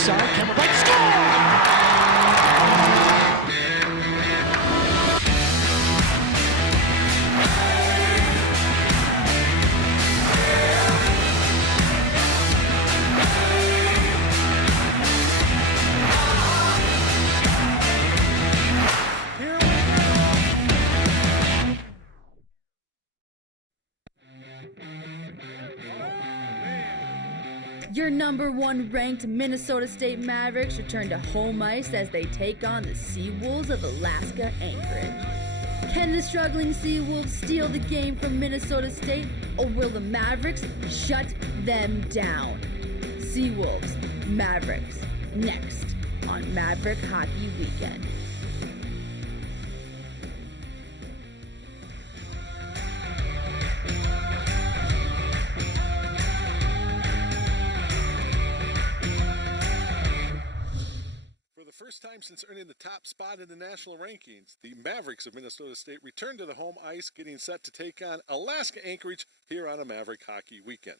side, camera right, score! Your number one ranked Minnesota State Mavericks return to home ice as they take on the Seawolves of Alaska Anchorage. Can the struggling Seawolves steal the game from Minnesota State, or will the Mavericks shut them down? Seawolves, Mavericks, next on Maverick Hockey Weekend. First time since earning the top spot in the national rankings, the Mavericks of Minnesota State return to the home ice, getting set to take on Alaska Anchorage here on a Maverick Hockey Weekend.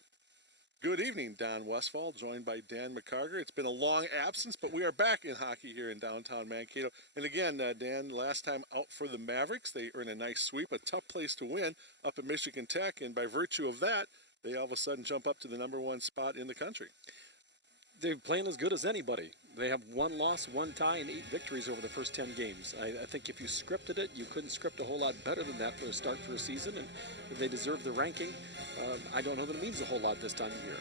Good evening, Don Westfall, joined by Dan McCarger. It's been a long absence, but we are back in hockey here in downtown Mankato. And again, Dan, last time out for the Mavericks, they earned a nice sweep, a tough place to win up at Michigan Tech, and by virtue of that, they all of a sudden jump up to the number one spot in the country. They're playing as good as anybody. They have 1 loss, 1 tie, and 8 victories over the first 10 games. I think if you scripted it, you couldn't script a whole lot better than that for a start for a season, and they deserve the ranking. I don't know that it means a whole lot this time of year.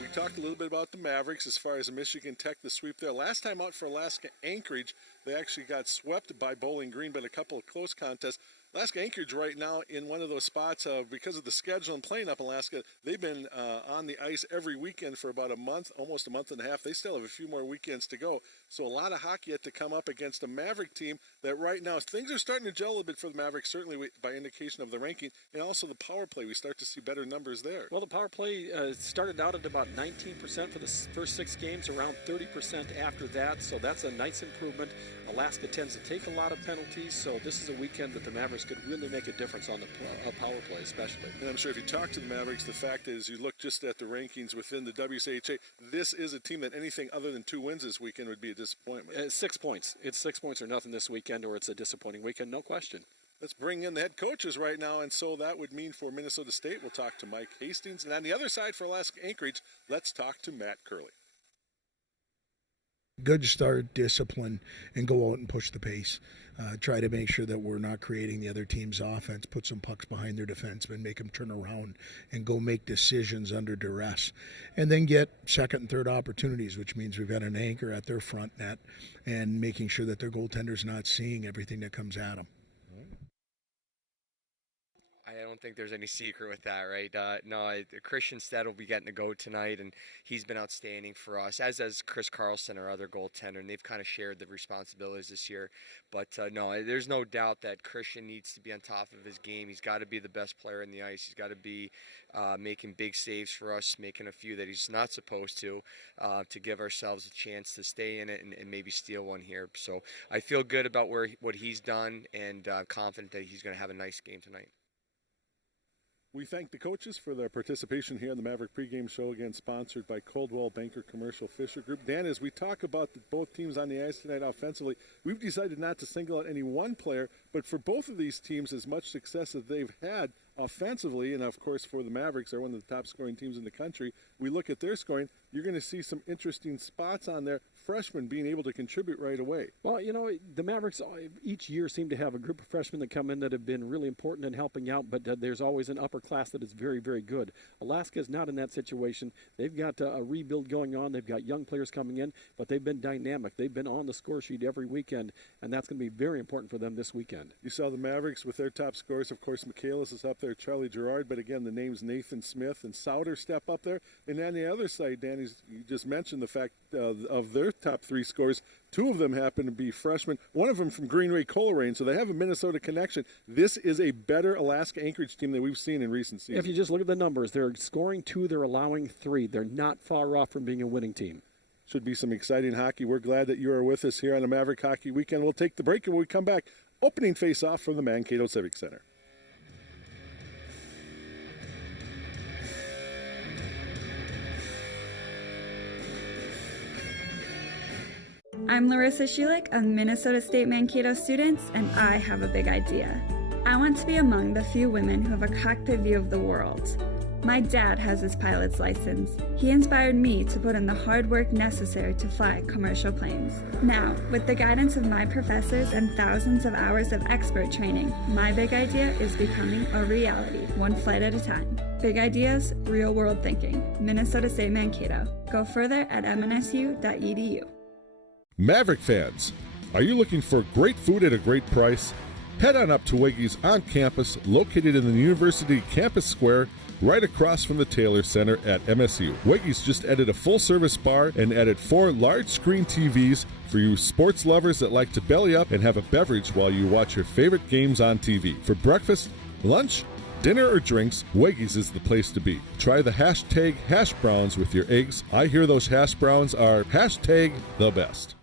We talked a little bit about the Mavericks as far as Michigan Tech, the sweep there. Last time out for Alaska Anchorage, they actually got swept by Bowling Green, but a couple of close contests. Alaska Anchorage right now in one of those spots because of the schedule and playing up in Alaska. They've been on the ice every weekend for about a month, almost a month and a half. They still have a few more weekends to go. So a lot of hockey yet to come up against a Maverick team that right now, things are starting to gel a little bit for the Mavericks, certainly by indication of the ranking, and also the power play. We start to see better numbers there. Well, the power play started out at about 19% for the first 6 games, around 30% after that, so that's a nice improvement. Alaska tends to take a lot of penalties, so this is a weekend that the Mavericks could really make a difference on the power play especially. And I'm sure if you talk to the Mavericks, the fact is you look just at the rankings within the WCHA, this is a team that anything other than 2 wins this weekend would be a disappointment. 6 points. It's 6 points or nothing this weekend, or it's a disappointing weekend, no question. Let's bring in the head coaches right now, and so that would mean for Minnesota State, we'll talk to Mike Hastings. And on the other side for Alaska Anchorage, let's talk to Matt Curley. Good start, discipline, and go out and push the pace. Try to make sure that we're not creating the other team's offense, put some pucks behind their defensemen, make them turn around and go make decisions under duress. And then get second and third opportunities, which means we've got an anchor at their front net and making sure that their goaltender's not seeing everything that comes at them. I don't think there's any secret with that, right? No, Christian Stead will be getting to go tonight, and he's been outstanding for us, as has Chris Carlson, our other goaltender, and they've kind of shared the responsibilities this year. But no, there's no doubt that Christian needs to be on top of his game. He's got to be the best player in the ice. He's got to be making big saves for us, making a few that he's not supposed to give ourselves a chance to stay in it and maybe steal one here. So I feel good about what he's done, and confident that he's going to have a nice game tonight. We thank the coaches for their participation here on the Maverick pregame show, again sponsored by Coldwell Banker Commercial Fisher Group. Dan, as we talk about both teams on the ice tonight offensively, we've decided not to single out any one player, but for both of these teams, as much success as they've had offensively, and of course for the Mavericks, they're one of the top scoring teams in the country, we look at their scoring, you're going to see some interesting spots on there, freshmen being able to contribute right away. Well, you know, the Mavericks each year seem to have a group of freshmen that come in that have been really important in helping out, but there's always an upper class that is very, very good. Alaska is not in that situation. They've got a rebuild going on. They've got young players coming in, but they've been dynamic. They've been on the score sheet every weekend, and that's going to be very important for them this weekend. You saw the Mavericks with their top scorers. Of course, Michaelis is up there, Charlie Gerard, but again, the names Nathan Smith and Sauter step up there. And on the other side, Danny, you just mentioned the fact of their top 3 scorers. 2 of them happen to be freshmen, one of them from Greenway Coleraine, so they have a Minnesota connection. This is a better Alaska Anchorage team than we've seen in recent seasons. If you just look at the numbers, they're scoring 2, they're allowing 3. They're not far off from being a winning team. Should be some exciting hockey. We're glad that you are with us here on the Maverick Hockey Weekend. We'll take the break, and when we come back, opening face-off from the Mankato Civic Center. I'm Larissa Schulich of Minnesota State Mankato students, and I have a big idea. I want to be among the few women who have a cockpit view of the world. My dad has his pilot's license. He inspired me to put in the hard work necessary to fly commercial planes. Now, with the guidance of my professors and thousands of hours of expert training, my big idea is becoming a reality, one flight at a time. Big ideas, real world thinking. Minnesota State Mankato. Go further at mnsu.edu. Maverick fans, are you looking for great food at a great price? Head on up to Weggy's on campus, located in the University Campus Square, right across from the Taylor Center at MSU. Weggy's just added a full-service bar and added 4 large-screen TVs for you sports lovers that like to belly up and have a beverage while you watch your favorite games on TV. For breakfast, lunch, dinner, or drinks, Weggy's is the place to be. Try the hashtag hash browns with your eggs. I hear those hash browns are hashtag the best.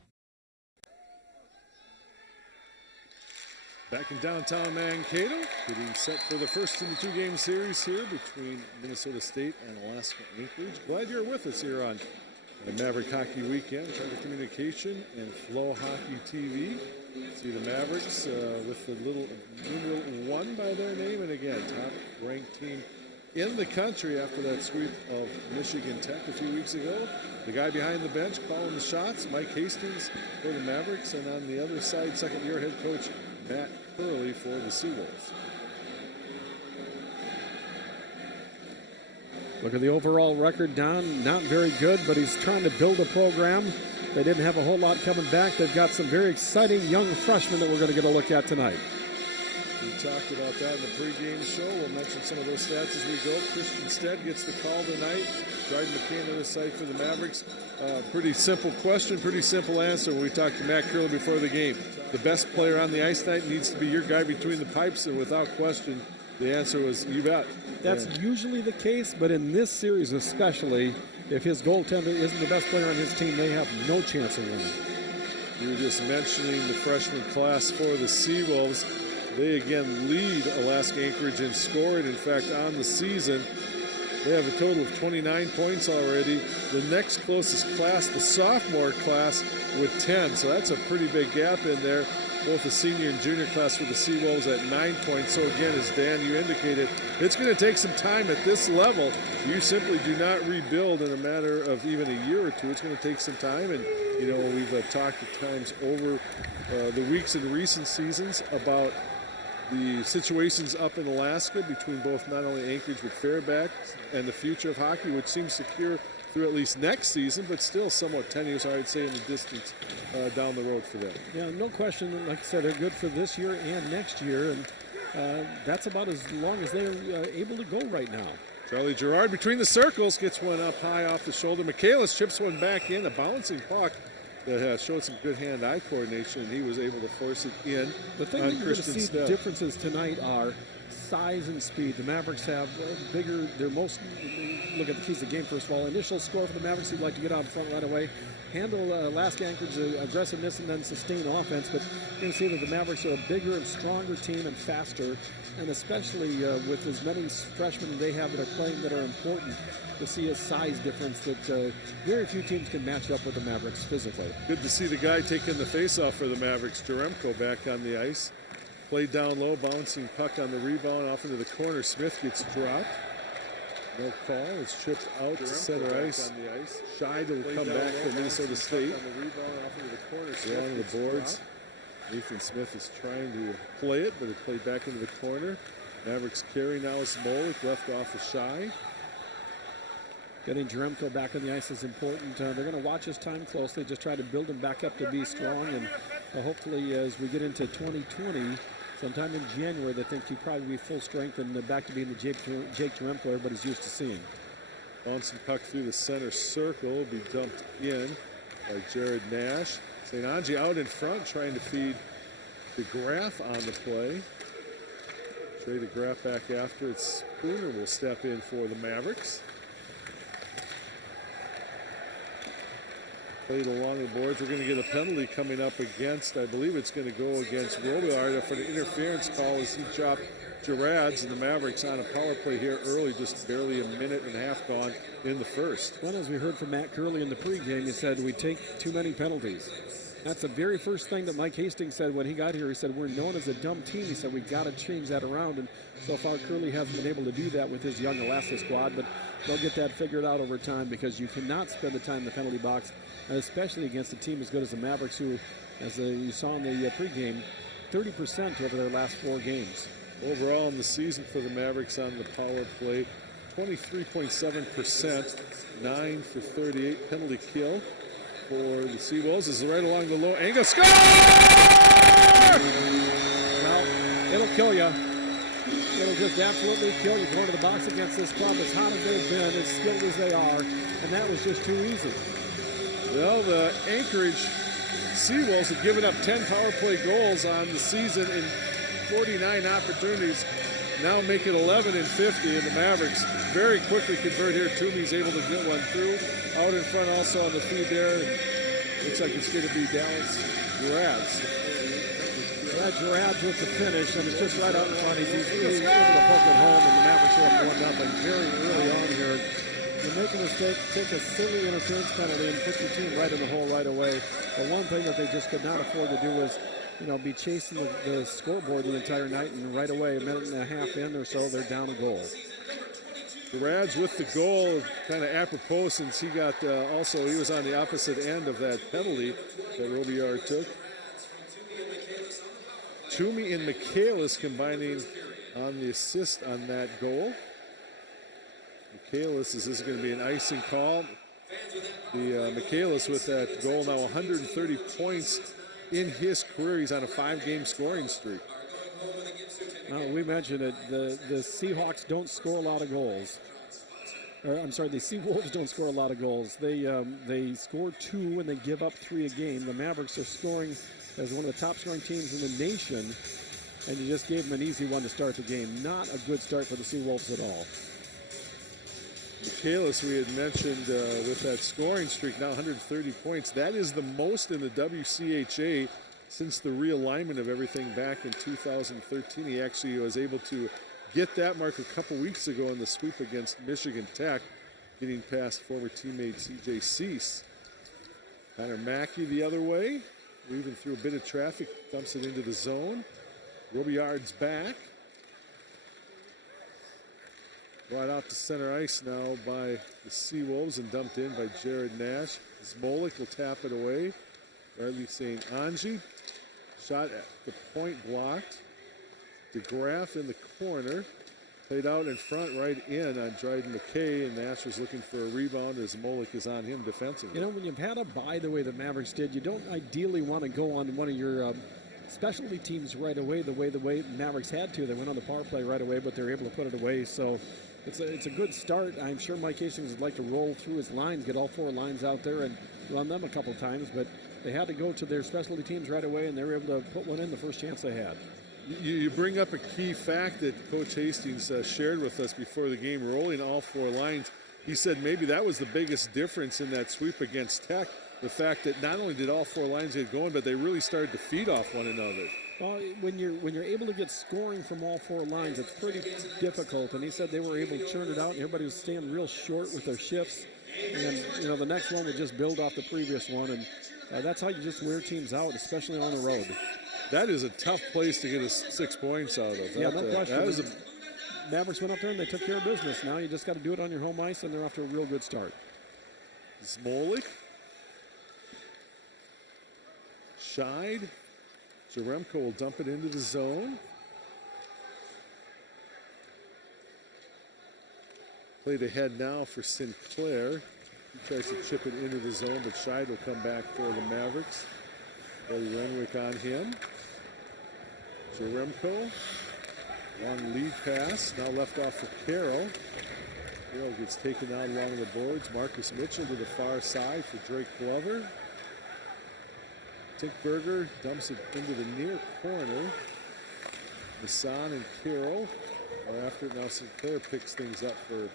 Back in downtown Mankato, getting set for the first in the 2-game series here between Minnesota State and Alaska Anchorage. Glad you're with us here on the Maverick Hockey Weekend. Charter Communication and Flow Hockey TV. See the Mavericks with the little numeral 1 by their name, and again, top-ranked team in the country after that sweep of Michigan Tech a few weeks ago. The guy behind the bench calling the shots, Mike Hastings for the Mavericks, and on the other side, second-year head coach Matt Curley for the Seawolves. Look at the overall record, Don. Not very good, but he's trying to build a program. They didn't have a whole lot coming back. They've got some very exciting young freshmen that we're going to get a look at tonight. We talked about that in the pregame show. We'll mention some of those stats as we go. Christian Stead gets the call tonight. Dryden McCain on the site for the Mavericks. Pretty simple question, pretty simple answer. When we talked to Matt Curley before the game, the best player on the ice tonight needs to be your guy between the pipes, and without question, the answer was, you bet. That's usually the case, but in this series especially, if his goaltender isn't the best player on his team, they have no chance of winning. You were just mentioning the freshman class for the Seawolves. They again lead Alaska Anchorage in scoring. In fact, on the season, they have a total of 29 points already. The next closest class, the sophomore class, with 10. So that's a pretty big gap in there. Both the senior and junior class for the Seawolves at 9 points. So again, as Dan, you indicated, it's going to take some time at this level. You simply do not rebuild in a matter of even a year or two. It's going to take some time. And, you know, we've talked at times over the weeks in recent seasons about the situations up in Alaska between both not only Anchorage but Fairbanks and the future of hockey, which seems secure through at least next season, but still somewhat tenuous, I'd say, in the distance down the road for them. Yeah, no question. Like I said, they're good for this year and next year, and that's about as long as they're able to go right now. Charlie Gerard between the circles gets one up high off the shoulder. Michaelis chips one back in, a bouncing puck that showed some good hand-eye coordination, and he was able to force it in. The thing that you're going to see the differences tonight are size and speed. The Mavericks have bigger, their most, look at the keys of the game first of all. Initial score for the Mavericks, you'd like to get out in front right away. Handle Alaska Anchorage's aggressiveness and then sustain offense, but you're going to see that the Mavericks are a bigger and stronger team and faster, and especially with as many freshmen they have that are playing that are important, to see a size difference that very few teams can match up with the Mavericks physically. Good to see the guy taking the face-off for the Mavericks, Jaremko, back on the ice. Played down low, bouncing puck on the rebound off into the corner. Smith gets dropped. No call. It's chipped out to center ice. Scheid will come back for Minnesota State. Along the boards. Nathan Smith is trying to play it, but it played back into the corner. Mavericks carry now is Smolik, left off of Scheid. Getting Jaremko back on the ice is important. They're going to watch his time closely, just try to build him back up to be strong, and hopefully as we get into 2020, sometime in January, they think he'll probably be full strength and back to being the Jake Jaremko everybody's used to seeing. Bouncing puck through the center circle will be dumped in by Jared Nash. St. Ange out in front trying to feed DeGraff on the play. Trey DeGraff back after it. Spooner will step in for the Mavericks. Played along the boards. We're going to get a penalty coming up against, I believe it's going to go against Robillard for the interference call as he dropped Gerads, and the Mavericks on a power play here early, just barely a minute and a half gone in the first. Well, as we heard from Matt Curley in the pregame, he said we take too many penalties. That's the very first thing that Mike Hastings said when he got here. He said, we're known as a dumb team. He said, we've got to change that around. And so far, Curley hasn't been able to do that with his young Alaska squad, but they'll get that figured out over time because you cannot spend the time in the penalty box, especially against a team as good as the Mavericks, who, as you saw in the pregame, 30% over their last 4 games. Overall in the season for the Mavericks on the power play, 23.7%, 9 for 38 penalty kill for the Seawolves. This is right along the low angle. Score! Well, it'll kill you. It'll just absolutely kill you going to the box against this club as hot as they've been, as skilled as they are, and that was just too easy. Well, the Anchorage Seawolves have given up 10 power play goals on the season in 49 opportunities. Now make it 11 and 50, and the Mavericks very quickly convert here. Toomey's able to get one through. Out in front also on the feed there. Looks like it's going to be Dallas Gerads. Gerads with the finish, and it's just right out in front. He's able to poke it home, and the Mavericks are up 1-0 very early on here. You make a mistake, take a silly interference penalty, and put your team right in the hole right away. The one thing that they just could not afford to do was, be chasing the scoreboard the entire night, and right away, a minute and a half in or so, they're down a goal. Gerads with the goal, kind of apropos since he got he was on the opposite end of that penalty that Robillard took. Toomey and Michaelis combining on the assist on that goal. Michaelis, is this going to be an icing call? The Michaelis with that goal now 130 points in his career. He's on a 5-game scoring streak. Well, we mentioned it. The Seahawks don't score a lot of goals. The Seawolves don't score a lot of goals. They score 2 and they give up 3 a game. The Mavericks are scoring as one of the top scoring teams in the nation, and you just gave them an easy one to start the game. Not a good start for the Seawolves at all. Michaelis, we had mentioned with that scoring streak, now 130 points. That is the most in the WCHA since the realignment of everything back in 2013. He actually was able to get that mark a couple weeks ago in the sweep against Michigan Tech, getting past former teammate C.J. Cease. Connor Mackey the other way, weaving through a bit of traffic, dumps it into the zone. Robillard's back. Brought out to center ice now by the Seawolves and dumped in by Jared Nash. Smolik will tap it away. Riley St. Angie. Shot at the point blocked. DeGraff in the corner. Played out in front, right in on Dryden McKay, and Nash was looking for a rebound as Molik is on him defensively. When you've had a bye the way the Mavericks did, you don't ideally want to go on one of your specialty teams right away the way Mavericks had to. They went on the power play right away, but they were able to put it away. So it's a good start. I'm sure Mike Hastings would like to roll through his lines, get all 4 lines out there and run them a couple times, but they had to go to their specialty teams right away, and they were able to put one in the first chance they had. You bring up a key fact that Coach Hastings shared with us before the game, rolling all 4 lines. He said maybe that was the biggest difference in that sweep against Tech, the fact that not only did all 4 lines get going, but they really started to feed off one another. Well, when you're able to get scoring from all 4 lines, it's pretty difficult. And he said they were able to churn it out, and everybody was staying real short with their shifts. And the next one would just build off the previous one, and that's how you just wear teams out, especially on the road. That is a tough place to get 6 points out of. Yeah, no question. Mavericks went up there and they took care of business. Now you just got to do it on your home ice, and they're off to a real good start. Smolik. Scheid. Jaremko will dump it into the zone. Played ahead now for Sinclair. He tries to chip it into the zone, but Scheid will come back for the Mavericks. Eddie Renwick on him. Jaremko. Long lead pass. Now left off for Carroll. Carroll gets taken out along the boards. Marcus Mitchell to the far side for Drake Glover. Tinkberger dumps it into the near corner. Masson and Carroll are after it. Now Sinclair picks things up for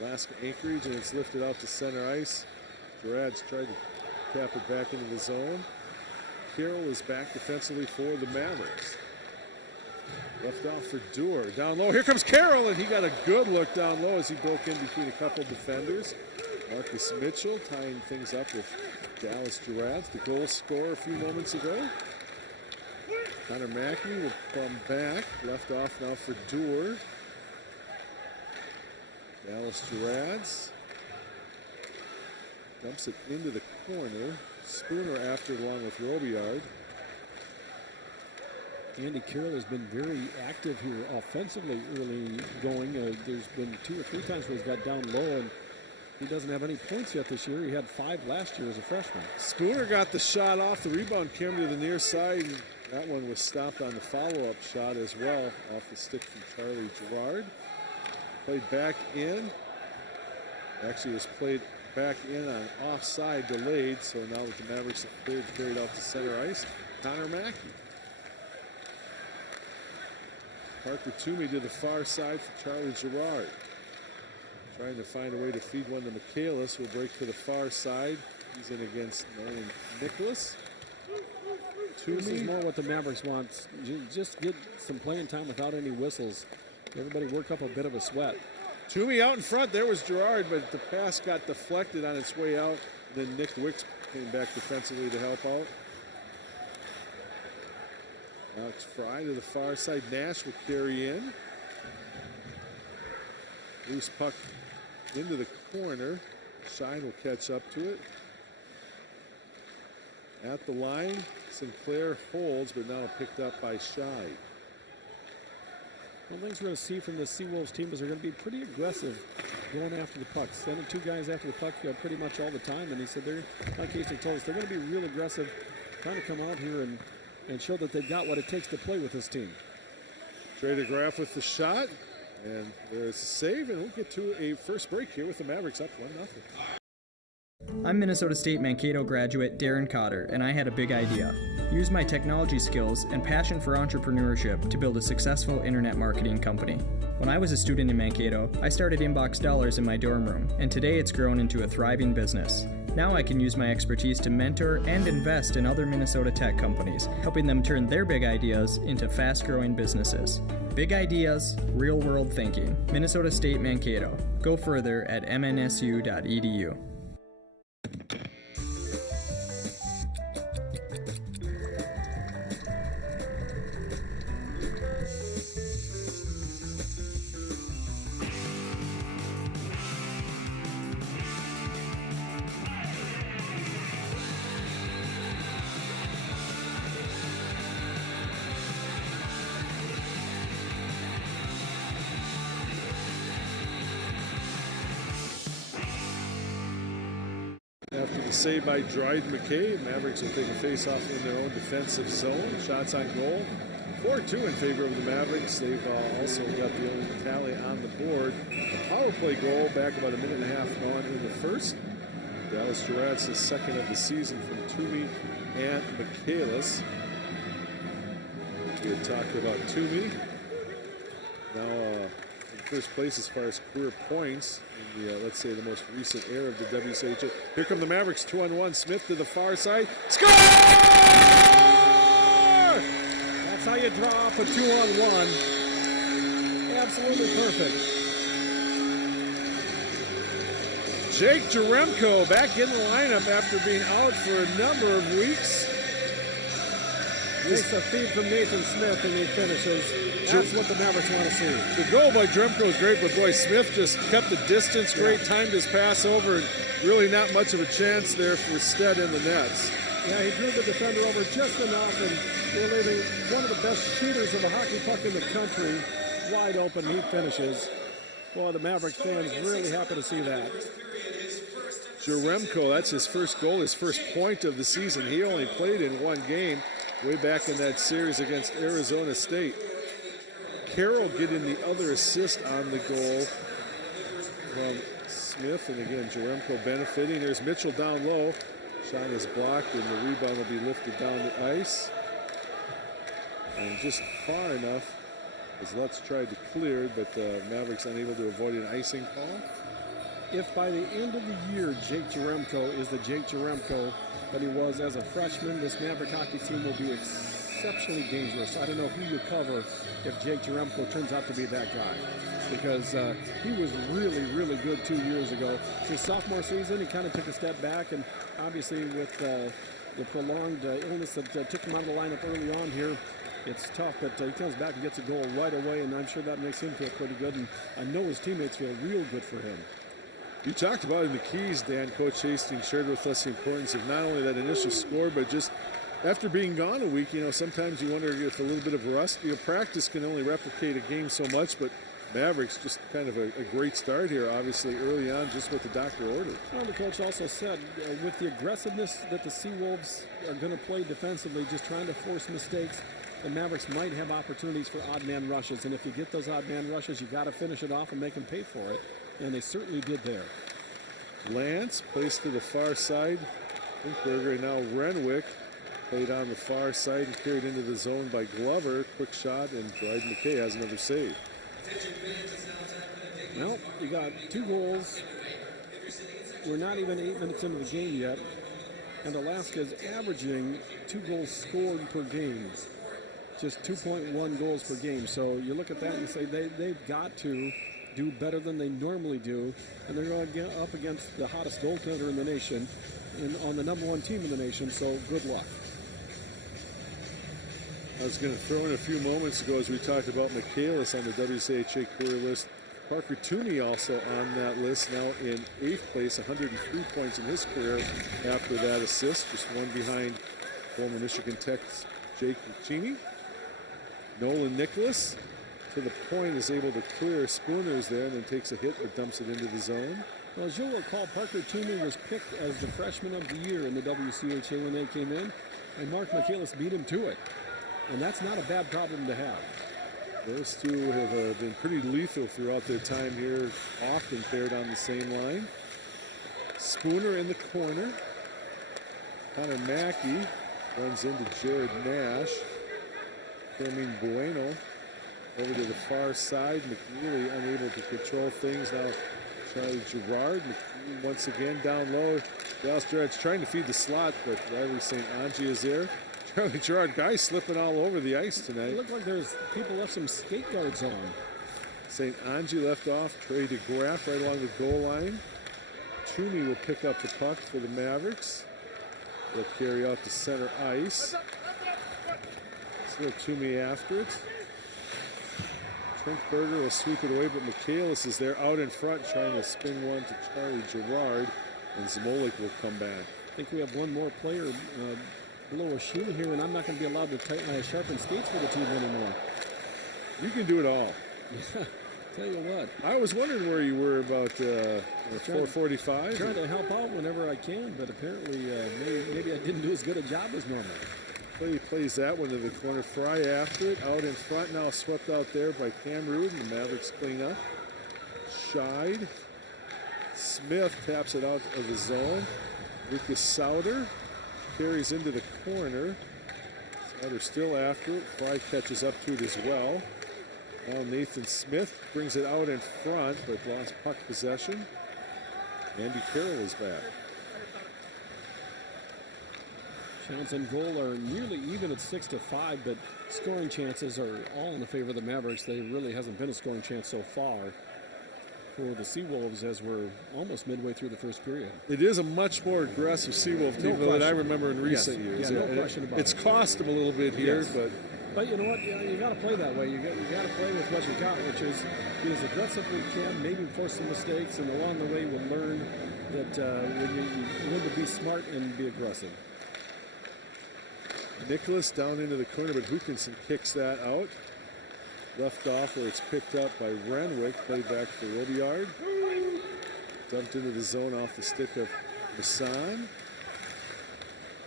Alaska Anchorage, and it's lifted out to center ice. Gerads tried to tap it back into the zone. Carroll is back defensively for the Mavericks. Left off for Dewar. Down low. Here comes Carroll, and he got a good look down low as he broke in between a couple defenders. Marcus Mitchell tying things up with Dallas Girads, the goal scorer a few moments ago. Connor Mackey will come back. Left off now for Doer. Dallas Girads dumps it into the corner. Spooner after along with Robillard. Andy Carroll has been very active here offensively early going. There's been 2 or 3 times where he's got down low, and he doesn't have any points yet this year. He had 5 last year as a freshman. Spooner got the shot off. The rebound came to the near side. That one was stopped on the follow-up shot as well, off the stick from Charlie Gerard. Played back in. Actually was played back in on offside, delayed. So now with the Mavericks have cleared, carried out to center ice. Connor Mackey. Parker Toomey to the far side for Charlie Gerard. Trying to find a way to feed one to Michaelis. Will break to the far side. He's in against Nolan Nicholas. This is more what the Mavericks want. Just get some playing time without any whistles. Everybody work up a bit of a sweat. Toomey out in front. There was Gerard, but the pass got deflected on its way out. Then Nick Wicks came back defensively to help out. Alex Fry to the far side. Nash will carry in. Loose puck into the corner. Shine will catch up to it. At the line, Sinclair holds, but now picked up by Scheid. One things we're going to see from the Seawolves team is they're going to be pretty aggressive going after the puck. Sending 2 guys after the puck pretty much all the time. And he said they're, like Casey told us, they're going to be real aggressive, trying to come out here and show that they've got what it takes to play with this team. Trey DeGraff with the shot. And there's a save, and we'll get to a first break here with the Mavericks up 1-0. I'm Minnesota State Mankato graduate Darren Cotter, and I had a big idea. Use my technology skills and passion for entrepreneurship to build a successful internet marketing company. When I was a student in Mankato, I started Inbox Dollars in my dorm room, and today it's grown into a thriving business. Now I can use my expertise to mentor and invest in other Minnesota tech companies, helping them turn their big ideas into fast-growing businesses. Big ideas, real-world thinking. Minnesota State Mankato. Go further at mnsu.edu. After the save by Dryden McKay, Mavericks will take a face-off in their own defensive zone. Shots on goal, 4-2 in favor of the Mavericks. They've also got the only tally on the board. A power play goal back about a minute and a half on in the first. Dallas Girads, the second of the season from Toomey and Michaelis. We had talked about Toomey. Now in first place as far as career points in the, let's say, the most recent era of the WCHA. Here come the Mavericks, 2-on-1. Smith to the far side. Score! That's how you draw up a 2-on-1. Absolutely perfect. Jake Jaremko back in the lineup after being out for a number of weeks. Takes a feed from Nathan Smith and he finishes. That's what the Mavericks want to see. The goal by Jaremko is great, but boy, Smith just kept the distance. Great, timed his pass over, and really not much of a chance there for Stead in the nets. Yeah, he drew the defender over just enough, and they're leaving one of the best shooters of a hockey puck in the country wide open. He finishes. Boy, the Mavericks fans really happy to see that. Jaremko, that's his first goal, his first point of the season. He only played in one game way back in that series against Arizona State. Carroll getting the other assist on the goal from Smith, and again, Jaremko benefiting. There's Mitchell down low. Shot is blocked, and the rebound will be lifted down the ice. And just far enough as Lutz tried to clear it, but Mavericks unable to avoid an icing call. If by the end of the year Jake Jaremko is the Jake Jaremko that he was as a freshman, this Maverick hockey team will be exceptionally dangerous. I don't know who you cover if Jake Jeremko turns out to be that guy, because he was really, really good 2 years ago. His sophomore season, he kind of took a step back, and obviously with the prolonged illness that took him out of the lineup early on here, it's tough, but he comes back and gets a goal right away, and I'm sure that makes him feel pretty good, and I know his teammates feel real good for him. You talked about in the keys, Dan. Coach Hastings shared with us the importance of not only that initial score, but just after being gone a week, sometimes you wonder if a little bit of rust, practice can only replicate a game so much, but Mavericks just kind of a great start here, obviously, early on, just what the doctor ordered. Well, the coach also said, with the aggressiveness that the Seawolves are going to play defensively, just trying to force mistakes, the Mavericks might have opportunities for odd man rushes, and if you get those odd man rushes, you got to finish it off and make them pay for it, and they certainly did there. Lance placed to the far side. Finkberger, and now Renwick played on the far side and carried into the zone by Glover. Quick shot, and Dryden McKay has another save. Well, you got 2 goals. We're not even 8 minutes into the game yet, and Alaska is averaging 2 goals scored per game. Just 2.1 goals per game. So you look at that and you say they've got to do better than they normally do, and they're going to get up against the hottest goaltender in the nation and on the #1 team in the nation, so good luck. I was going to throw in a few moments ago as we talked about Michaelis on the WCHA career list. Parker Toomey also on that list, now in 8th place, 103 points in his career after that assist, just one behind former Michigan Tech's Jake Cheney. Nolan Nicholas, to the point, is able to clear Spooner's there and then takes a hit but dumps it into the zone. Well, as you'll recall, Parker Toomey was picked as the freshman of the year in the WCHA when they came in, and Mark Michaelis beat him to it. And that's not a bad problem to have. Those two have been pretty lethal throughout their time here, often paired on the same line. Spooner in the corner. Connor Mackey runs into Jared Nash. Fermin Bueno over to the far side. McNeely unable to control things. Now Charlie Gerard. McNeely once again down low. Dallas Gerard's trying to feed the slot, but Riley St. Angie is there. Charlie Gerard, guys slipping all over the ice tonight. It looked like there's people left some skate guards on. St. Angie left off. Trey DeGraff right along the goal line. Toomey will pick up the puck for the Mavericks. They'll carry out to center ice. Still Toomey after it. Trinkberger will sweep it away, but Michaelis is there out in front trying to spin one to Charlie Gerard, and Zmolik will come back. I think we have one more player below a shoe here, and I'm not going to be allowed to sharpen skates for the team anymore. You can do it all. Tell you what. I was wondering where you were about 4:45. Trying to help out whenever I can, but apparently maybe I didn't do as good a job as normal. He plays that one to the corner. Fry after it. Out in front now, swept out there by Cam Rude, and the Mavericks clean up. Scheid. Smith taps it out of the zone. Lucas Sauter carries into the corner. Sauter still after it. Fry catches up to it as well. Now Nathan Smith brings it out in front, but lost puck possession. Andy Carroll is back. Shots on goal are nearly even at 6-5, but scoring chances are all in the favor of the Mavericks. There really hasn't been a scoring chance so far for the Seawolves as we're almost midway through the first period. It is a much more aggressive Seawolf team than I remember in recent years. Yeah, no question about it's it. cost them a little bit here, Yes. but you know what? You got to play that way. You got to play with what you got, which is be as aggressive as you can, maybe force some mistakes, and along the way we'll learn that when to be smart and be aggressive. Nicholas down into the corner, but Hookinson kicks that out. Left off where it's picked up by Renwick. Played back for Robillard. Dumped into the zone off the stick of Masson.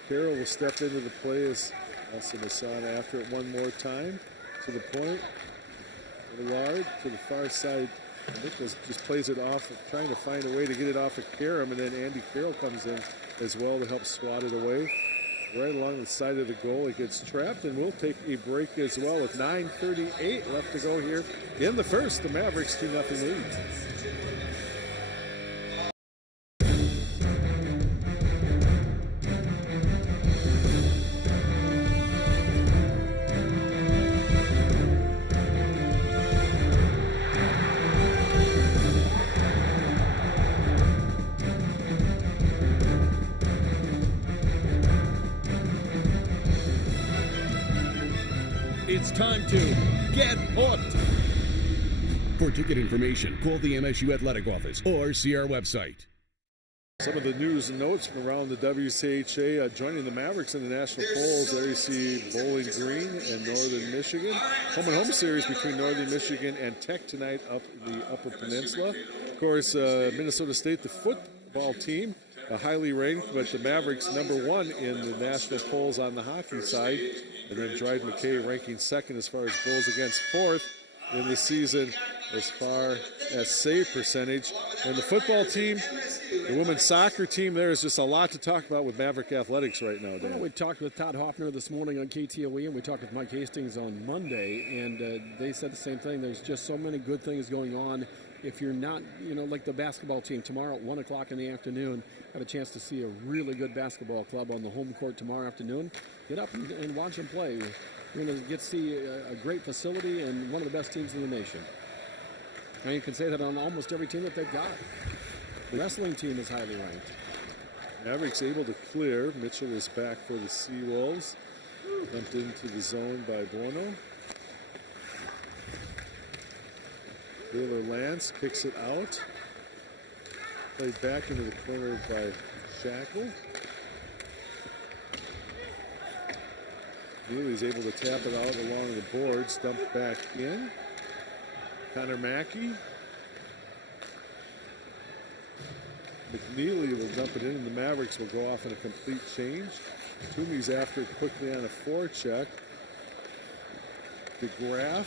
Carroll will step into the play as also Masson after it one more time. To the point. Robillard to the far side. Nicholas just plays it off, trying to find a way to get it off of Karam, and then Andy Carroll comes in as well to help swat it away. Right along the side of the goal, it gets trapped, and we'll take a break as well with 9:38 left to go here in the first. The Mavericks 2-0 lead. It's time to get hooked. For ticket information, call the MSU Athletic Office or see our website. Some of the news and notes from around the WCHA joining the Mavericks in the national polls. There you see Bowling Green and Northern Michigan. Home and home series between Northern Michigan and Tech tonight up the Upper Peninsula. Of course, Minnesota State, the football team, highly ranked, but the Mavericks #1 in the national polls on the hockey side. And then Dryden McKay ranking second as far as goals against, fourth in the season as far as save percentage. And the football team, the women's soccer team, there is just a lot to talk about with Maverick Athletics right now, Dan. Well, we talked with Todd Hoffner this morning on KTOE, and we talked with Mike Hastings on Monday, and they said the same thing. There's just so many good things going on. If you're not, like the basketball team, tomorrow at 1 o'clock in the afternoon, have a chance to see a really good basketball club on the home court tomorrow afternoon. Get up and watch them play. You're going to get to see a great facility and one of the best teams in the nation. And you can say that on almost every team that they've got. The wrestling team is highly ranked. Mavericks able to clear. Mitchell is back for the Seawolves. Dumped into the zone by Bono. Taylor Lance kicks it out. Played back into the corner by Shackle. Neely's able to tap it out along the boards. Dumped back in. Connor Mackey. McNeely will dump it in, and the Mavericks will go off in a complete change. Toomey's after it quickly on a forecheck. DeGraff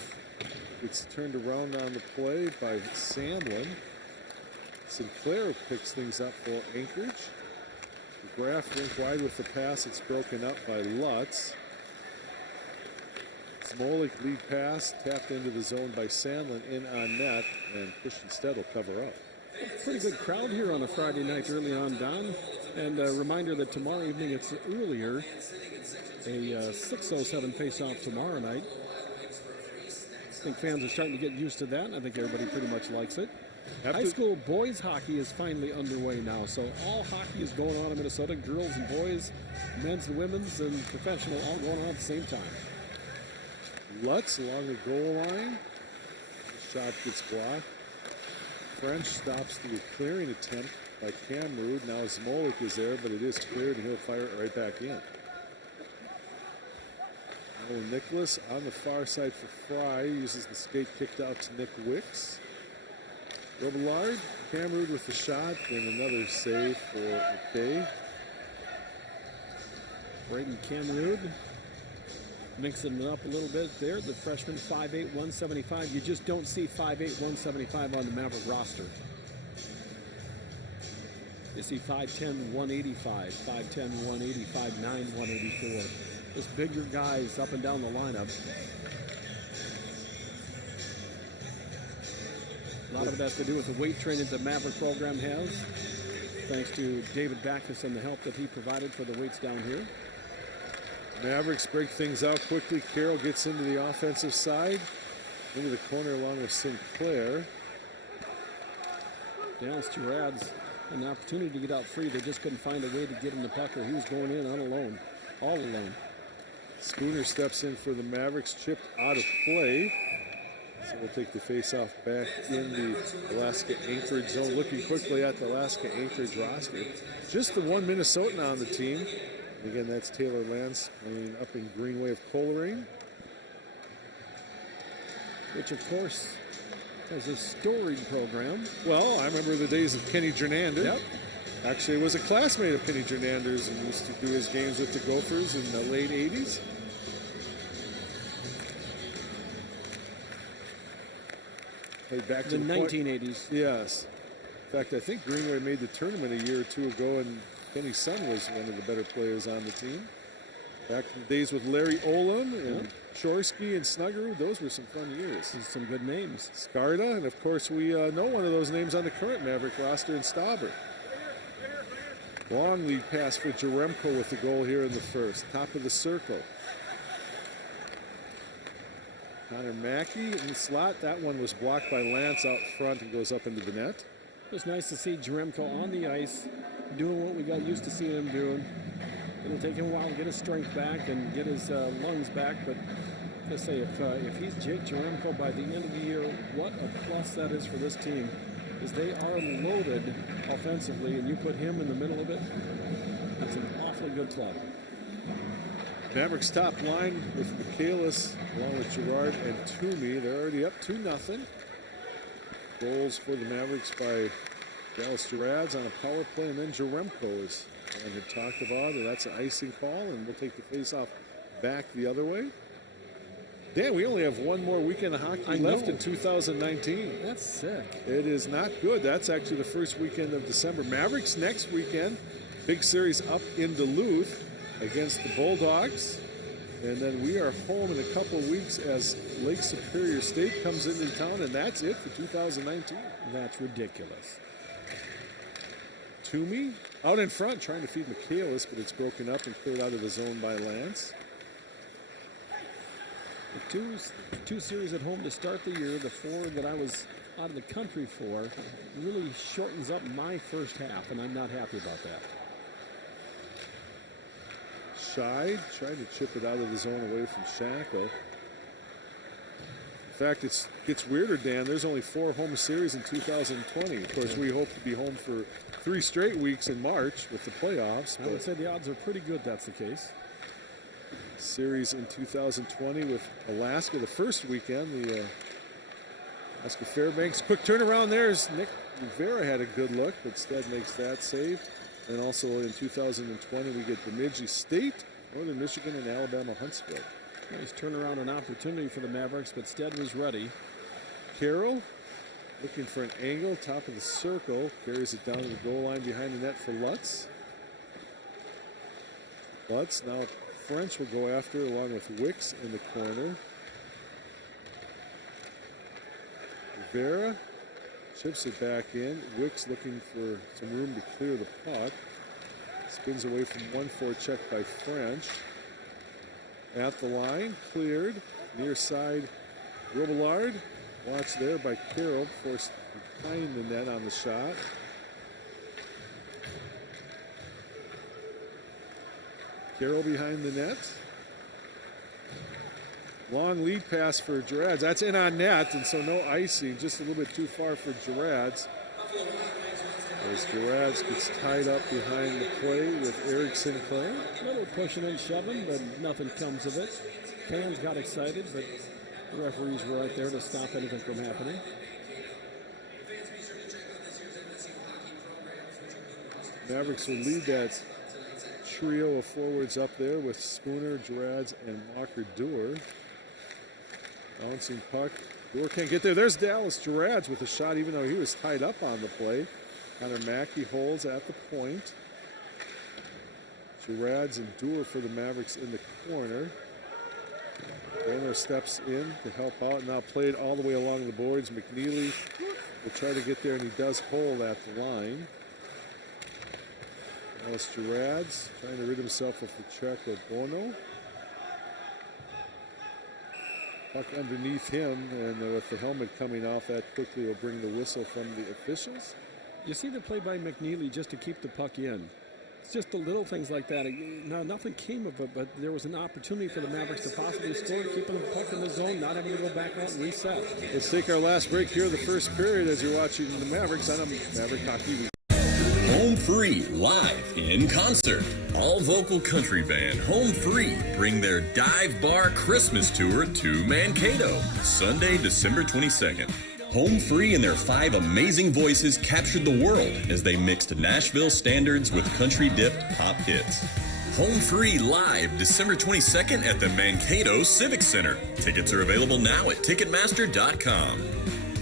gets turned around on the play by Samlin. Sinclair picks things up for Anchorage. DeGraff went wide with the pass. It's broken up by Lutz. Smolik lead pass, tapped into the zone by Sandlin, in on net, and Christian Stead will cover up. Pretty good crowd here on a Friday night early on, Don. And a reminder that tomorrow evening it's earlier, a 6:07 face-off tomorrow night. I think fans are starting to get used to that, and I think everybody pretty much likes it. High school boys hockey is finally underway now, so all hockey is going on in Minnesota. Girls and boys, men's and women's, and professional all going on at the same time. Lutz along the goal line. The shot gets blocked. French stops the clearing attempt by Kamrud. Now Smolik is there, but it is cleared, and he'll fire it right back in. Nolan Nicholas on the far side for Fry. Uses the skate kicked out to Nick Wicks. Robillard, Kamrud with the shot, and another save for McKay. Braden Kamrud mixing it up a little bit there. The freshman, 5'8", 175. You just don't see 5'8", 175 on the Maverick roster. You see 5'10", 185, 5'10", 180, 5'9", 184. Just bigger guys up and down the lineup. A lot of it has to do with the weight training the Maverick program has, thanks to David Backus and the help that he provided for the weights down here. Mavericks break things out quickly. Carroll gets into the offensive side, into the corner along with Sinclair. Dallas Girad's an opportunity to get out free. They just couldn't find a way to get him the puck, or he was going in all alone. Spooner steps in for the Mavericks, chipped out of play. So we'll take the face-off back in the Alaska Anchorage zone. Looking quickly at the Alaska Anchorage roster. Just the one Minnesotan on the team. Again, that's Taylor Lance playing up in Greenway of Coleraine. Which, of course, has a storied program. Well, I remember the days of Kenny Jernander. Yep. Actually, was a classmate of Kenny Jernander's and used to do his games with the Gophers in the late 80s. Played back to the 1980s. Yes. In fact, I think Greenway made the tournament a year or two ago, and Kenny's son was one of the better players on the team. Back in the days with Larry Olin and Chorsky and Snuggerud, those were some fun years. Some good names. Skarda, and of course we know one of those names on the current Maverick roster in Stauber. Long lead pass for Jaremko with the goal here in the first. Top of the circle. Connor Mackey in the slot. That one was blocked by Lance out front and goes up into the net. It was nice to see Jaremko on the ice, doing what we got used to seeing him doing. It'll take him a while to get his strength back and get his lungs back, but I say, if he's Jake Jeremko by the end of the year, what a plus that is for this team, is they are loaded offensively, and you put him in the middle of it, that's an awfully good club. Mavericks top line with Michaelis along with Gerard and Toomey. They're already up 2-0. Goals for the Mavericks by Dallas Gerads on a power play, and then Jeremko, as Ron had talked about, and that's an icing call, and we'll take the face-off back the other way. Dan, we only have one more weekend of hockey left in 2019. That's sick. It is not good. That's actually the first weekend of December. Mavericks next weekend. Big series up in Duluth against the Bulldogs. And then we are home in a couple of weeks as Lake Superior State comes into town, and that's it for 2019. That's ridiculous. Toomey out in front trying to feed Michaelis, but it's broken up and cleared out of the zone by Lance. The two series at home to start the year, the 4 that I was out of the country for, really shortens up my first half, and I'm not happy about that. Scheid trying to chip it out of the zone away from Shackle. In fact, it gets weirder, Dan. There's only 4 home series in 2020. Of course, we hope to be home for 3 straight weeks in March with the playoffs. I would say the odds are pretty good that's the case. Series in 2020 with Alaska the first weekend. The Alaska Fairbanks. Quick turnaround there as Nick Rivera had a good look, but Stead makes that save. And also in 2020, we get Bemidji State, Northern Michigan, and Alabama Huntsville. Nice turnaround and opportunity for the Mavericks, but Stead was ready. Carroll looking for an angle, top of the circle, carries it down to the goal line behind the net for Lutz. Lutz, now French will go after along with Wicks in the corner. Rivera chips it back in. Wicks looking for some room to clear the puck. Spins away from 1-4 check by French. At the line, cleared. Near side, Robillard. Watched there by Carroll, forced behind the net on the shot. Carroll behind the net. Long lead pass for Gerads. That's in on net, and so no icing. Just a little bit too far for Gerads. As Gerads gets tied up behind the play with Eric Sinclair. A little pushing and shoving, but nothing comes of it. Fans got excited, but the referees were right there to stop anything from happening. Mavericks will lead that trio of forwards up there with Spooner, Gerads, and Walker-Duer. Bouncing puck. Duer can't get there. There's Dallas Gerads with a shot, even though he was tied up on the play. Connor Mackey holds at the point. Gerads and Duer for the Mavericks in the corner. Warner steps in to help out. Now played all the way along the boards. McNeely will try to get there, and he does hold at the line. Dallas Gerads trying to rid himself of the check of Bono. Puck underneath him, and with the helmet coming off, that quickly will bring the whistle from the officials. You see the play by McNeely just to keep the puck in. It's just the little things like that. Now, nothing came of it, but there was an opportunity for the Mavericks to possibly score, keeping the puck in the zone, not having to go back out and reset. Let's take our last break here, the first period, as you're watching the Mavericks on a Maverick Hockey Week. Home Free, live in concert. All vocal country band Home Free bring their Dive Bar Christmas Tour to Mankato, Sunday, December 22nd. Home Free and their 5 amazing voices captured the world as they mixed Nashville standards with country-dipped pop hits. Home Free live December 22nd at the Mankato Civic Center. Tickets are available now at Ticketmaster.com.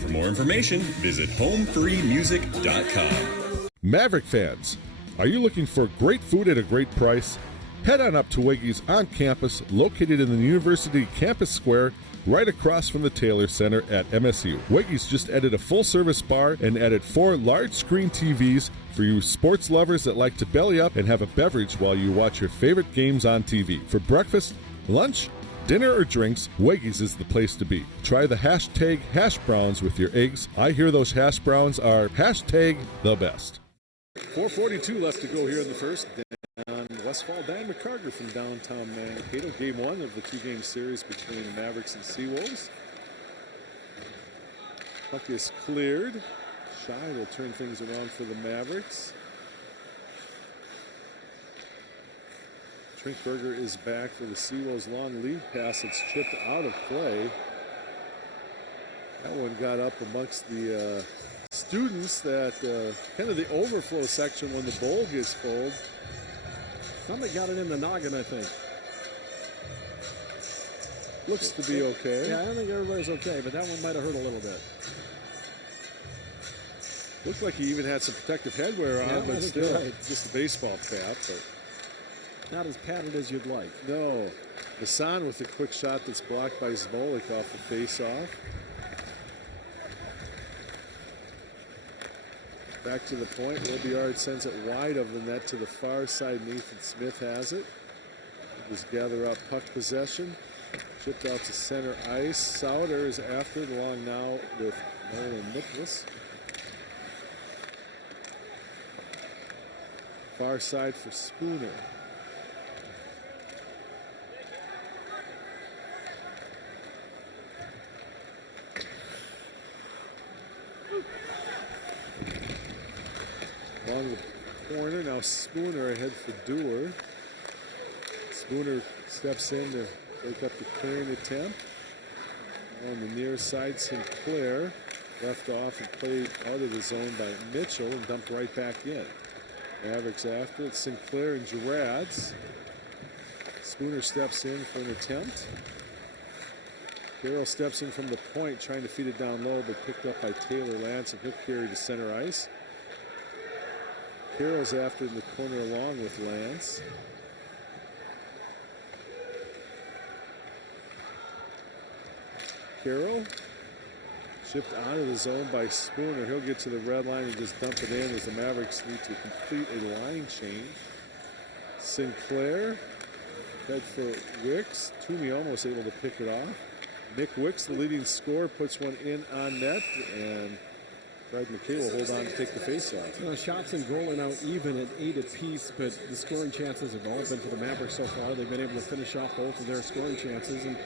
For more information, visit homefreemusic.com. Maverick fans, are you looking for great food at a great price? Head on up to Weggy's on campus, located in the University Campus Square, right across from the Taylor Center at MSU. Weggy's just added a full-service bar and added 4 large-screen TVs for you sports lovers that like to belly up and have a beverage while you watch your favorite games on TV. For breakfast, lunch, dinner, or drinks, Weggy's is the place to be. Try the hashtag hash browns with your eggs. I hear those hash browns are hashtag the best. 4:42 left to go here in the first. On Westfall. Dan McCarter from downtown Mankato. Game 1 of the 2-game series between the Mavericks and Seawolves. Puck is cleared. Shy will turn things around for the Mavericks. Trinkberger is back for the Seawolves. Long lead pass. It's chipped out of play. That one got up amongst the students, that kind of the overflow section when the bowl gets full. Somebody got it in the noggin, I think. Looks to be okay. Yeah, I think everybody's okay, but that one might have hurt a little bit. Looks like he even had some protective headwear on, Yeah, I but think still, you're right. just a baseball cap. But not as padded as you'd like. No. Hassan with a quick shot that's blocked by Zvolik off the face-off. Back to the point. Robillard sends it wide of the net to the far side. Nathan Smith has it. Just gather up puck possession. Chipped out to center ice. Sauter is after it along now with Nolan Nicholas. Far side for Spooner. Along the corner, now Spooner ahead for Dewar. Spooner steps in to break up the clearing attempt. On the near side, Sinclair left off and played out of the zone by Mitchell and dumped right back in. Mavericks after it, Sinclair and Gerads. Spooner steps in for an attempt. Carroll steps in from the point, trying to feed it down low, but picked up by Taylor Lance, and he'll carry to center ice. Carroll's after in the corner along with Lance. Carroll shipped out of the zone by Spooner. He'll get to the red line and just dump it in as the Mavericks need to complete a line change. Sinclair head for Wicks. Toomey almost able to pick it off. Nick Wicks, the leading scorer, puts one in on net, and Brad McKay will hold on to take the face-off. You know, shots and goal are now even at 8 apiece, but the scoring chances have all been for the Mavericks so far. They've been able to finish off both of their scoring chances, and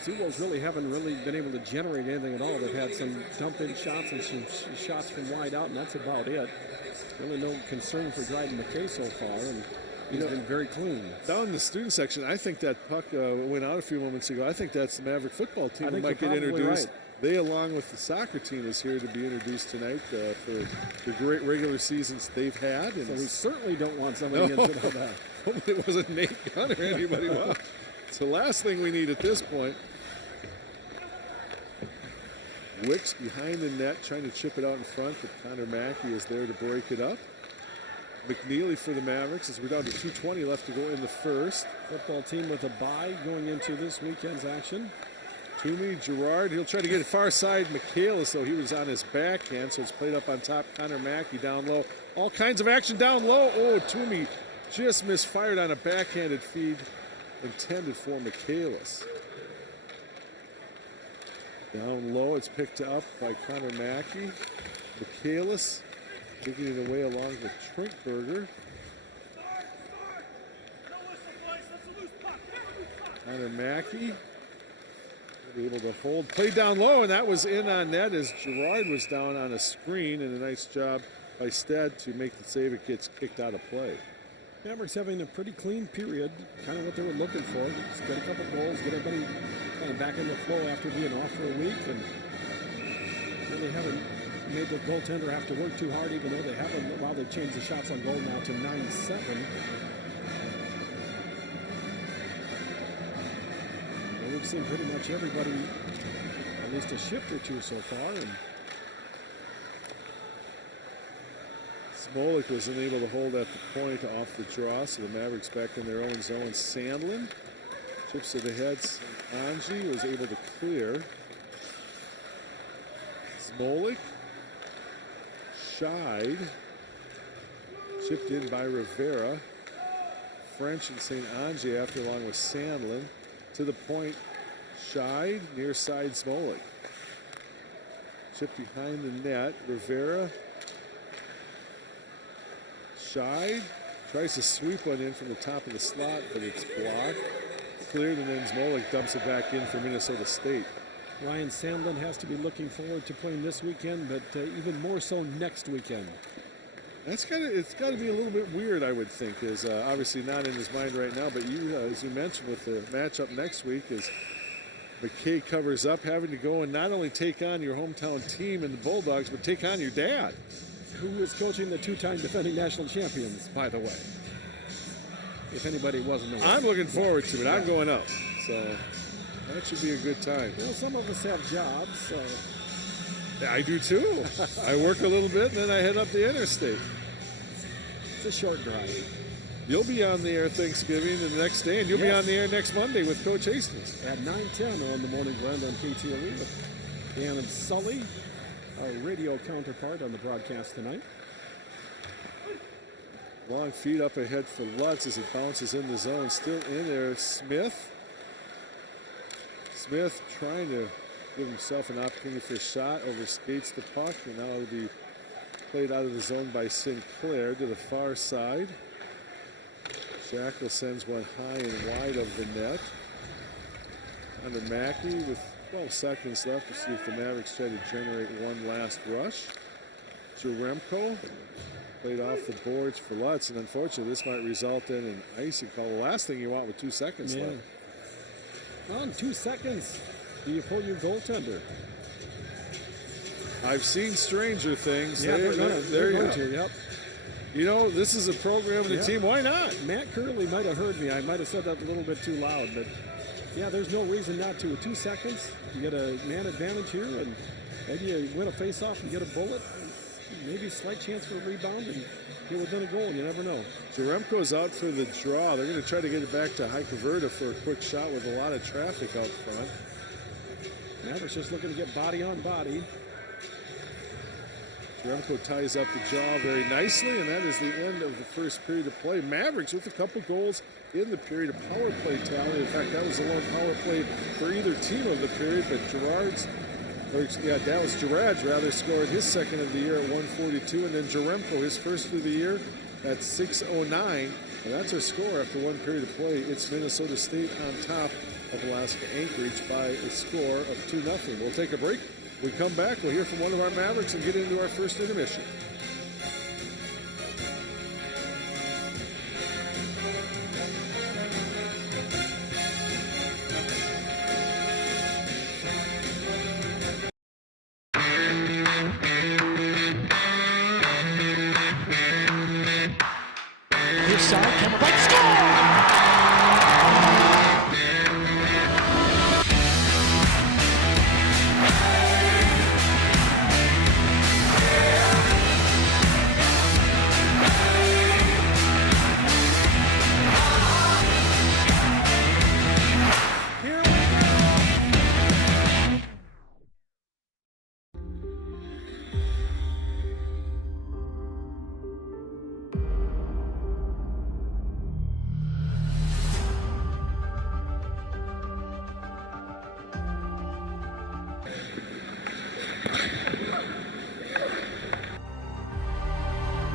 Seawolves haven't been able to generate anything at all. They've had some dump-in shots and some shots from wide out, and that's about it. Really no concern for Dryden McKay so far, and he's been very clean. Down in the student section, I think that puck went out a few moments ago. I think that's the Maverick football team that might get introduced. Right. They, along with the soccer team, is here to be introduced tonight for the great regular seasons they've had. And so we certainly don't want somebody injured on that. Hopefully it wasn't Nate Gunn or anybody else. It's the last thing we need at this point. Wicks behind the net, trying to chip it out in front, but Connor Mackey is there to break it up. McNeely for the Mavericks as we're down to 2:20 left to go in the first. Football team with a bye going into this weekend's action. Toomey, Gerard, he'll try to get it far side. Michaelis, though, he was on his backhand, so it's played up on top. Connor Mackey down low. All kinds of action down low. Oh, Toomey just misfired on a backhanded feed intended for Michaelis. Down low, it's picked up by Connor Mackey. Michaelis taking it away along with Trinkberger. Connor Mackey able to hold, play down low, and that was in on net as Gerard was down on a screen, and a nice job by Stead to make the save. It gets kicked out of play. Mavericks having a pretty clean period, kind of what they were looking for. Just get a couple goals, get everybody kind of back in the flow after being off for a week, and really haven't made the goaltender have to work too hard, even though they haven't. While they've changed the shots on goal now to 9-7. We've seen pretty much everybody at least a shift or two so far. And Smolik was unable to hold at the point off the draw, so the Mavericks back in their own zone. Sandlin chips to the head. Anji was able to clear. Smolik shied. Chipped in by Rivera. French and St. Ange after, along with Sandlin. To the point, shied, near side Smolik. Chipped behind the net. Rivera shied, Tries to sweep one in from the top of the slot, but it's blocked. Cleared, and then Zmolik dumps it back in for Minnesota State. Ryan Sandlin has to be looking forward to playing this weekend, but even more so next weekend. It's got to be a little bit weird, I would think. Is obviously not in his mind right now, but you, as you mentioned, with the matchup next week, is McKay covers up, having to go and not only take on your hometown team and the Bulldogs, but take on your dad, who is coaching the two-time defending national champions, by the way. If anybody wasn't aware. I'm looking forward to it. I'm going up, so that should be a good time. Well, some of us have jobs, so. I do too. I work a little bit and then I head up the interstate. It's a short drive. You'll be on the air Thanksgiving and the next day, and you'll be on the air next Monday with Coach Hastings. At 9:10 on the Morning Blend on KTLE with Dan and Sully, our radio counterpart on the broadcast tonight. Long feed up ahead for Lutz as it bounces in the zone. Still in there, Smith. Smith trying to give himself an opportunity for a shot, overskates the puck, and now it'll be played out of the zone by Sinclair to the far side. Shackle sends one high and wide of the net. Under Mackey with 12 seconds left to see if the Mavericks try to generate one last rush. Jaremko played off the boards for Lutz, and unfortunately this might result in an icing call. The last thing you want with 2 seconds left. Well, in 2 seconds, do you pull your goaltender? I've seen stranger things. Yeah, they're going to, yep. You know, this is a program and a team. Why not? Matt Curley might have heard me. I might have said that a little bit too loud, but yeah, there's no reason not to. With 2 seconds, you get a man advantage here, and maybe you win a face-off and get a bullet. Maybe a slight chance for a rebound and get within a goal. You never know. Jaremko's out for the draw. They're going to try to get it back to Hyperverta for a quick shot with a lot of traffic out front. Mavericks just looking to get body on body. Jaremko ties up the jaw very nicely, and that is the end of the first period of play. Mavericks with a couple goals in the period of power play tally. In fact, that was the one power play for either team of the period, but Dallas Gerard's rather scored his second of the year at 142, and then Jaremko his first of the year at 609. And that's our score after one period of play. It's Minnesota State on top of Alaska Anchorage by a score of 2-0. We'll take a break. We come back, we'll hear from one of our Mavericks and get into our first intermission. His side, camera right, score!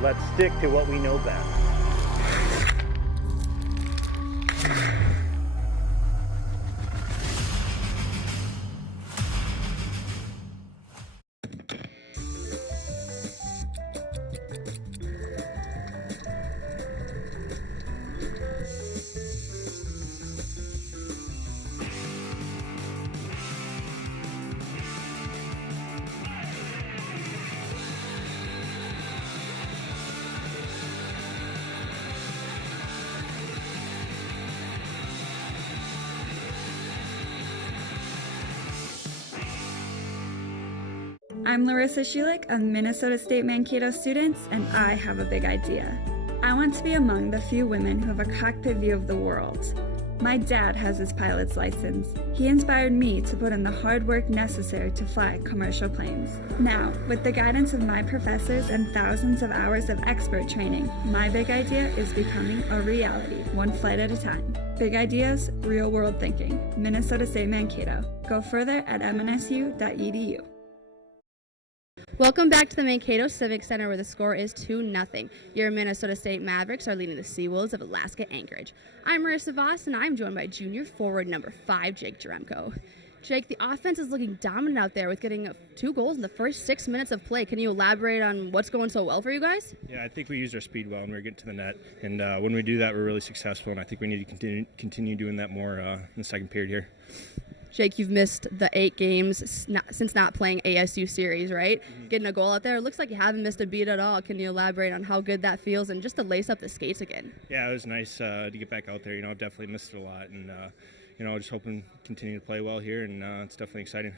Let's stick to what we know best. I'm Larissa Schulich of Minnesota State Mankato students, and I have a big idea. I want to be among the few women who have a cockpit view of the world. My dad has his pilot's license. He inspired me to put in the hard work necessary to fly commercial planes. Now, with the guidance of my professors and thousands of hours of expert training, my big idea is becoming a reality, one flight at a time. Big ideas, real world thinking. Minnesota State Mankato. Go further at mnsu.edu. Welcome back to the Mankato Civic Center, where the score is 2-0. Your Minnesota State Mavericks are leading the Seawolves of Alaska Anchorage. I'm Marissa Voss, and I'm joined by junior forward number 5, Jake Jaremko. Jake, the offense is looking dominant out there with getting 2 goals in the first 6 minutes of play. Can you elaborate on what's going so well for you guys? Yeah, I think we used our speed well, and we're getting to the net. And when we do that, we're really successful, and I think we need to continue doing that more in the second period here. Jake, you've missed the 8 games since not playing ASU series, right? Mm-hmm. Getting a goal out there, it looks like you haven't missed a beat at all. Can you elaborate on how good that feels and just to lace up the skates again? Yeah, it was nice to get back out there. I've definitely missed it a lot, and just hoping to continue to play well here, and it's definitely exciting.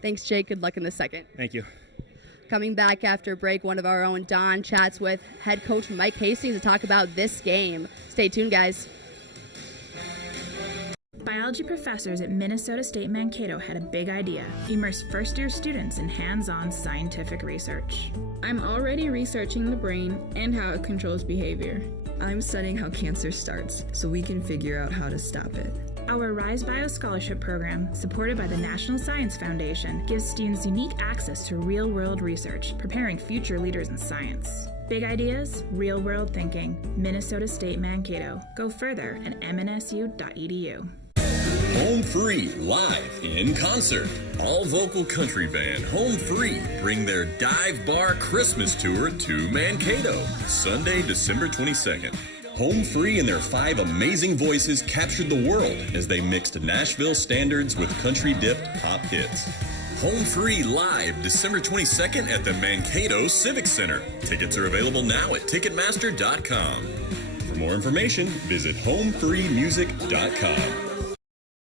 Thanks, Jake. Good luck in the second. Thank you. Coming back after break, one of our own, Don, chats with head coach Mike Hastings to talk about this game. Stay tuned, guys. Biology professors at Minnesota State Mankato had a big idea: immerse first-year students in hands-on scientific research. I'm already researching the brain and how it controls behavior. I'm studying how cancer starts so we can figure out how to stop it. Our Rise Bio Scholarship Program, supported by the National Science Foundation, gives students unique access to real-world research, preparing future leaders in science. Big ideas, real-world thinking. Minnesota State Mankato. Go further at mnsu.edu. Home Free, live in concert. All vocal country band Home Free bring their Dive Bar Christmas tour to Mankato, Sunday, December 22nd. Home Free and their 5 amazing voices captured the world as they mixed Nashville standards with country-dipped pop hits. Home Free live December 22nd at the Mankato Civic Center. Tickets are available now at Ticketmaster.com. For more information, visit homefreemusic.com.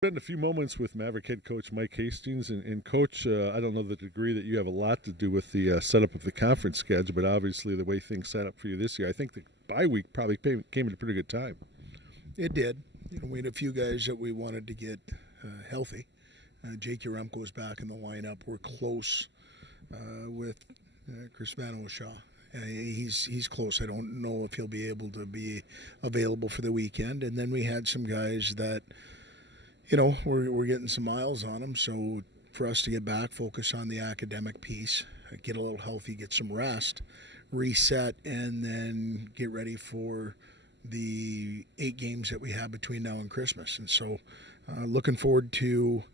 Spent a few moments with Maverick head coach Mike Hastings, and coach, I don't know the degree that you have a lot to do with the setup of the conference schedule, but obviously the way things set up for you this year, I think the bye week probably came at a pretty good time. It did. We had a few guys that we wanted to get healthy. Jake Jaremko's back in the lineup. We're close with Chris Van Oshaw. He's close. I don't know if he'll be able to be available for the weekend. And then we had some guys that, we're getting some miles on them. So for us to get back, focus on the academic piece, get a little healthy, get some rest, reset, and then get ready for the 8 games that we have between now and Christmas. And so looking forward to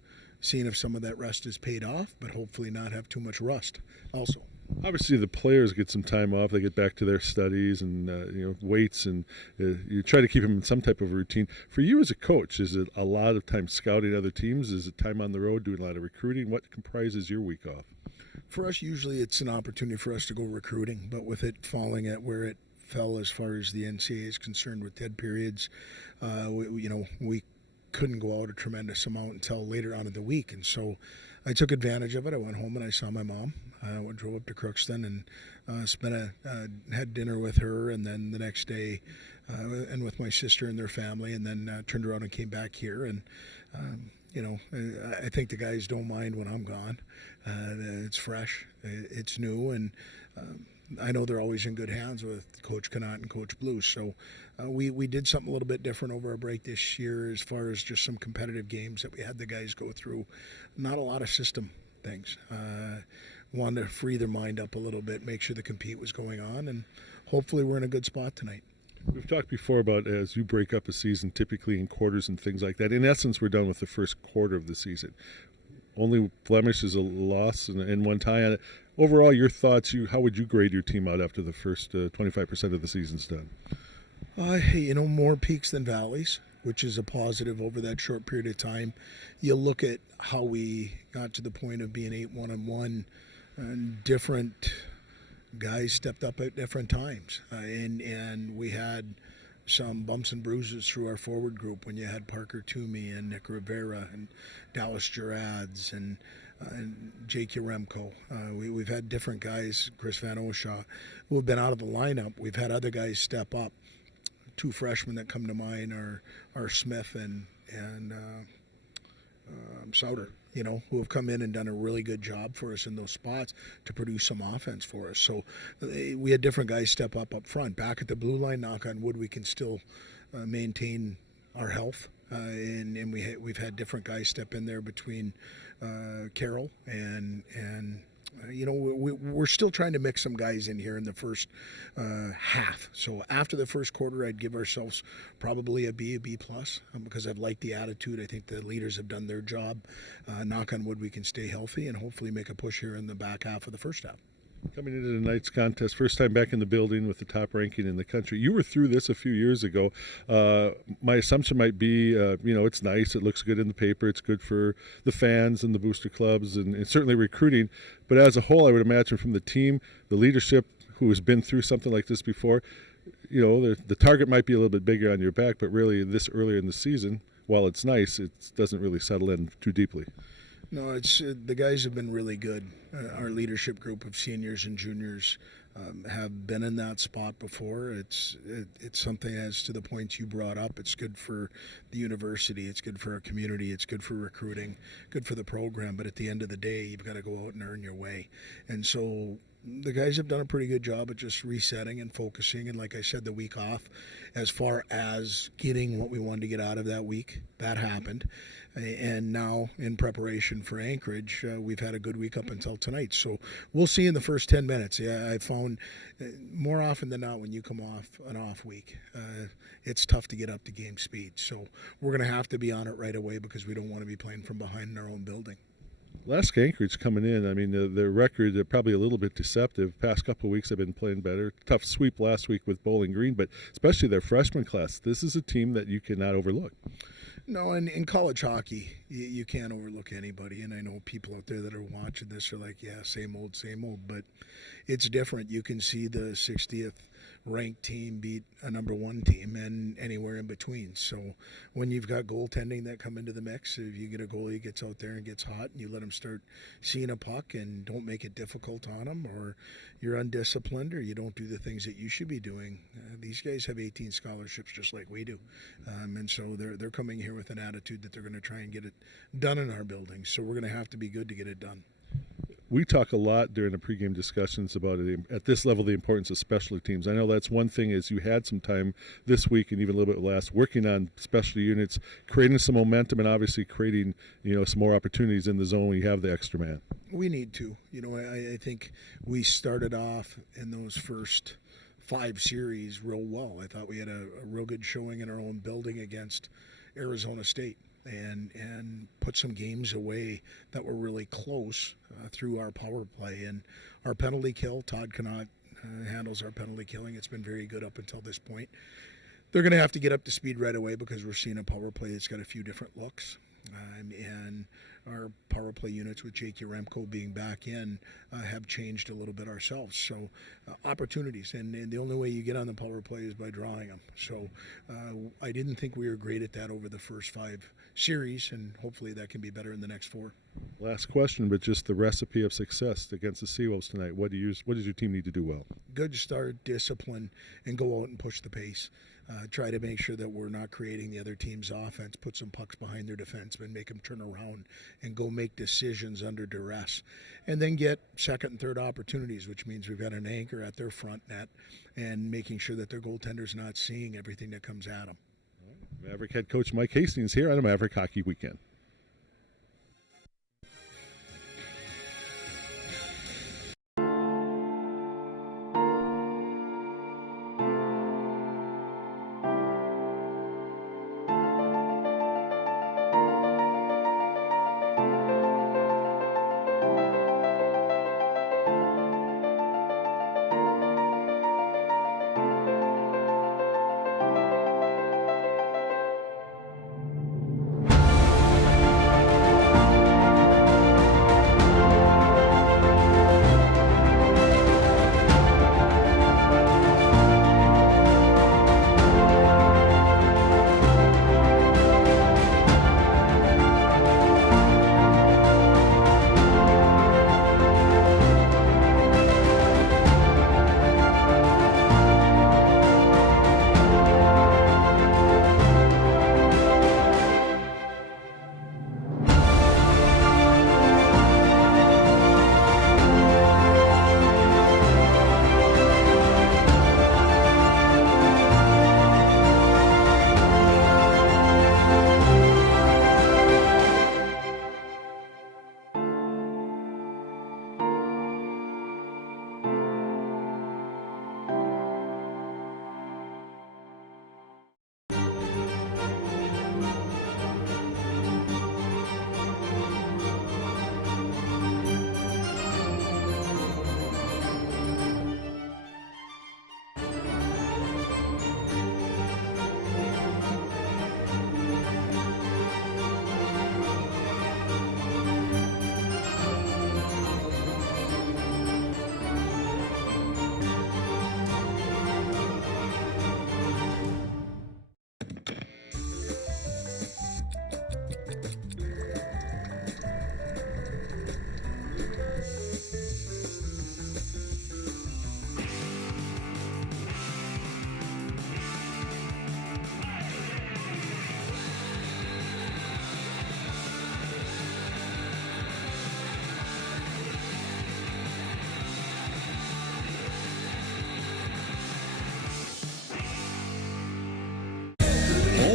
seeing if some of that rest is paid off, but hopefully not have too much rust also. Obviously, the players get some time off. They get back to their studies and weights, and you try to keep them in some type of routine. For you as a coach, is it a lot of time scouting other teams? Is it time on the road, doing a lot of recruiting? What comprises your week off? For us, usually it's an opportunity for us to go recruiting, but with it falling at where it fell as far as the NCAA is concerned with dead periods, we couldn't go out a tremendous amount until later on in the week, and so I took advantage of it. I went home and I saw my mom. I drove up to Crookston and had dinner with her, and then the next day and with my sister and their family, and then turned around and came back here. And I think the guys don't mind when I'm gone. It's fresh, it's new, and I know they're always in good hands with Coach Connaught and Coach Blue. So we did something a little bit different over our break this year as far as just some competitive games that we had the guys go through. Not a lot of system things. Wanted to free their mind up a little bit, make sure the compete was going on, and hopefully we're in a good spot tonight. We've talked before about as you break up a season, typically in quarters and things like that. In essence, we're done with the first quarter of the season. Only blemish is a loss and one tie. Overall, your thoughts, how would you grade your team out after the first 25% of the season's done? More peaks than valleys, which is a positive over that short period of time. You look at how we got to the point of being 8-1-1, and different guys stepped up at different times. And we had some bumps and bruises through our forward group when you had Parker Toomey and Nick Rivera and Dallas Gerads and Jake Jaremko. We've had different guys, Chris Van Oshaw, who have been out of the lineup. We've had other guys step up. 2 freshmen that come to mind are Smith and Souter, who have come in and done a really good job for us in those spots to produce some offense for us. So we had different guys step up front. Back at the blue line, knock on wood, we can still maintain our health. And we've had different guys step in there between Carroll and We're still trying to mix some guys in here in the first half. So after the first quarter, I'd give ourselves probably a B plus, because I've liked the attitude. I think the leaders have done their job. Knock on wood, we can stay healthy and hopefully make a push here in the back half of the first half. Coming into tonight's contest, first time back in the building with the top ranking in the country. You were through this a few years ago. My assumption might be, it's nice. It looks good in the paper. It's good for the fans and the booster clubs and certainly recruiting. But as a whole, I would imagine from the team, the leadership who has been through something like this before, the target might be a little bit bigger on your back, but really this earlier in the season, while it's nice, it doesn't really settle in too deeply. No, it's the guys have been really good. Our leadership group of seniors and juniors have been in that spot before. It's something, as to the points you brought up, it's good for the university, it's good for our community, it's good for recruiting, good for the program. But at the end of the day, you've got to go out and earn your way. And so the guys have done a pretty good job at just resetting and focusing. And like I said, the week off, as far as getting what we wanted to get out of that week, that happened. And now in preparation for Anchorage, we've had a good week up until tonight. So we'll see in the first 10 minutes. Yeah, I found more often than not when you come off an off week, it's tough to get up to game speed. So we're going to have to be on it right away because we don't want to be playing from behind in our own building. Alaska Anchorage coming in, I mean, their record, they're probably a little bit deceptive. Past couple of weeks they've been playing better. Tough sweep last week with Bowling Green, but especially their freshman class. This is a team that you cannot overlook. No, and in college hockey, you can't overlook anybody. And I know people out there that are watching this are like, yeah, same old. But it's different. You can see the 60th ranked team beat a number one team and anywhere in between. So when you've got goaltending that come into the mix, if you get a goalie who gets out there and gets hot and you let him start seeing a puck and don't make it difficult on him, or you're undisciplined or you don't do the things that you should be doing, these guys have 18 scholarships just like we do. And so they're coming here with an attitude that they're going to try and get it done in our building. So we're going to have to be good to get it done. We talk a lot during the pregame discussions about it, at this level, the importance of specialty teams. I know that's one thing is you had some time this week and even a little bit last working on specialty units, creating some momentum and obviously creating, some more opportunities in the zone when you have the extra man. We need to. I think we started off in those first 5 series real well. I thought we had a real good showing in our own building against Arizona State. And put some games away that were really close through our power play. And our penalty kill, Todd Connaught handles our penalty killing. It's been very good up until this point. They're going to have to get up to speed right away because we're seeing a power play that's got a few different looks. And our power play units with Jake Yaremko being back in have changed a little bit ourselves. So opportunities, and the only way you get on the power play is by drawing them. So I didn't think we were great at that over the first 5 series, and hopefully that can be better in the next 4. Last question, but just the recipe of success against the Seawolves tonight. What does your team need to do well? Good start, discipline, and go out and push the pace. Try to make sure that we're not creating the other team's offense, put some pucks behind their defensemen, make them turn around and go make decisions under duress. And then get second and third opportunities, which means we've got an anchor at their front net and making sure that their goaltender's not seeing everything that comes at them. Maverick head coach Mike Hastings here on a Maverick Hockey Weekend.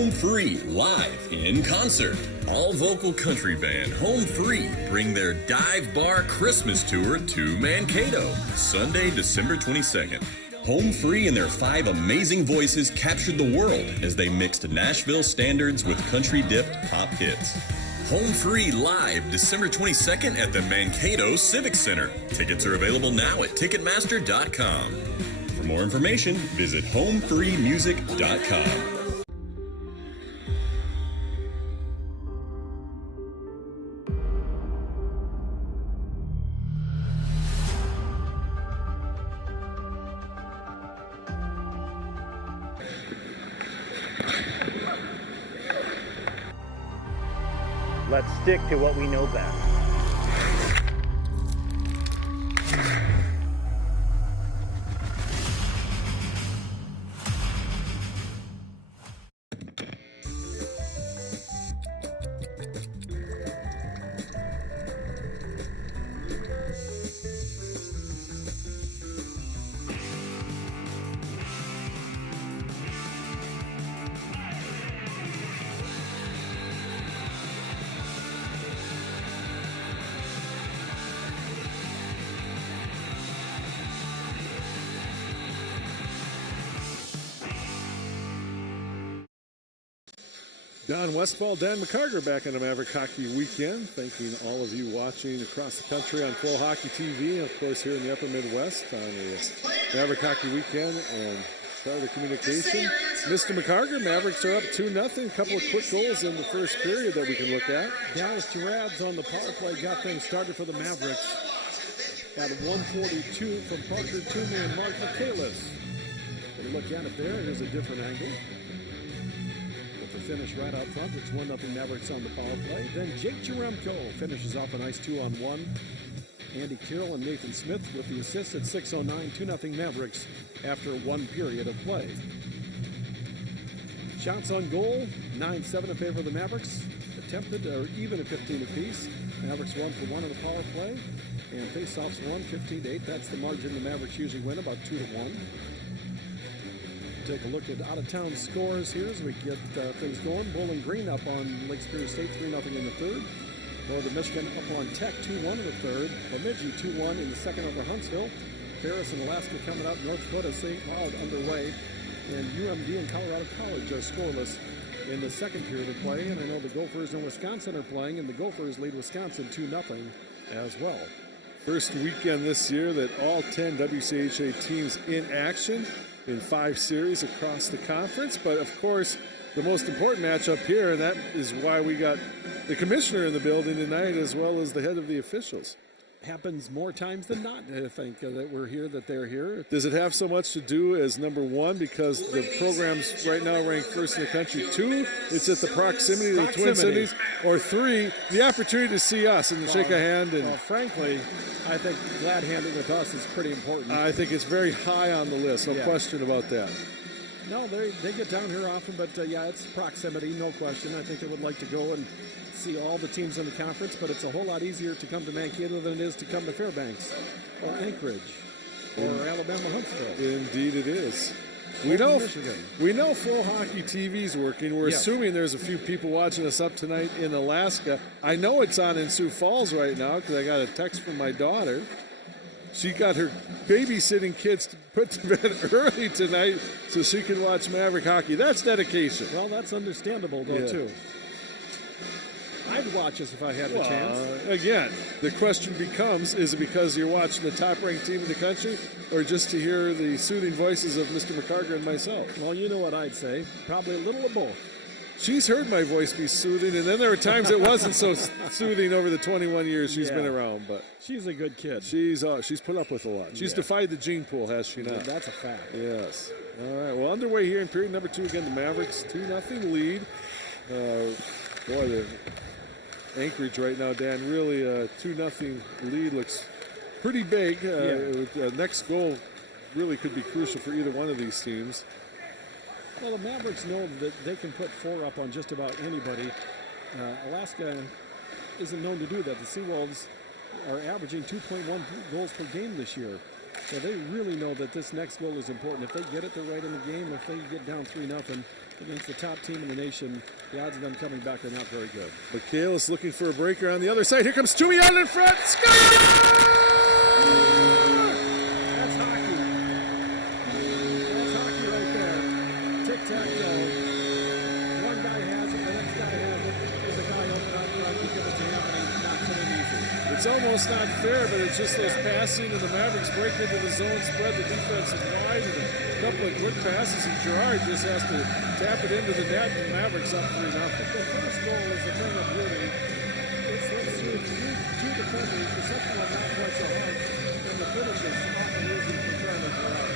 Home Free live in concert. All vocal country band Home Free bring their dive bar Christmas tour to Mankato, Sunday, December 22nd. Home Free and their 5 amazing voices captured the world as they mixed Nashville standards with country-dipped pop hits. Home Free live December 22nd at the Mankato Civic Center. Tickets are available now at Ticketmaster.com. For more information, visit homefreemusic.com. Let's stick to what we know best. Don Westfall, Dan McCarger back on the Maverick Hockey Weekend. Thanking all of you watching across the country on Flow Hockey TV, and of course here in the Upper Midwest on the Maverick Hockey Weekend and Charter Communication. Mr. McCarger, Mavericks are up 2-0. A couple of quick goals in the first period that we can look at. Dallas Girads on the power play got things started for the Mavericks at 1:42 from Parker Toomey and Mark Michaelis. We'll look at it there. Here's a different angle. Finish right out front. It's 1-0 Mavericks on the power play. Then Jake Jeremko finishes off a nice 2-on-1. Andy Carroll and Nathan Smith with the assists at 6:09, 2-0 Mavericks after one period of play. Shots on goal, 9-7 in favor of the Mavericks. Attempted or even at 15 apiece. Mavericks 1 for 1 on the power play. And faceoffs won 15-8. That's the margin the Mavericks usually win, about 2-1. Take a look at out-of-town scores here as we get things going. Bowling Green up on Lake Superior State 3-0 in the third. Northern Michigan up on Tech 2-1 in the third. Bemidji 2-1 in the second over Huntsville. Ferris and Alaska coming up. North Dakota, St. Cloud underway. And UMD and Colorado College are scoreless in the second period of play. And I know the Gophers and Wisconsin are playing, and the Gophers lead Wisconsin 2-0 as well. First weekend this year that all 10 WCHA teams in action in 5 series across the conference. But of course, the most important matchup here, and that is why we got the commissioner in the building tonight as well as the head of the officials. Happens more times than not, I think, that we're here, that they're here. Does it have so much to do as number one, because the program's right now ranked first in the country? 2, it's at the proximity of the Twin Cities. Or 3, the opportunity to see us and to shake a hand. And frankly, I think glad handing with us is pretty important. I think it's very high on the list, no question about that. No, they get down here often, but yeah, it's proximity, no question. I think they would like to go and see all the teams in the conference, but it's a whole lot easier to come to Mankato than it is to come to Fairbanks or Anchorage or Alabama Huntsville. Indeed it is. We know Flow Hockey TV's working. We're assuming there's a few people watching us up tonight in Alaska. I know it's on in Sioux Falls right now because I got a text from my daughter. She got her babysitting kids to put to bed early tonight so she can watch Maverick hockey. That's dedication. Well, that's understandable, though, too. I'd watch us if I had the chance. Again, the question becomes, is it because you're watching the top-ranked team in the country or just to hear the soothing voices of Mr. McCarger and myself? Well, you know what I'd say. Probably a little of both. She's heard my voice be soothing, and then there were times it wasn't so soothing over the 21 years she's been around. But she's a good kid. She's put up with a lot. She's defied the gene pool, has she not? That's a fact. Yes. All right. Well, underway here in period number 2 again. The Mavericks 2-0 lead. Boy, the Anchorage right now, Dan. Really, 2-0 lead looks pretty big. Next goal really could be crucial for either one of these teams. Well, the Mavericks know that they can put 4 up on just about anybody. Alaska isn't known to do that. The Seawolves are averaging 2.1 goals per game this year. So they really know that this next goal is important. If they get it, they're right in the game. If they get down 3-0, against the top team in the nation, the odds of them coming back are not very good. Michaelis looking for a breaker on the other side. Here comes Toomey out in front. Score! That's hockey. That's hockey right there. Tic-tac-toe. One guy has it, the next guy has it. There's a guy open out front. You give it to him, and he knocks it in easy. It's almost not fair, but it's just those passing, and the Mavericks break into the zone, spread the defense wide, and a couple of quick passes, and Girard just has to tap it into the net, and the Mavericks up 3-0. The first goal is the thing that really, it's let's see, two defenders, the second one not quite so hard, and the finish is often easy for Charlie Girard.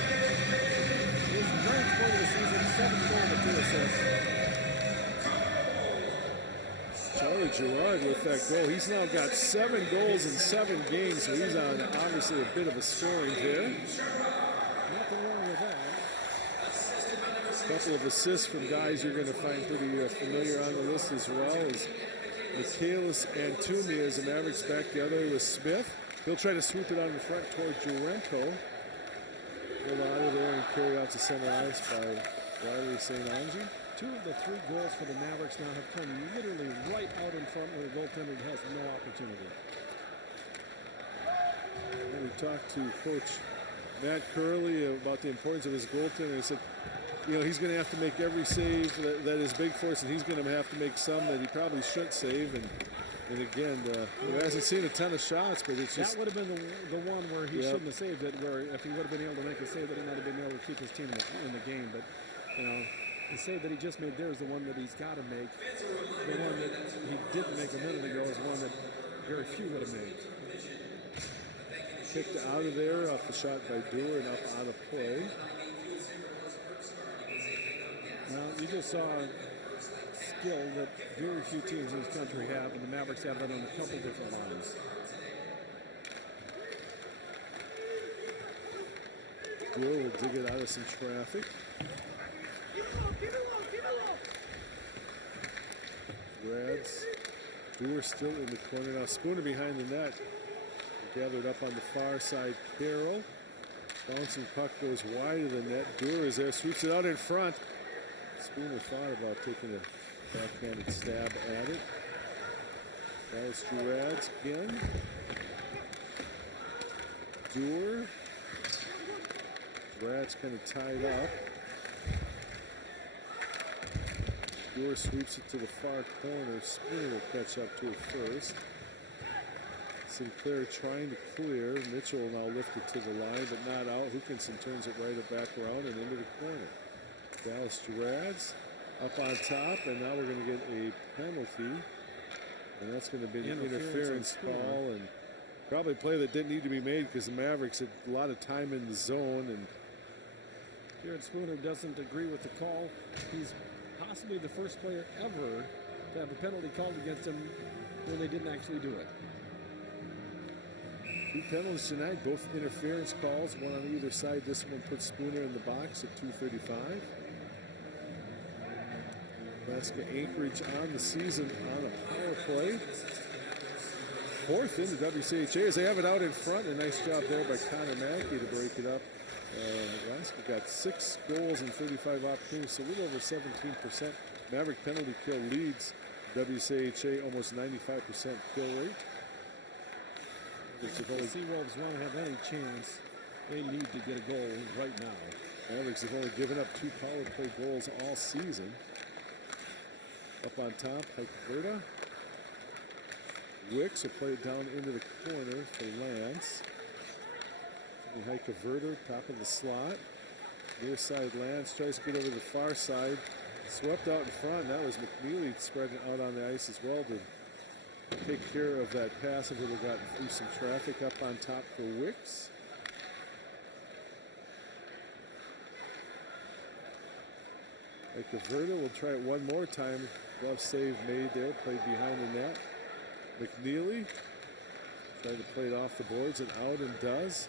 His 9th goal of the season, 7 goals and 2 assists. Charlie Girard with that goal. He's now got 7 goals in 7 games, so he's on obviously a bit of a scoring here. Nothing wrong with that. A couple of assists from guys you're going to find pretty familiar on the list as well as Michaelis and Toomey as the Mavericks back the other with Smith. He'll try to sweep it on the front toward Jurenko. Pulled out of there and carried out to center ice by Riley St. Ange. 2 of the 3 goals for the Mavericks now have come literally right out in front where the goaltender has no opportunity. And we talked to Coach Matt Curley about the importance of his goaltender. He said, you know, he's going to have to make every save that is big for us, and he's going to have to make some that he probably shouldn't save. And again, he hasn't seen a ton of shots, but it's just... That would have been the one where he shouldn't have saved it, where if he would have been able to make a save, that he might have been able to keep his team in the game. But, you know, the save that he just made there is the one that he's got to make. The one that he didn't make a minute ago is one that very few would have made. Kicked out of there off the shot by Dewar and up out of play. Well, you just saw skill that very few teams in this country have, and the Mavericks have that on a couple different lines. Dewar will dig it out of some traffic. Rads. Dewar still in the corner now. Spooner behind the net. Gathered up on the far side. Carroll. Bouncing puck goes wide of the net. Dewar is there. Sweeps it out in front. Spooner thought about taking a backhanded stab at it. That was Rads again. Dewar. Rads kind of tied up. Dewar sweeps it to the far corner. Spooner will catch up to it first. Sinclair trying to clear. Mitchell will now lift it to the line, but not out. Hookinson turns it right back around and into the corner. Dallas Girads up on top, and now we're going to get a penalty. And that's going to be an interference call, and probably a play that didn't need to be made because the Mavericks had a lot of time in the zone. And Jared Spooner doesn't agree with the call. He's possibly the first player ever to have a penalty called against him when they didn't actually do it. 2 penalties tonight, both interference calls, one on either side. This one puts Spooner in the box at 2:35. Alaska Anchorage on the season on a power play. 4th in the WCHA as they have it out in front. A nice job there by Connor Mackey to break it up. Alaska got 6 goals and 35 opportunities, so a little over 17%. Maverick penalty kill leads WCHA almost 95% kill rate. If the Seawolves won't have any chance, they need to get a goal right now. Mavericks have only given up 2 power play goals all season. Up on top, Verda. Wicks will play it down into the corner for Lance. Heike Verda, top of the slot. Near side, Lance tries to get over the far side. Swept out in front. That was McNeely spreading out on the ice as well to take care of that pass if it had gotten through some traffic. Up on top for Wicks. Heike Verda will try it one more time. Glove save made there, played behind the net. McNeely tried to play it off the boards and out and does.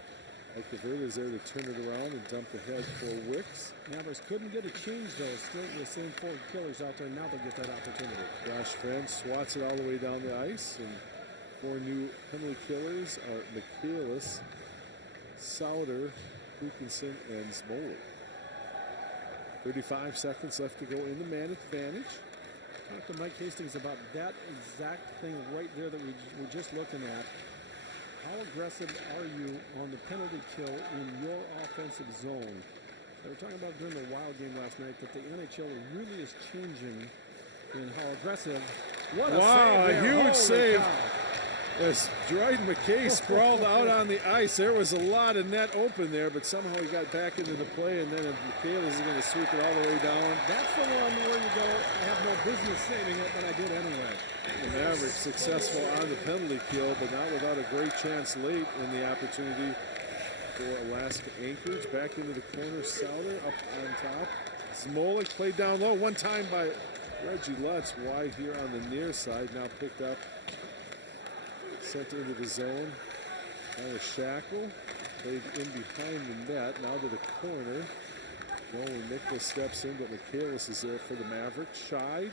Heike Verda is there to turn it around and dump ahead for Wicks. Mavericks couldn't get a change though. Still the same 4 killers out there. Now they'll get that opportunity. Josh Friend swats it all the way down the ice, and 4 new penalty killers are Michaelis, Souter, Hookinson, and Smoley. 35 seconds left to go in the man advantage. Talk to Mike Hastings about that exact thing right there that we were just looking at. How aggressive are you on the penalty kill in your offensive zone? They were talking about during the Wild game last night that the NHL really is changing in how aggressive. What a wow, save there. A huge Holy save. cow. As Dryden McKay sprawled out on the ice, there was a lot of net open there, but somehow he got back into the play, and then Michaelis is going to sweep it all the way down. That's the one where you go, I have no business saving it, but I did anyway. The Mavericks successful on the penalty kill, but not without a great chance late in the opportunity for Alaska Anchorage. Back into the corner, Souter up on top. Smolik played down low one time by Reggie Lutz, wide here on the near side, now picked up. Sent into the zone. Now a Shackle. Played in behind the net. Now to the corner. Nolan Nicholas steps in, but Michaelis is there for the Mavericks. Scheid.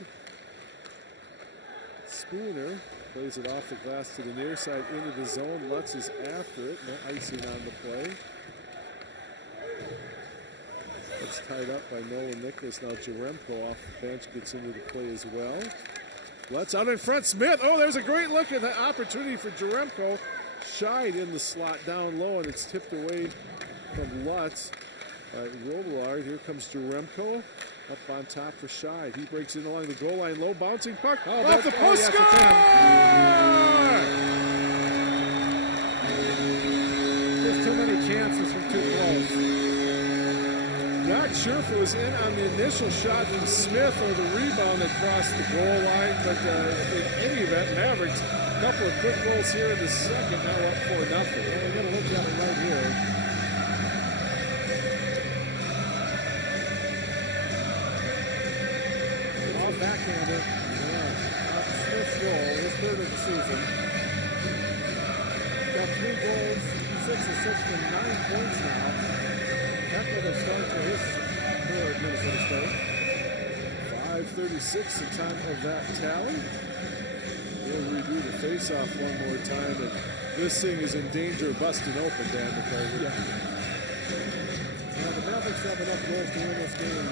Spooner plays it off the glass to the near side into the zone. Lutz is after it. No icing on the play. That's tied up by Nolan Nicholas. Now Jaremko off the bench gets into the play as well. Lutz out in front, Smith. Oh, there's a great look at the opportunity for Jaremko. Scheid in the slot down low, and it's tipped away from Lutz by Robillard. Here comes Jaremko up on top for Scheid. He breaks in along the goal line, low bouncing puck. Oh, off the post, yes, score! Just too many chances from too close. Not sure if it was in on the initial shot from Smith or the rebound that crossed the goal line, but in any event, Mavericks, a couple of quick goals here in the second, now up 4-0. Well, we're going to look at it right here. All backhander. Smith's goal, his third of the season. Got 3 goals, 6 assists for 9 points now. Heck of a start to his career at Minnesota State. 5:36 the time of that tally. We'll redo the face-off one more time, and this thing is in danger of busting open, Dan McCarthy. Yeah. Now the Mavericks have enough goals to win this game,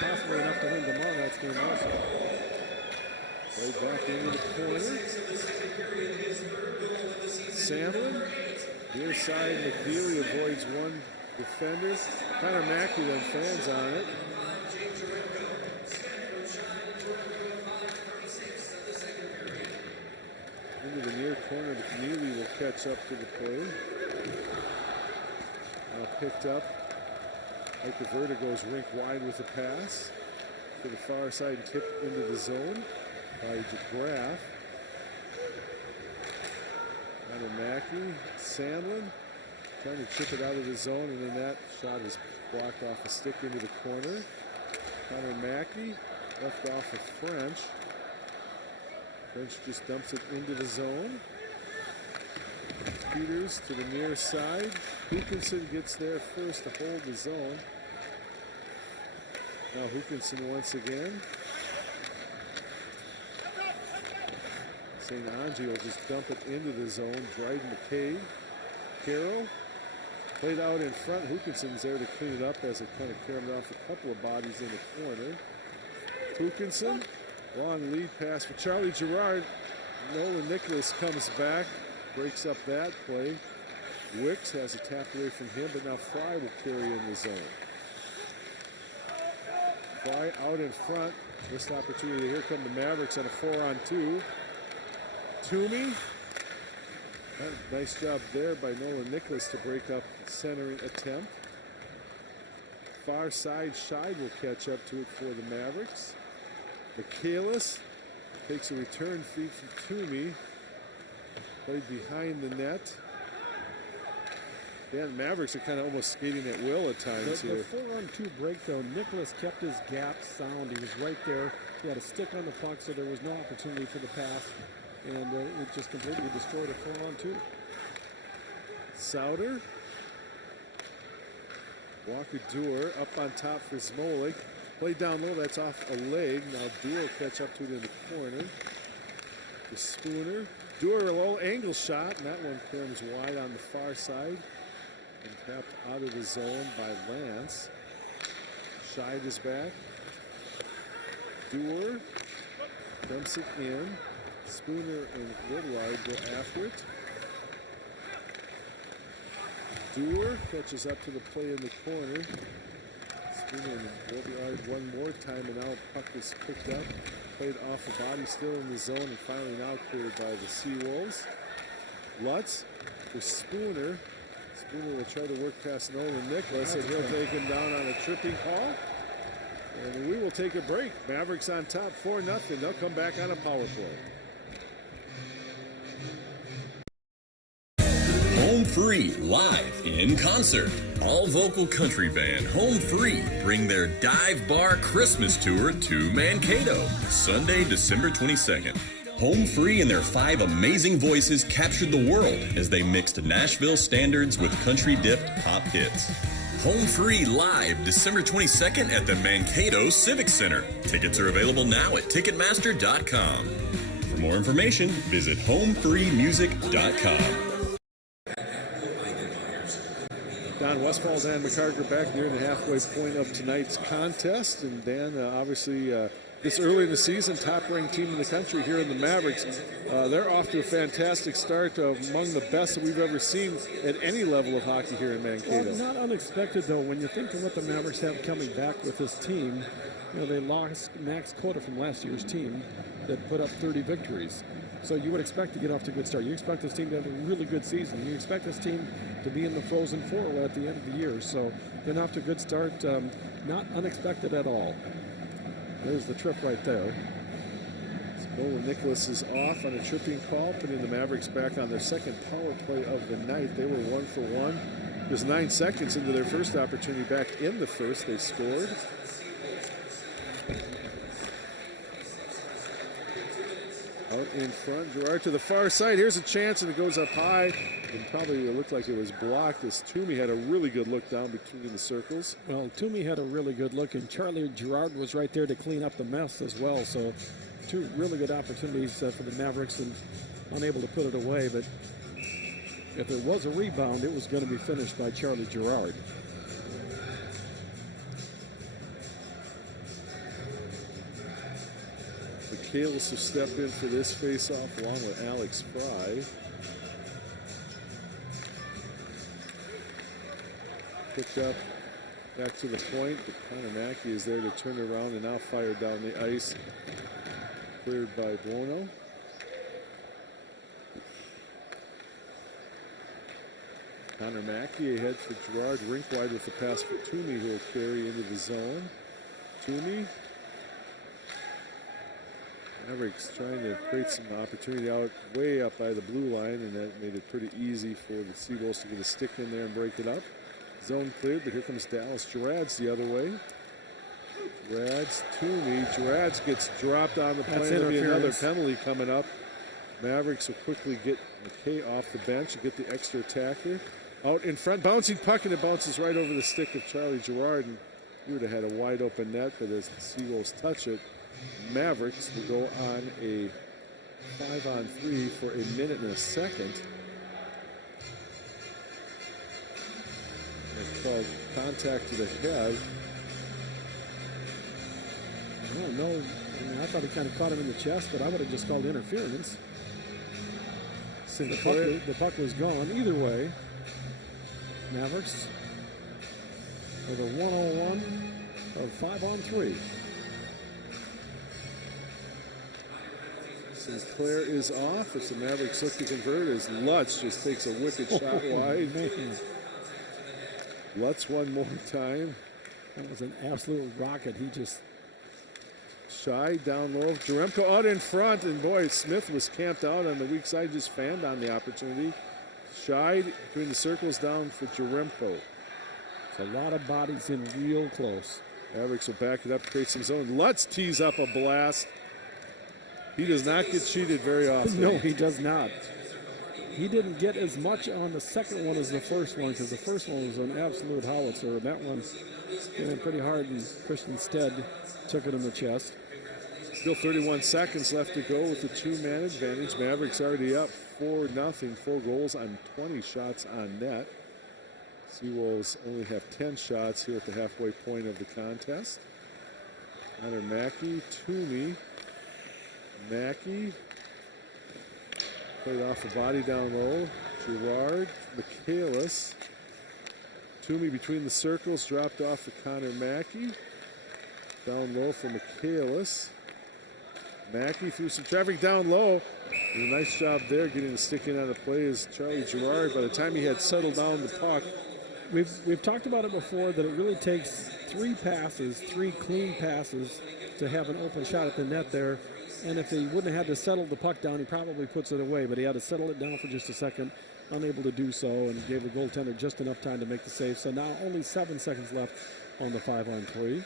possibly enough to win tomorrow night's game also. Right back into the corner. Sandlin, near side, McNeely avoids one defender. Connor Mackey then fans on it. Into the near corner, McNeely will catch up to the play. Picked up. Mike Verta goes rink wide with the pass. To the far side, tipped into the zone by DeGraff. Connor Mackey, Sandlin. Trying to chip it out of the zone, and then that shot is blocked off a stick into the corner. Connor Mackey left off of French. French just dumps it into the zone. Peters to the near side. Hookinson gets there first to hold the zone. Now Hookinson once again. St. Ange will just dump it into the zone. Dryden McKay. Carroll. Played out in front. Hookinson's there to clean it up as it kind of carried off a couple of bodies in the corner. Hookinson, long lead pass for Charlie Gerard. Nolan Nicholas comes back, breaks up that play. Wicks has a tap away from him, but now Fry will carry in the zone. Fry out in front. Missed opportunity. Here come the Mavericks on a 4-on-2. Toomey. Nice job there by Nolan Nicholas to break up the centering attempt. Far side, Scheid will catch up to it for the Mavericks. Michaelis takes a return feed from Toomey. Played behind the net. Yeah, the Mavericks are kind of almost skating at will at times here. The 4-on-2 break, though, Nicholas kept his gap sound. He was right there. He had a stick on the puck, so there was no opportunity for the pass. And it just completely destroyed a 4-on-2. Souter. Walker Dewar up on top for Smolik. Played down low, that's off a leg. Now Dewar will catch up to it in the corner. The Spooner. Dewar a low angle shot, and that one comes wide on the far side. And tapped out of the zone by Lance. Scheid is back. Dewar dumps it in. Spooner and Woodward go after it. Dewar catches up to the play in the corner. Spooner and Woodward one more time, and now puck is picked up. Played off the body, still in the zone, and finally now cleared by the Seawolves. Lutz for Spooner. Spooner will try to work past Nolan Nicholas, and he'll take him down on a tripping call. And we will take a break. Mavericks on top 4-0. They'll come back on a power play. Home Free, live in concert. All vocal country band Home Free bring their Dive Bar Christmas tour to Mankato, Sunday, December 22nd. Home Free and their 5 amazing voices captured the world as they mixed Nashville standards with country-dipped pop hits. Home Free live December 22nd at the Mankato Civic Center. Tickets are available now at Ticketmaster.com. For more information, visit homefreemusic.com. Don Westfall, Dan McCarter back near the halfway point of tonight's contest. And Dan, obviously, this early in the season, top-ranked team in the country here in the Mavericks. They're off to a fantastic start, among the best that we've ever seen at any level of hockey here in Mankato. Well, not unexpected, though, when you think of what the Mavericks have coming back with this team. You know, they lost Max Cota from last year's team that put up 30 victories. So you would expect to get off to a good start. You expect this team to have a really good season. You expect this team to be in the Frozen Four at the end of the year. So getting off to a good start, not unexpected at all. There's the trip right there. Nolan Nicholas is off on a tripping call, putting the Mavericks back on their second power play of the night. They were 1 for 1. Just 9 seconds into their first opportunity back in the first, they scored. Out in front, Gerard to the far side. Here's a chance, and it goes up high. And probably it looked like it was blocked as Toomey had a really good look down between the circles. Well, Toomey had a really good look, and Charlie Gerard was right there to clean up the mess as well. So 2 really good opportunities for the Mavericks, and unable to put it away. But if there was a rebound, it was going to be finished by Charlie Gerard. Kalis will step in for this face-off along with Alex Fry. Picked up back to the point, but Connor Mackey is there to turn around and now fire down the ice. Cleared by Buono. Connor Mackey ahead for Gerard. Rink wide with the pass for Toomey, who will carry into the zone. Toomey. Mavericks trying to create some opportunity out way up by the blue line, and that made it pretty easy for the Seawolves to get a stick in there and break it up. Zone cleared, but here comes Dallas Gerads the other way. Gerads, Toomey. Gerads gets dropped on the plane. There'll be another penalty coming up. Mavericks will quickly get McKay off the bench and get the extra attacker. Out in front, bouncing puck, and it bounces right over the stick of Charlie Gerard, and he would have had a wide open net, but as the Seawolves touch it, Mavericks will go on a 5-on-3 for a minute and a second. It's called contact to the head. I don't know. I mean, I thought he kind of caught him in the chest, but I would have just called interference. Since the puck was gone. Either way, Mavericks with a 1-on-1 of 5-on-3. Sinclair is off. It's the Mavericks look to convert as Lutz just takes a wicked shot wide. Lutz one more time. That was an absolute rocket. He just... Scheid down low. Jaremko out in front, and boy, Smith was camped out on the weak side, just fanned on the opportunity. Scheid between the circles down for Jaremko. It's a lot of bodies in real close. Mavericks will back it up, create some zone. Lutz tees up a blast. He does not get cheated very often. No, he does not. He didn't get as much on the second one as the first one, because the first one was an absolute howitzer, and that one came in pretty hard, and Christian Stead took it in the chest. Still 31 seconds left to go with the 2-man advantage. Mavericks already up 4-0, 4 goals on 20 shots on net. Seawolves only have 10 shots here at the halfway point of the contest. Connor Mackey, Toomey. Mackey played off the body down low. Gerard, Michaelis. Toomey between the circles, dropped off for Connor Mackey. Down low for Michaelis. Mackey through some traffic down low. And a nice job there getting the stick in on the play is Charlie Gerard. By the time he had settled down the puck. We've talked about it before that it really takes 3 passes, 3 clean passes to have an open shot at the net there. And if he wouldn't have had to settle the puck down, he probably puts it away. But he had to settle it down for just a second, unable to do so, and gave the goaltender just enough time to make the save. So now only 7 seconds left on the 5-on-3.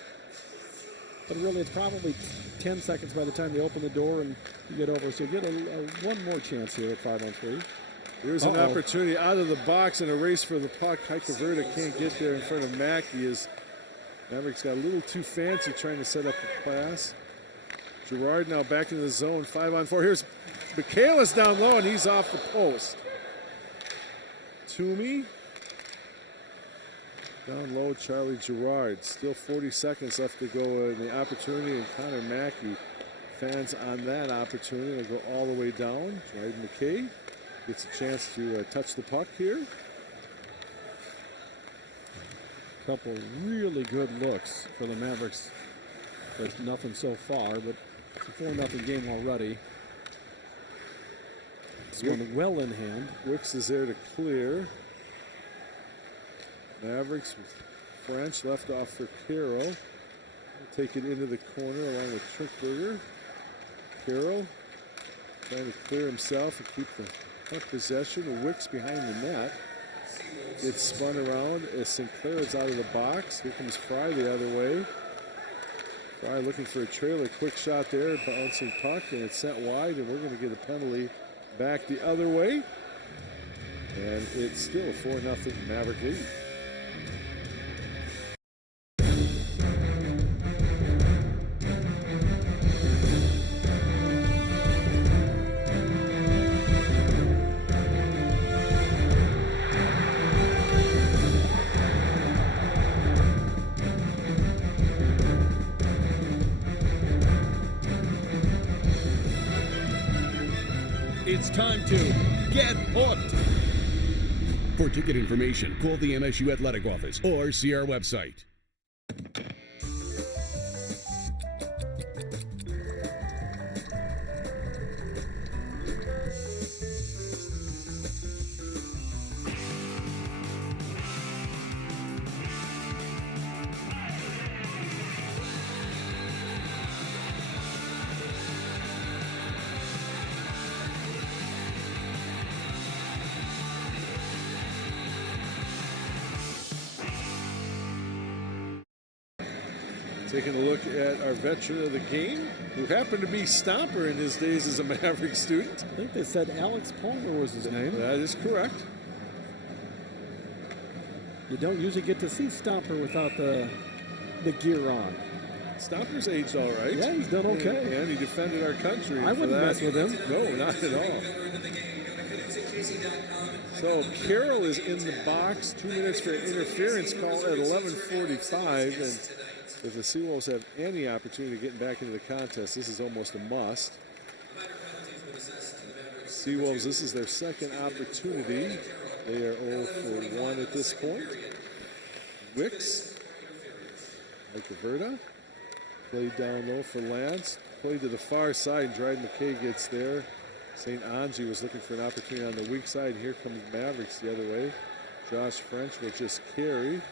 But really, it's probably 10 seconds by the time you open the door and you get over. So you get one more chance here at 5-on-3. Here's an opportunity out of the box and a race for the puck. Heike Verda can't get there in front of Mackey as Mavericks got a little too fancy trying to set up the pass. Gerard now back in the zone, 5-on-4. Here's Michaelis down low, and he's off the post. Toomey. Down low, Charlie Gerard. Still 40 seconds left to go in the opportunity, and Connor Mackey fans on that opportunity. They'll go all the way down. Dryden McKay gets a chance to touch the puck here. Couple really good looks for the Mavericks, but nothing so far. But it's a 4-0 game already. It's one well in hand. Wicks is there to clear. Mavericks with French left off for Carroll. Take it into the corner along with Trinkberger. Carroll trying to clear himself and keep the puck possession. Wicks behind the net. It's spun around as Sinclair is out of the box. Here comes Fry the other way. Fry looking for a trailer. Quick shot there, bouncing puck, and it's sent wide, and we're going to get a penalty back the other way. And it's still a 4-0 Maverick lead. It's time to get hooked. For ticket information, call the MSU Athletic Office or see our website. Taking a look at our veteran of the game, who happened to be Stomper in his days as a Maverick student. I think they said Alex Palmer was his name. That is correct. You don't usually get to see Stomper without the gear on. Stomper's aged all right. Yeah, he's done okay. And he defended our country. I wouldn't mess with him. No, not at all. So Carroll is in the box. 2 minutes for an interference call at 11:45, and if the Seawolves have any opportunity of getting back into the contest, this is almost a must. Seawolves, this is their second opportunity. They are 0 for 1 at this point. Wicks, Mike Verda, played down low for Lance, played to the far side. Dryden McKay gets there. St. Angie was looking for an opportunity on the weak side. Here comes Mavericks the other way. Josh French will just carry.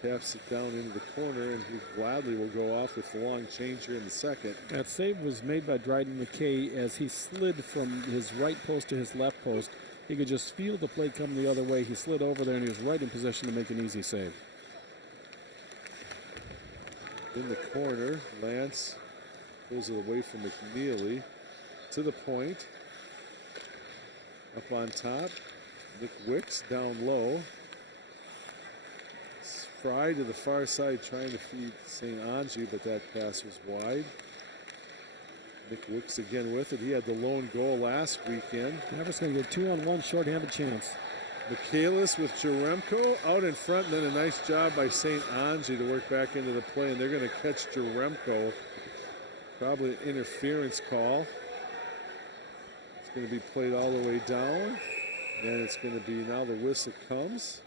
Taps it down into the corner, and he gladly will go off with the long change here in the second. That save was made by Dryden McKay as he slid from his right post to his left post. He could just feel the play coming the other way. He slid over there, and he was right in position to make an easy save. In the corner, Lance pulls it away from McNeely. To the point. Up on top, Nick Wicks down low. Fry to the far side trying to feed St. Angie, but that pass was wide. Nick Wicks again with it. He had the lone goal last weekend. Mavericks going to get 2-on-1 shorthanded chance. Michaelis with Jaremko out in front, and then a nice job by St. Ange to work back into the play, and they're going to catch Jaremko. Probably an interference call. It's going to be played all the way down, and it's going to be, now the whistle comes.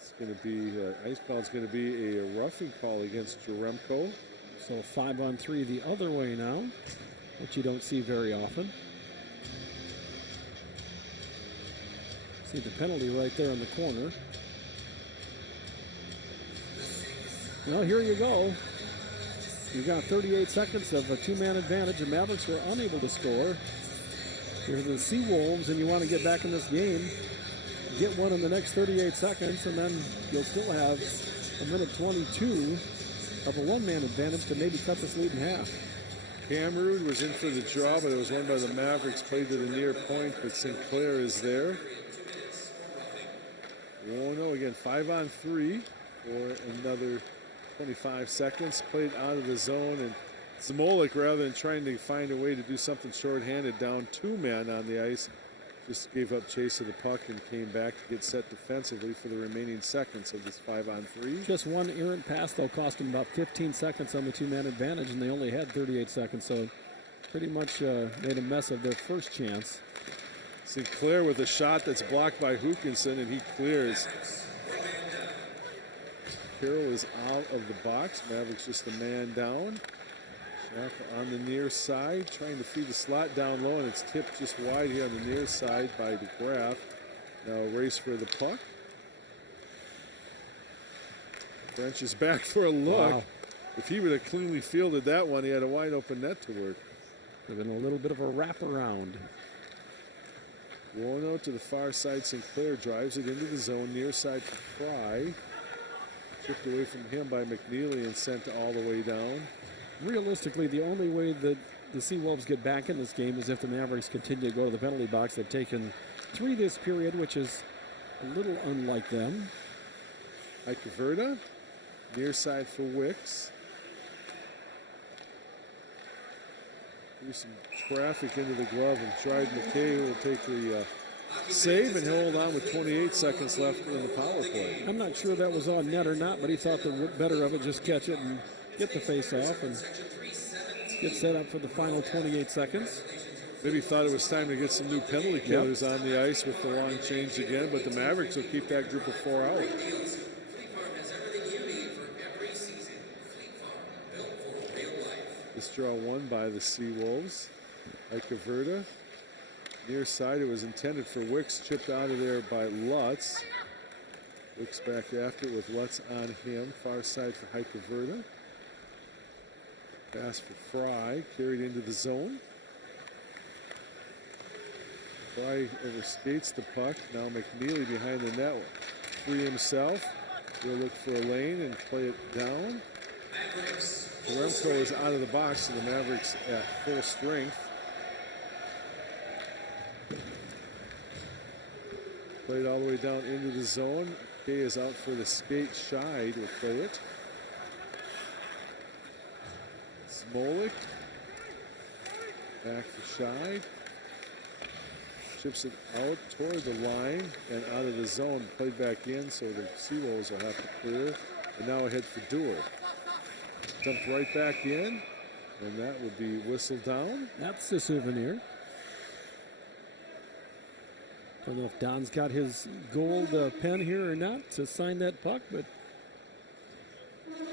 It's going to be, ice call is going to be a roughing call against Jaremko. So 5-on-3 the other way now, which you don't see very often. See the penalty right there in the corner. Well, here you go. You got 38 seconds of a two-man advantage. The Mavericks were unable to score. You're the Seawolves, and you want to get back in this game. Get one in the next 38 seconds, and then you'll still have a minute 22 of a one-man advantage to maybe cut this lead in half. Cameroon was in for the draw, but it was won by the Mavericks. Played to the near point, but Sinclair is there. Oh no, again, 5-on-3 for another 25 seconds. Played out of the zone, and Smolik, rather than trying to find a way to do something shorthanded, down two men on the ice, just gave up chase of the puck and came back to get set defensively for the remaining seconds of this 5-on-3. Just one errant pass, though, cost them about 15 seconds on the two-man advantage, and they only had 38 seconds, so pretty much made a mess of their first chance. Sinclair with a shot that's blocked by Hookinson, and he clears. Carroll is out of the box. Mavericks just a man down. Schaff on the near side, trying to feed the slot down low, and it's tipped just wide here on the near side by DeGraff. Now a race for the puck. French is back for a look. Wow. If he would have cleanly fielded that one, he had a wide open net to work. There's been a little bit of a wraparound. Warno to the far side. Sinclair drives it into the zone, near side for Fry. Chipped away from him by McNeely and sent all the way down. Realistically, the only way that the Seawolves get back in this game is if the Mavericks continue to go to the penalty box. They've taken 3 this period, which is a little unlike them. Ikeverda, near side for Wicks. There's some traffic into the glove of Dryden McKay, who will take the save and hold on with 28 seconds left in the power play. I'm not sure that was on net or not, but he thought the better of it, just catch it and get the face off and get set up for the final 28 seconds. Maybe thought it was time to get some new penalty killers on the ice with the long change again, but the Mavericks will keep that group of 4 out. This draw won by the Seawolves. Ikeverda, near side, it was intended for Wicks, chipped out of there by Lutz. Wicks back after it with Lutz on him, far side for Ikeverda. Pass for Fry, carried into the zone. Fry overskates the puck. Now McNeely behind the net. Free himself. He'll look for a lane and play it down. Remco is out of the box, so the Mavericks at full strength. Played all the way down into the zone. Kay is out for the skate. Scheid will play it. Smolik. Back to Scheid. Chips it out toward the line and out of the zone. Played back in, so the Seawolves will have to clear. And now ahead for Dewar. Jumped right back in, and that would be whistled down. That's the souvenir. Don't know if Don's got his gold pen here or not to sign that puck, but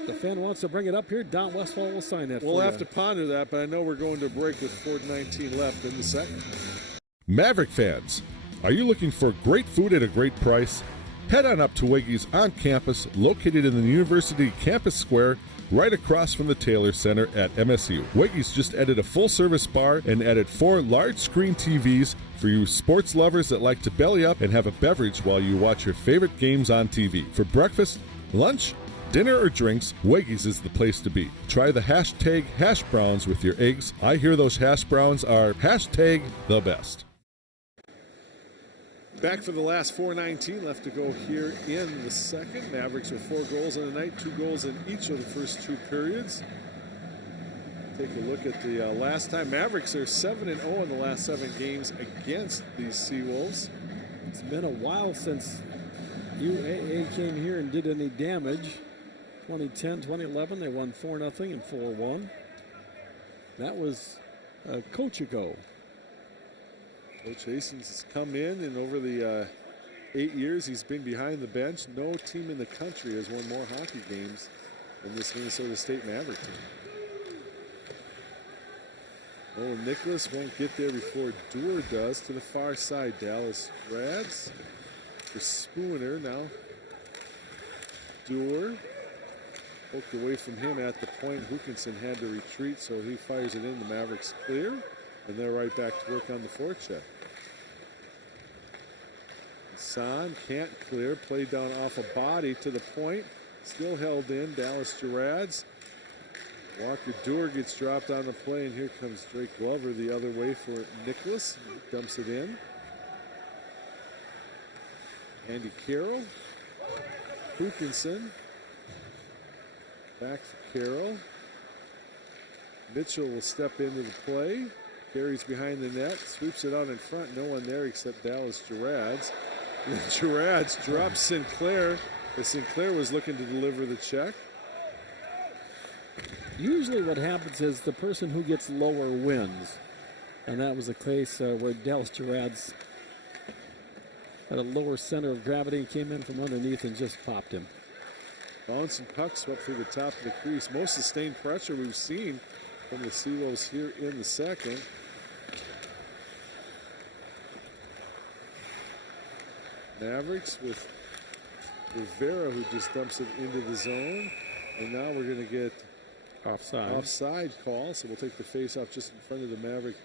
the fan wants to bring it up here. Don Westfall will sign that. We'll have to ponder that, but I know we're going to break with 4:19 left in the second. Maverick fans, are you looking for great food at a great price? Head on up to Weggy's on campus, located in the University Campus Square, right across from the Taylor Center at MSU. Weggy's just added a full-service bar and added 4 large-screen TVs for you sports lovers that like to belly up and have a beverage while you watch your favorite games on TV. For breakfast, lunch, dinner, or drinks, Weggy's is the place to be. Try the hashtag hash browns with your eggs. I hear those hash browns are hashtag the best. Back for the last 4:19 left to go here in the second. Mavericks with 4 goals in the night, 2 goals in each of the first 2 periods. Take a look at the last time. Mavericks are 7-0 in the last 7 games against these Seawolves. It's been a while since UAA came here and did any damage. 2010, 2011, they won 4-0 and 4-1. That was Coach ago. Coach Hastings has come in, and over the 8 years he's been behind the bench, no team in the country has won more hockey games than this Minnesota State Maverick team. Oh, Nicholas won't get there before Doer does. To the far side, Dallas Rads for Spooner now. Doer poked away from him at the point. Hookinson had to retreat, so he fires it in. The Mavericks clear, and they're right back to work on the forecheck. Hassan can't clear. Played down off a body to the point. Still held in. Dallas Gerads. Walker Doer gets dropped on the play, and here comes Drake Glover the other way for Nicholas. He dumps it in. Andy Carroll. Hookinson. Back for Carroll. Mitchell will step into the play. Carries behind the net. Sweeps it out in front. No one there except Dallas Gerads. And Gerads drops Sinclair as Sinclair was looking to deliver the check. Usually what happens is the person who gets lower wins. And that was the case where Dallas Gerads had a lower center of gravity, came in from underneath and just popped him. Bouncing puck swept through the top of the crease. Most sustained pressure we've seen from the Seawolves here in the second. Mavericks with Rivera, who just dumps it into the zone. And now we're going to get offside call. So we'll take the face off just in front of the Maverick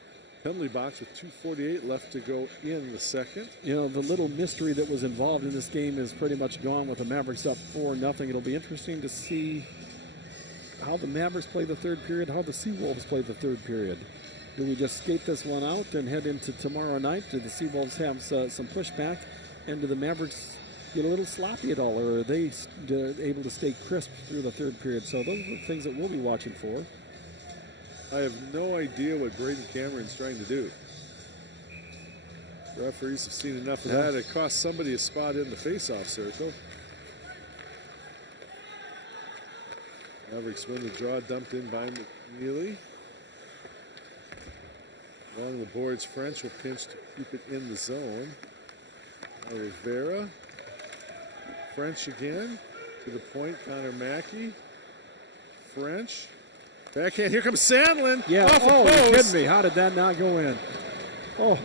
penalty box with 2:48 left to go in the second. You know, the little mystery that was involved in this game is pretty much gone with the Mavericks up 4-0. It'll be interesting to see how the Mavericks play the third period, how the Seawolves play the third period. Do we just skate this one out and head into tomorrow night? Do the Seawolves have some pushback? And do the Mavericks get a little sloppy at all, or are they able to stay crisp through the third period? So those are the things that we'll be watching for. I have no idea what Braden Cameron's trying to do. Referees have seen enough of that. It cost somebody a spot in the face-off circle. Mavericks win the draw, dumped in by McNeely. Along the boards, French will pinch to keep it in the zone. Now Rivera. French again. To the point, Connor Mackey. French. Backhand, here comes Sandlin. Yeah, off oh, the post. you're kidding me. How did that not go in? Oh.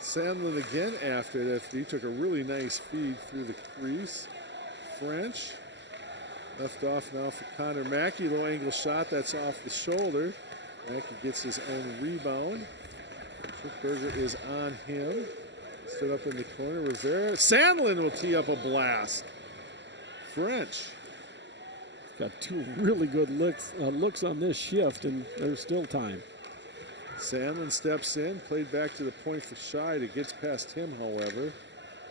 Sandlin again after that. He took a really nice feed through the crease. French. Left off now for Connor Mackey. Low angle shot, that's off the shoulder. Mackey gets his own rebound. Schickberger is on him. Stood up in the corner. Rivera. Sandlin will tee up a blast. French. Got two really good looks on this shift, and there's still time. Sandlin steps in, played back to the point for Scheid. It gets past him, however.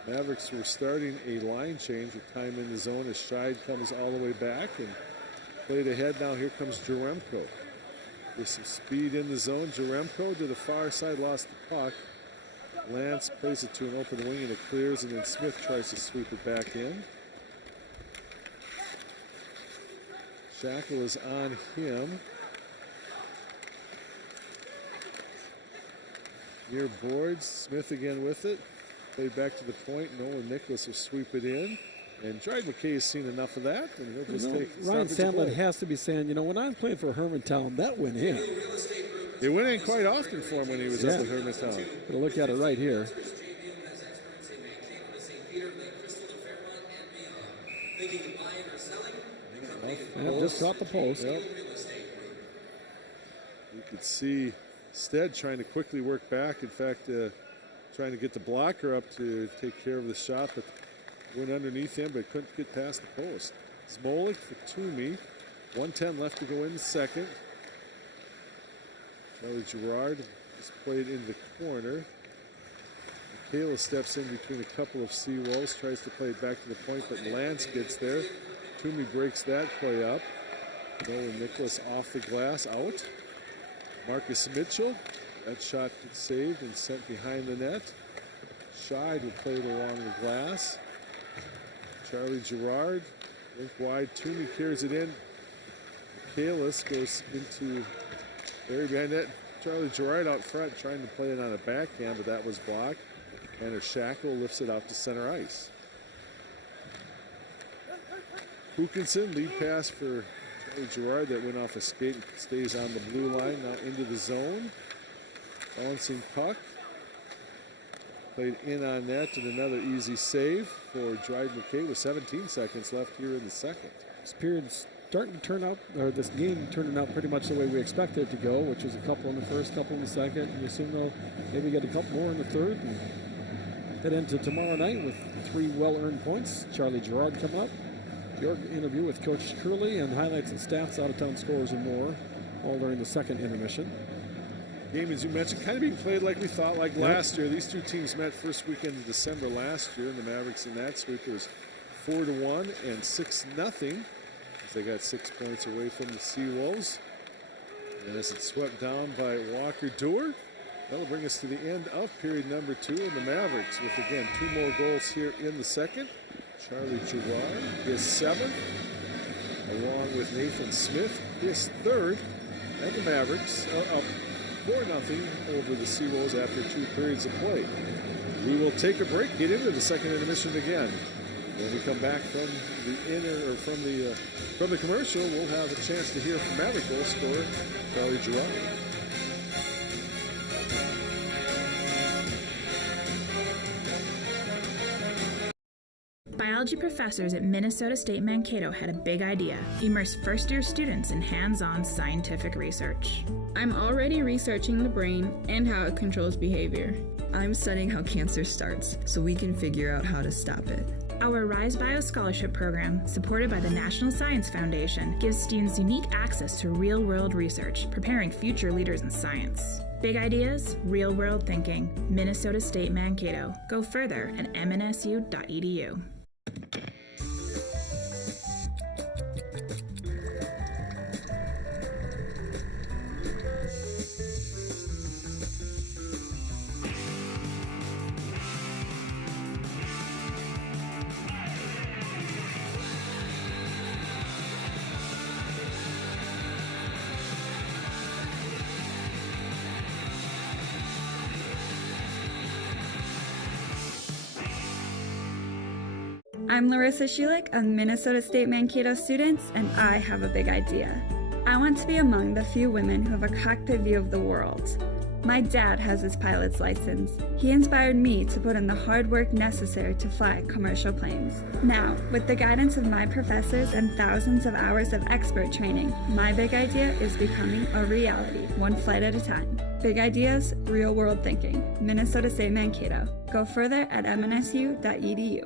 Mavericks were starting a line change with time in the zone as Scheid comes all the way back and played ahead. Now here comes Jaremko. With some speed in the zone, Jaremko to the far side, lost the puck. Lance plays it to an open wing and it clears, and then Smith tries to sweep it back in. Shackle is on him. Near boards, Smith again with it. Played back to the point. Nolan Nicholas will sweep it in. And Dryden McKay has seen enough of that, and he'll just take Ryan Sandlin has to be saying, you know, when I was playing for Hermantown, that went in. It went in quite often for him when he was up with Hermantown. We'll look at it right here. Just caught the post. Yep. You could see Stead trying to quickly work back. In fact, trying to get the blocker up to take care of the shot, but went underneath him, but couldn't get past the post. Smolik for Toomey. 1:10 left to go in the second. Charlie Gerard is played in the corner. Michaela steps in between a couple of Seawolves, tries to play it back to the point, but Lance gets there. Toomey breaks that play up. Nolan Nicholas off the glass, out. Marcus Mitchell That shot gets saved and sent behind the net. Scheid will play it along the glass. Charlie Gerard, link wide. Toomey carries it in. Kalis goes into very behind net. Charlie Gerard out front trying to play it on a backhand, but that was blocked. Tanner Shackle lifts it out to center ice. Hookinson, lead pass for Charlie Gerard that went off a skate and stays on the blue line, now into the zone. Bouncing puck. Played in on net and another easy save for Dryden McKay with 17 seconds left here in the second. This period's starting to turn out, or this game turning out pretty much the way we expected it to go, which was a couple in the first, couple in the second. And you assume they'll maybe get a couple more in the third and head into tomorrow night with 3 well-earned points. Charlie Gerard come up. Your interview with Coach Curley and highlights and stats, out-of-town scores and more, all during the second intermission. Game, as you mentioned, kind of being played like we thought, like last year. These two teams met first weekend of December last year, and the Mavericks in that sweep was 4-1 and 6-0. As they got 6 points away from the Seawolves. And as it's swept down by Walker Dewar, that'll bring us to the end of period number 2, and the Mavericks with, again, 2 more goals here in the second. Charlie Gerard, his 7th, along with Nathan Smith, his 3rd, and the Mavericks are up 4-0 over the Seawolves after 2 periods of play. We will take a break, get into the second intermission again. When we come back from the commercial, we'll have a chance to hear from Maverick goal scorer Charlie Gerard. Biology professors at Minnesota State Mankato had a big idea: immerse first-year students in hands-on scientific research. I'm already researching the brain and how it controls behavior. I'm studying how cancer starts so we can figure out how to stop it. Our Rise Bio Scholarship Program, supported by the National Science Foundation, gives students unique access to real-world research, preparing future leaders in science. Big ideas, real-world thinking. Minnesota State Mankato. Go further at mnsu.edu. I'm Larissa Schulich, a Minnesota State Mankato student, and I have a big idea. I want to be among the few women who have a cockpit view of the world. My dad has his pilot's license. He inspired me to put in the hard work necessary to fly commercial planes. Now, with the guidance of my professors and thousands of hours of expert training, my big idea is becoming a reality, one flight at a time. Big ideas, real world thinking. Minnesota State Mankato. Go further at mnsu.edu.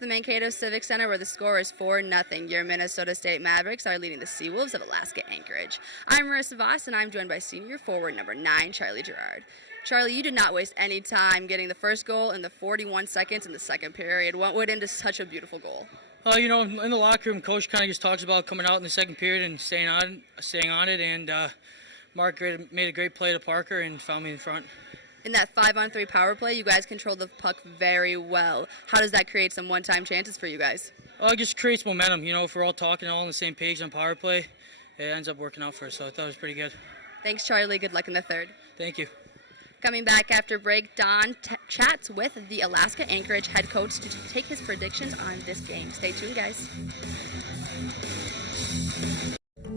The Mankato Civic Center, where the score is 4-0. Your Minnesota State Mavericks are leading the Seawolves of Alaska Anchorage. I'm Marissa Voss, and I'm joined by senior forward number 9, Charlie Gerard. Charlie, you did not waste any time getting the first goal in the 41 seconds in the second period. What went into such a beautiful goal? You know, in the locker room, Coach kind of just talks about coming out in the second period and staying on it, and Mark made a great play to Parker and found me in front. In that 5-on-3 power play, you guys controlled the puck very well. How does that create some one-time chances for you guys? It just creates momentum. You know, if we're all talking all on the same page on power play, it ends up working out for us, so I thought it was pretty good. Thanks, Charlie. Good luck in the third. Thank you. Coming back after break, Don chats with the Alaska Anchorage head coach to take his predictions on this game. Stay tuned, guys.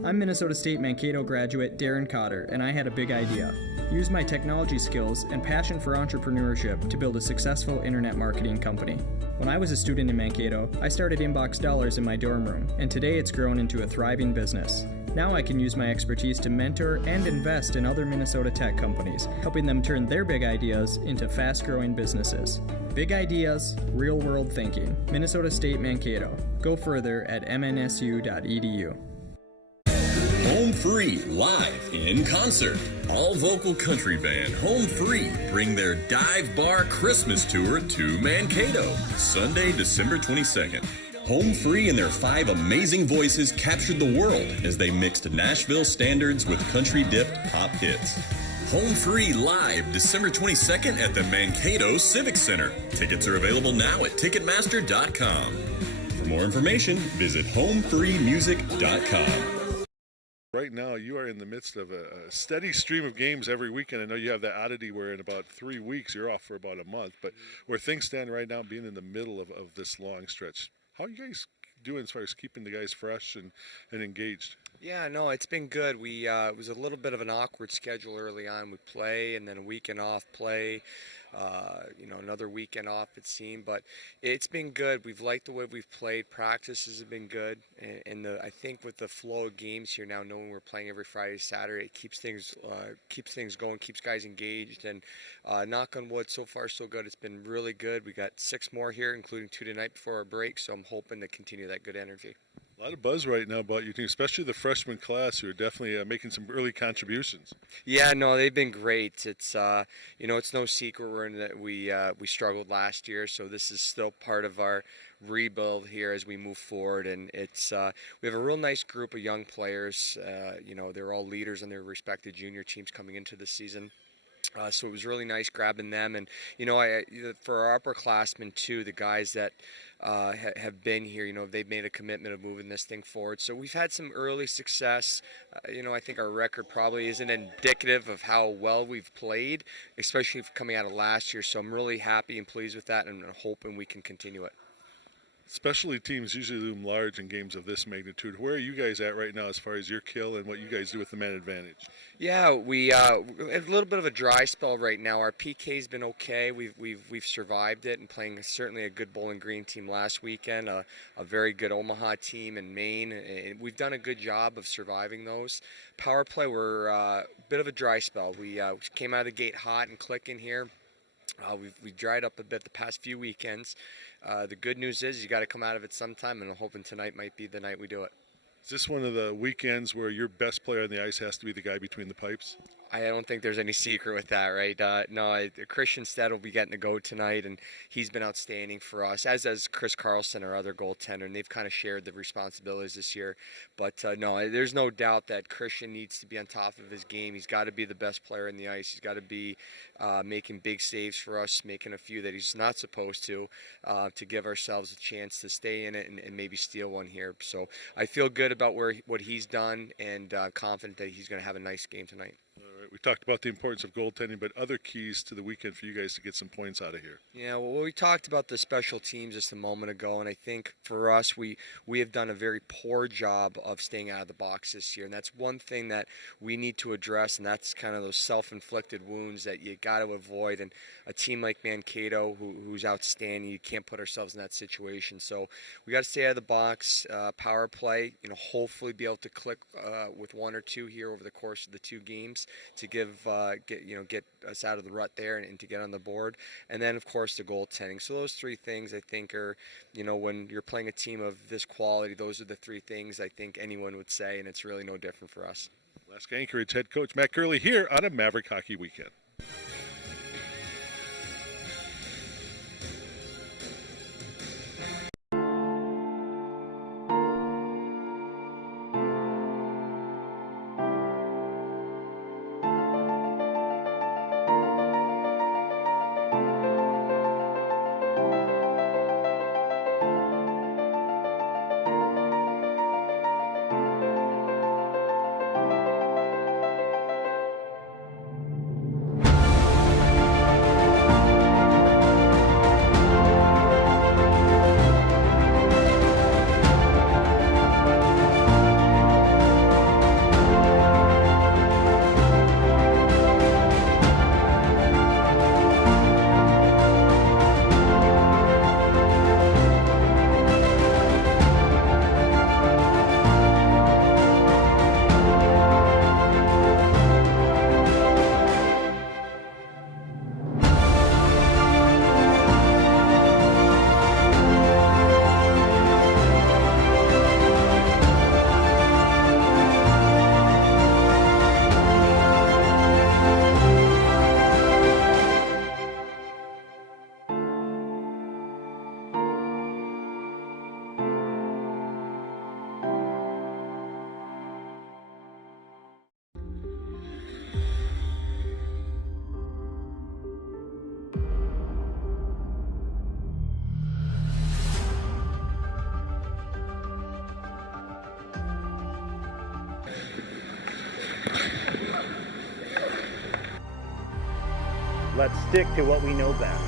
I'm Minnesota State Mankato graduate Darren Cotter, and I had a big idea. Use my technology skills and passion for entrepreneurship to build a successful internet marketing company. When I was a student in Mankato, I started Inbox Dollars in my dorm room, and today it's grown into a thriving business. Now I can use my expertise to mentor and invest in other Minnesota tech companies, helping them turn their big ideas into fast-growing businesses. Big ideas, real-world thinking. Minnesota State Mankato. Go further at mnsu.edu. Home Free live in concert. All vocal country band Home Free bring their dive bar Christmas tour to Mankato, Sunday, December 22nd. Home Free and their 5 amazing voices captured the world as they mixed Nashville standards with country-dipped pop hits. Home Free live December 22nd at the Mankato Civic Center. Tickets are available now at Ticketmaster.com. For more information, visit homefreemusic.com. Right now, you are in the midst of a steady stream of games every weekend. I know you have that oddity where in about 3 weeks you're off for about a month, but where things stand right now, being in the middle of this long stretch, how are you guys doing as far as keeping the guys fresh and engaged? Yeah, no, it's been good. It was a little bit of an awkward schedule early on. We play and then a weekend off play. Another weekend off it seemed, but it's been good. We've liked the way we've played. Practices have been good, and I think with the flow of games here now, knowing we're playing every Friday, Saturday, it keeps things going, keeps guys engaged, and knock on wood, so far so good. It's been really good. We got 6 more here, including 2 tonight before our break, so I'm hoping to continue that good energy. A lot of buzz right now about your team, especially the freshman class, who are definitely making some early contributions. Yeah, no, they've been great. It's it's no secret we're in that we struggled last year, so this is still part of our rebuild here as we move forward. And it's we have a real nice group of young players. They're all leaders in their respective junior teams coming into the season. So it was really nice grabbing them, and for our upperclassmen too, the guys that have been here, they've made a commitment of moving this thing forward. So we've had some early success. I think our record probably isn't indicative of how well we've played, especially coming out of last year. So I'm really happy and pleased with that, and hoping we can continue it. Specialty teams usually loom large in games of this magnitude. Where are you guys at right now as far as your kill and what you guys do with the man advantage? Yeah, we have a little bit of a dry spell right now. Our PK's been okay. We've survived it, and playing certainly a good Bowling Green team last weekend, a very good Omaha team in Maine. And we've done a good job of surviving those. Power play, we're a bit of a dry spell. We came out of the gate hot and clicking here. We've dried up a bit the past few weekends. The good news is you got to come out of it sometime, and I'm hoping tonight might be the night we do it. Is this one of the weekends where your best player on the ice has to be the guy between the pipes? I don't think there's any secret with that, right? Christian Stead will be getting to go tonight, and he's been outstanding for us, as has Chris Carlson, our other goaltender, and they've kind of shared the responsibilities this year. But no, there's no doubt that Christian needs to be on top of his game. He's got to be the best player in the ice. He's got to be making big saves for us, making a few that he's not supposed to give ourselves a chance to stay in it and maybe steal one here. So I feel good about what he's done, and confident that he's going to have a nice game tonight. We talked about the importance of goaltending, but other keys to the weekend for you guys to get some points out of here. Yeah, well, we talked about the special teams just a moment ago, and I think for us, we have done a very poor job of staying out of the box this year, and that's one thing that we need to address, and that's kind of those self-inflicted wounds that you got to avoid. And a team like Mankato, who's outstanding, you can't put ourselves in that situation. So we got to stay out of the box. Power play, hopefully be able to click with 1 or 2 here over the course of the 2 games to get us out of the rut there and to get on the board. And then, of course, the goaltending. So those 3 things, I think, are, when you're playing a team of this quality, those are the 3 things I think anyone would say, and it's really no different for us. Alaska Anchorage head coach Matt Curley here on a Maverick Hockey Weekend. Let's stick to what we know best.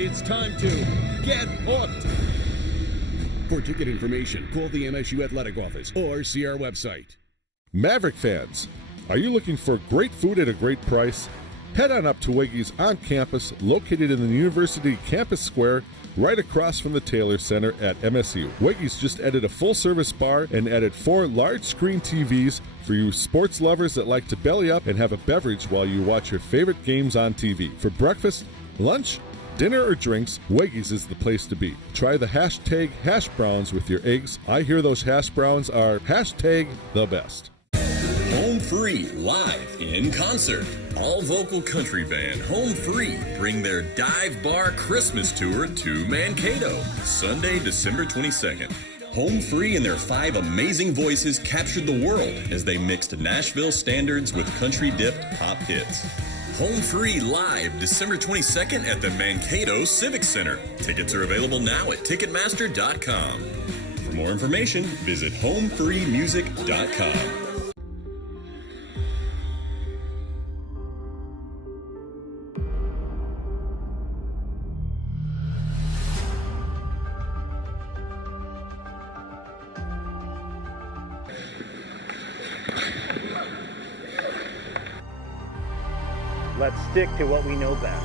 It's time to get hooked. For ticket information, call the MSU Athletic Office or see our website. Maverick fans, are you looking for great food at a great price? Head on up to Weggy's on campus, located in the University Campus Square, right across from the Taylor Center at MSU. Weggy's just added a full-service bar and added 4 large-screen TVs for you sports lovers that like to belly up and have a beverage while you watch your favorite games on TV. For breakfast, lunch, dinner, or drinks, Weggy's is the place to be. Try the hashtag hash browns with your eggs. I hear those hash browns are hashtag the best. Home Free live in concert. All vocal country band Home Free bring their dive bar Christmas tour to Mankato, Sunday, December 22nd. Home Free and their 5 amazing voices captured the world as they mixed Nashville standards with country-dipped pop hits. Home Free live December 22nd at the Mankato Civic Center. Tickets are available now at Ticketmaster.com. For more information, visit homefreemusic.com. Let's stick to what we know best.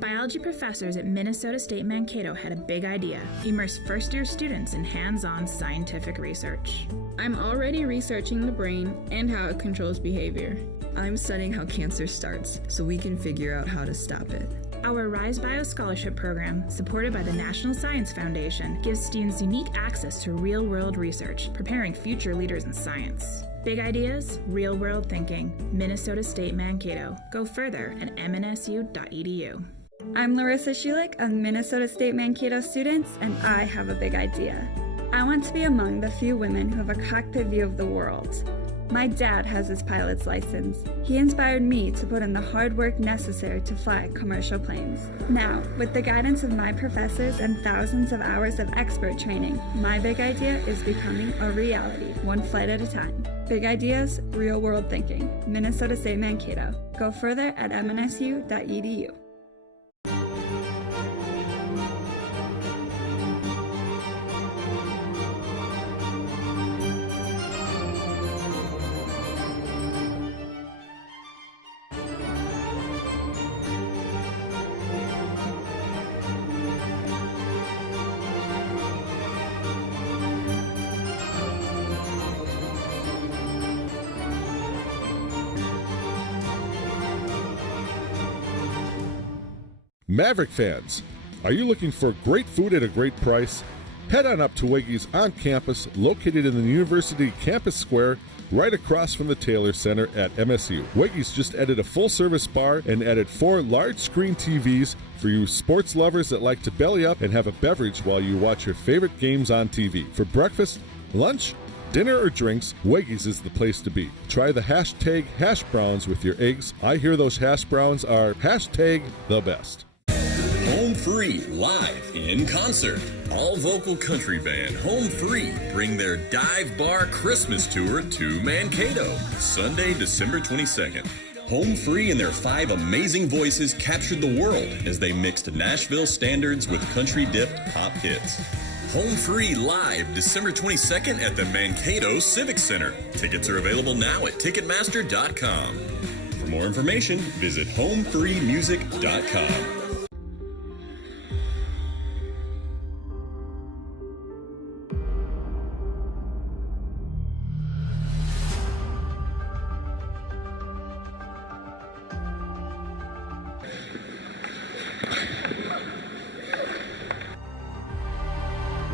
Biology professors at Minnesota State Mankato had a big idea: immerse first-year students in hands-on scientific research. I'm already researching the brain and how it controls behavior. I'm studying how cancer starts so we can figure out how to stop it. Our Rise Bio Scholarship Program, supported by the National Science Foundation, gives students unique access to real-world research, preparing future leaders in science. Big ideas, real-world thinking. Minnesota State Mankato. Go further at mnsu.edu. I'm Larissa Schulich, a Minnesota State Mankato student, and I have a big idea. I want to be among the few women who have a cockpit view of the world. My dad has his pilot's license. He inspired me to put in the hard work necessary to fly commercial planes. Now, with the guidance of my professors and thousands of hours of expert training, my big idea is becoming a reality, one flight at a time. Big ideas, real world thinking. Minnesota State Mankato. Go further at mnsu.edu. Maverick fans, are you looking for great food at a great price? Head on up to Weggy's on campus, located in the University Campus Square, right across from the Taylor Center at MSU. Weggy's just added a full-service bar and added 4 large-screen TVs for you sports lovers that like to belly up and have a beverage while you watch your favorite games on TV. For breakfast, lunch, dinner, or drinks, Weggy's is the place to be. Try the hashtag hash browns with your eggs. I hear those hash browns are hashtag the best. Home Free live in concert. All vocal country band Home Free bring their dive bar Christmas tour to Mankato, Sunday, December 22nd. Home Free and their 5 amazing voices captured the world as they mixed Nashville standards with country-dipped pop hits. Home Free live December 22nd at the Mankato Civic Center. Tickets are available now at Ticketmaster.com. For more information, visit homefreemusic.com.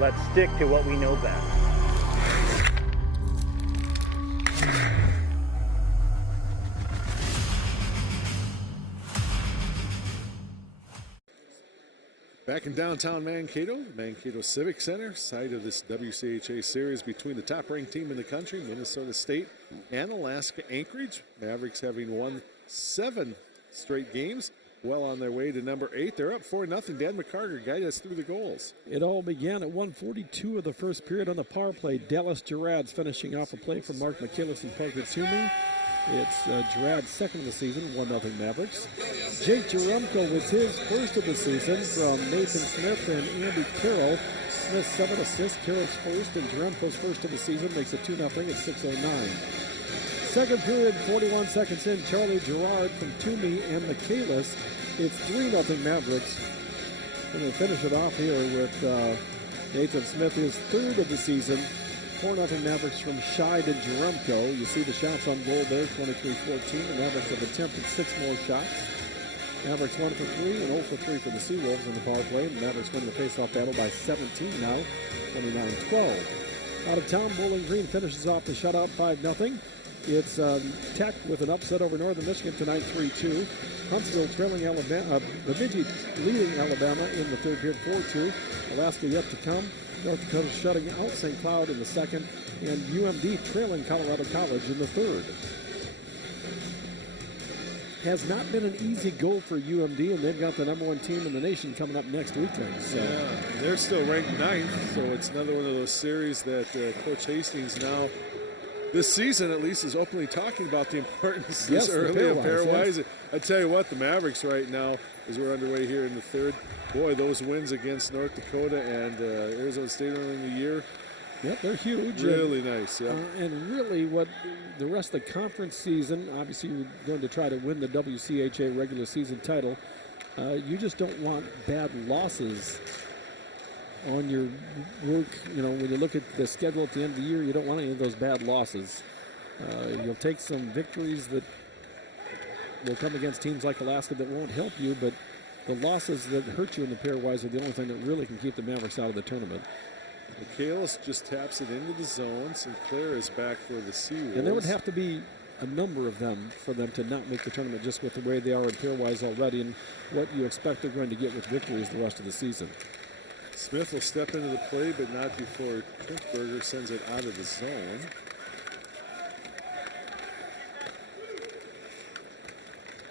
Let's stick to what we know best. Back in downtown Mankato, Mankato Civic Center, site of this WCHA series between the top-ranked team in the country, Minnesota State, and Alaska Anchorage. Mavericks having won 7 straight games, well on their way to number 8. They're up 4-0. Dan McCarter guided us through the goals. It all began at 1:42 of the first period on the power play. Dallas Gerard's finishing off a play from Mark McKillis and Parker Toomey. It's Gerard's second of the season, 1-0 Mavericks. Jake Jerumko was his first of the season from Nathan Smith and Andy Carroll. Smith's 7 assists, Carroll's first, and Jerumko's first of the season makes it 2-0 at 6:09. Second period, 41 seconds in, Charlie Gerard from Toomey and McKillis. It's 3-0 Mavericks. And they finish it off here with Nathan Smith, his third of the season. 4-0 Mavericks from Scheid and Jerumko. You see the shots on goal there, 23-14. The Mavericks have attempted 6 more shots. Mavericks 1 for 3 and 0 for 3 for the Seawolves in the power play. The Mavericks win the faceoff battle by 17 now, 29-12. Out of town, Bowling Green finishes off the shutout 5-0. It's Tech with an upset over Northern Michigan tonight, 3-2. Huntsville trailing Alabama, Bemidji leading Alabama in the third period, 4-2. Alaska yet to come. North Dakota shutting out St. Cloud in the second, and UMD trailing Colorado College in the third. Has not been an easy goal for UMD, and they've got the number 1 team in the nation coming up next weekend. So. Yeah, they're still ranked 9th, so it's another one of those series that Coach Hastings now, this season at least, is openly talking about the importance this early of pairwise. Yes. I tell you what, the Mavericks right now, as we're underway here in the third, boy, those wins against North Dakota and Arizona State early in the year. Yep, they're huge. Really nice, yeah. And really what the rest of the conference season, obviously you're going to try to win the WCHA regular season title. You just don't want bad losses on your work. You know, when you look at the schedule at the end of the year, you don't want any of those bad losses. You'll take some victories that will come against teams like Alaska that won't help you, but the losses that hurt you in the pairwise are the only thing that really can keep the Mavericks out of the tournament. Michaelis just taps it into the zone. Sinclair is back for the Seawolves. And there would have to be a number of them for them to not make the tournament just with the way they are in pairwise already and what you expect they're going to get with victories the rest of the season. Smith will step into the play, but not before Trinkberger sends it out of the zone.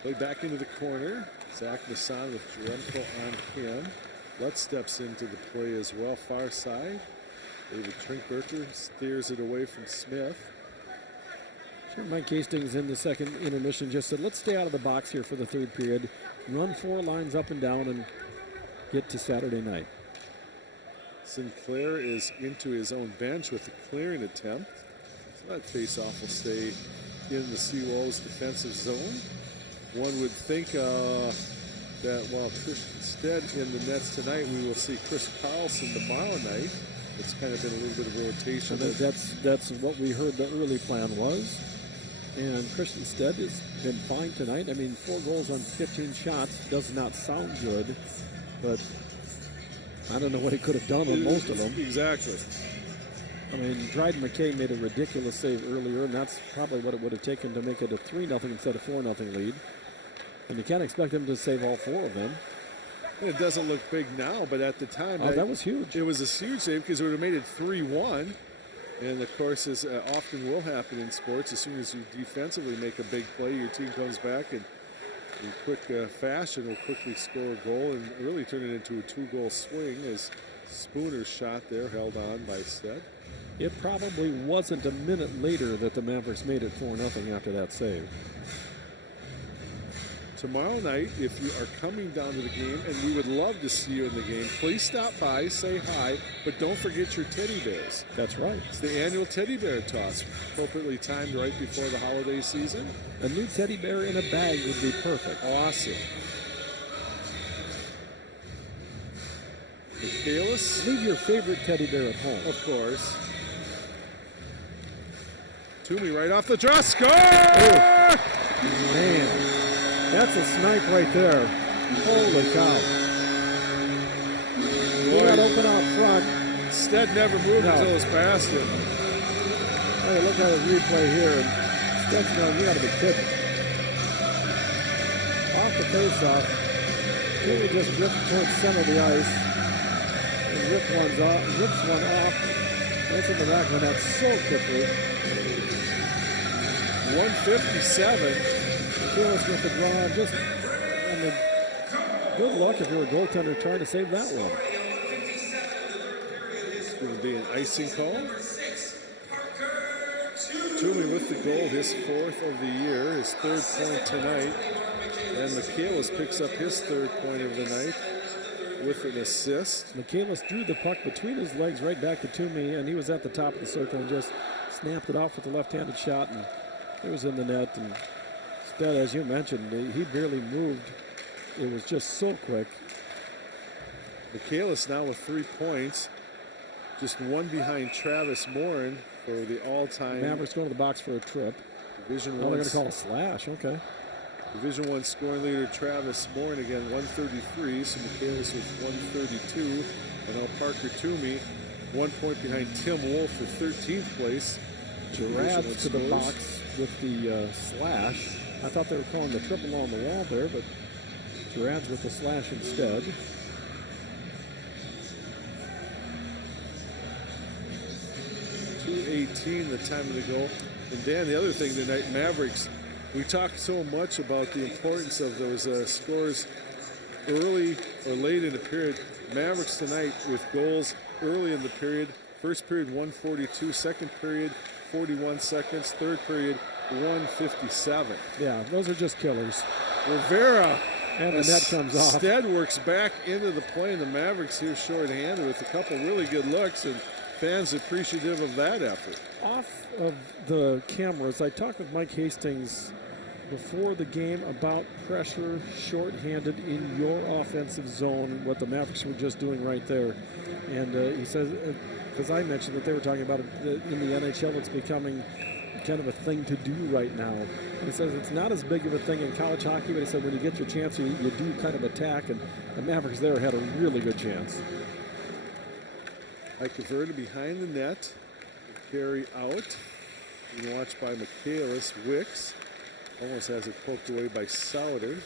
Play back into the corner. Zach Masson with Jerumko on him. Lutz steps into the play as well, far side. David Trinkberger steers it away from Smith. Sure, Mike Hastings in the second intermission just said, let's stay out of the box here for the third period. Run 4 lines up and down and get to Saturday night. Sinclair is into his own bench with a clearing attempt. So that face-off will stay in the Seawolves defensive zone. One would think that while Christian Stead in the nets tonight, we will see Chris Carlson tomorrow night. It's kind of been a little bit of a rotation. And that's what we heard the early plan was. And Christian Stead has been fine tonight. I mean, 4 goals on 15 shots does not sound good, but I don't know what he could have done on most of them. Exactly. I mean, Dryden McKay made a ridiculous save earlier, and that's probably what it would have taken to make it a 3-0 instead of 4-0 lead. And you can't expect him to save all 4 of them. It doesn't look big now, but at the time, that was huge. It was a huge save because it would have made it 3-1. And of course, as often will happen in sports, as soon as you defensively make a big play, your team comes back and in quick fashion will quickly score a goal and really turn it into a 2-goal swing as Spooner's shot there held on by Stead. It probably wasn't a minute later that the Mavericks made it 4-0 after that save. Tomorrow night, if you are coming down to the game, and we would love to see you in the game, please stop by, say hi, but don't forget your teddy bears. That's right. It's the annual teddy bear toss, appropriately timed right before the holiday season. A new teddy bear in a bag would be perfect. Awesome. Michaelis. Leave your favorite teddy bear at home. Of course. Toomey right off the draw. Score! Oh, man. That's a snipe right there. Holy cow. He got open out front. Stead never moved until it was past him. Hey, look at the replay here. And Stead's going, you got to be kidding. Off the face-off. Toomey just drifted towards center of the ice. And rips one off. That's in the back of the net so quickly. 157. Kalis with the draw. Just, good luck if you're a goaltender trying to save that one. It's going to be an icing call. Toomey with the goal, his 4th of the year, his 3rd point tonight. And Michaelis picks up his 3rd point of the night with an assist. Michaelis drew the puck between his legs right back to Toomey, and he was at the top of the circle and just snapped it off with a left-handed shot, and it was in the net. And Stead, as you mentioned, he barely moved. It was just so quick. Michaelis now with 3 points, just one behind Travis Morin for the all-time. Mavericks going to the box for a trip. Division they're going to call a slash. Okay. Division I scoring leader Travis Morin again, 133. So Michaelis with 132. And now Parker Toomey, 1 point behind Tim Wolf for 13th place. Gerard's to the box with the slash. I thought they were calling the triple on the wall there, but Gerard's with the slash instead. .218 the time of the goal. And Dan, the other thing tonight, Mavericks, we talked so much about the importance of those scores early or late in the period. Mavericks tonight with goals early in the period. First period 142, second period 41 seconds, third period 157. Yeah, those are just killers. Rivera. And the net comes off. Stead works back into the play, and the Mavericks here short-handed with a couple really good looks, and fans appreciative of that effort. Off of the cameras, I talked with Mike Hastings before the game about pressure short-handed in your offensive zone, what the Mavericks were just doing right there. And he says, because I mentioned that they were talking about it in the NHL, it's becoming kind of a thing to do right now. He says it's not as big of a thing in college hockey, but he said when you get your chance, you do kind of attack, and the Mavericks there had a really good chance. Icaverta behind the net, carry out, being watched by Michaelis. Wicks almost has it poked away by Souter.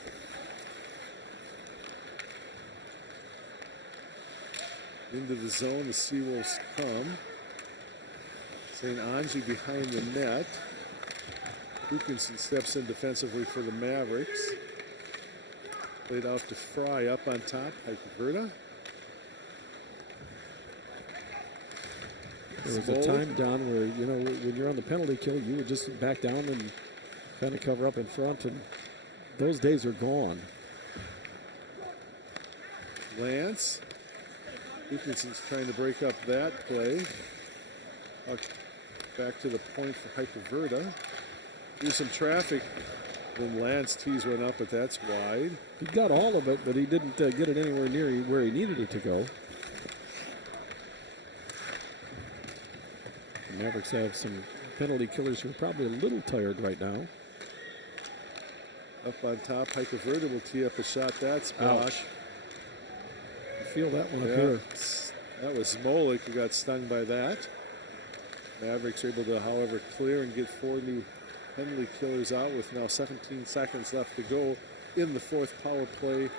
Into the zone, the Seawolves come. St. Ange behind the net. Hookinson steps in defensively for the Mavericks. Played out to Fry up on top. Icaverta. There was a time, Don, where, you know, when you're on the penalty kill, you would just back down and kind of cover up in front, and those days are gone. Lance. Hookinson's trying to break up that play. Back to the point for Icaverta. There's some traffic when Lance tees went up, but that's wide. He got all of it, but he didn't get it anywhere near where he needed it to go. The Mavericks have some penalty killers who are probably a little tired right now. Up on top, Icaverta will tee up a shot. That's blocked. You feel that one up here. That was Smolik who got stung by that. Mavericks are able to, however, clear and get 4 new penalty killers out with now 17 seconds left to go in the 4th power play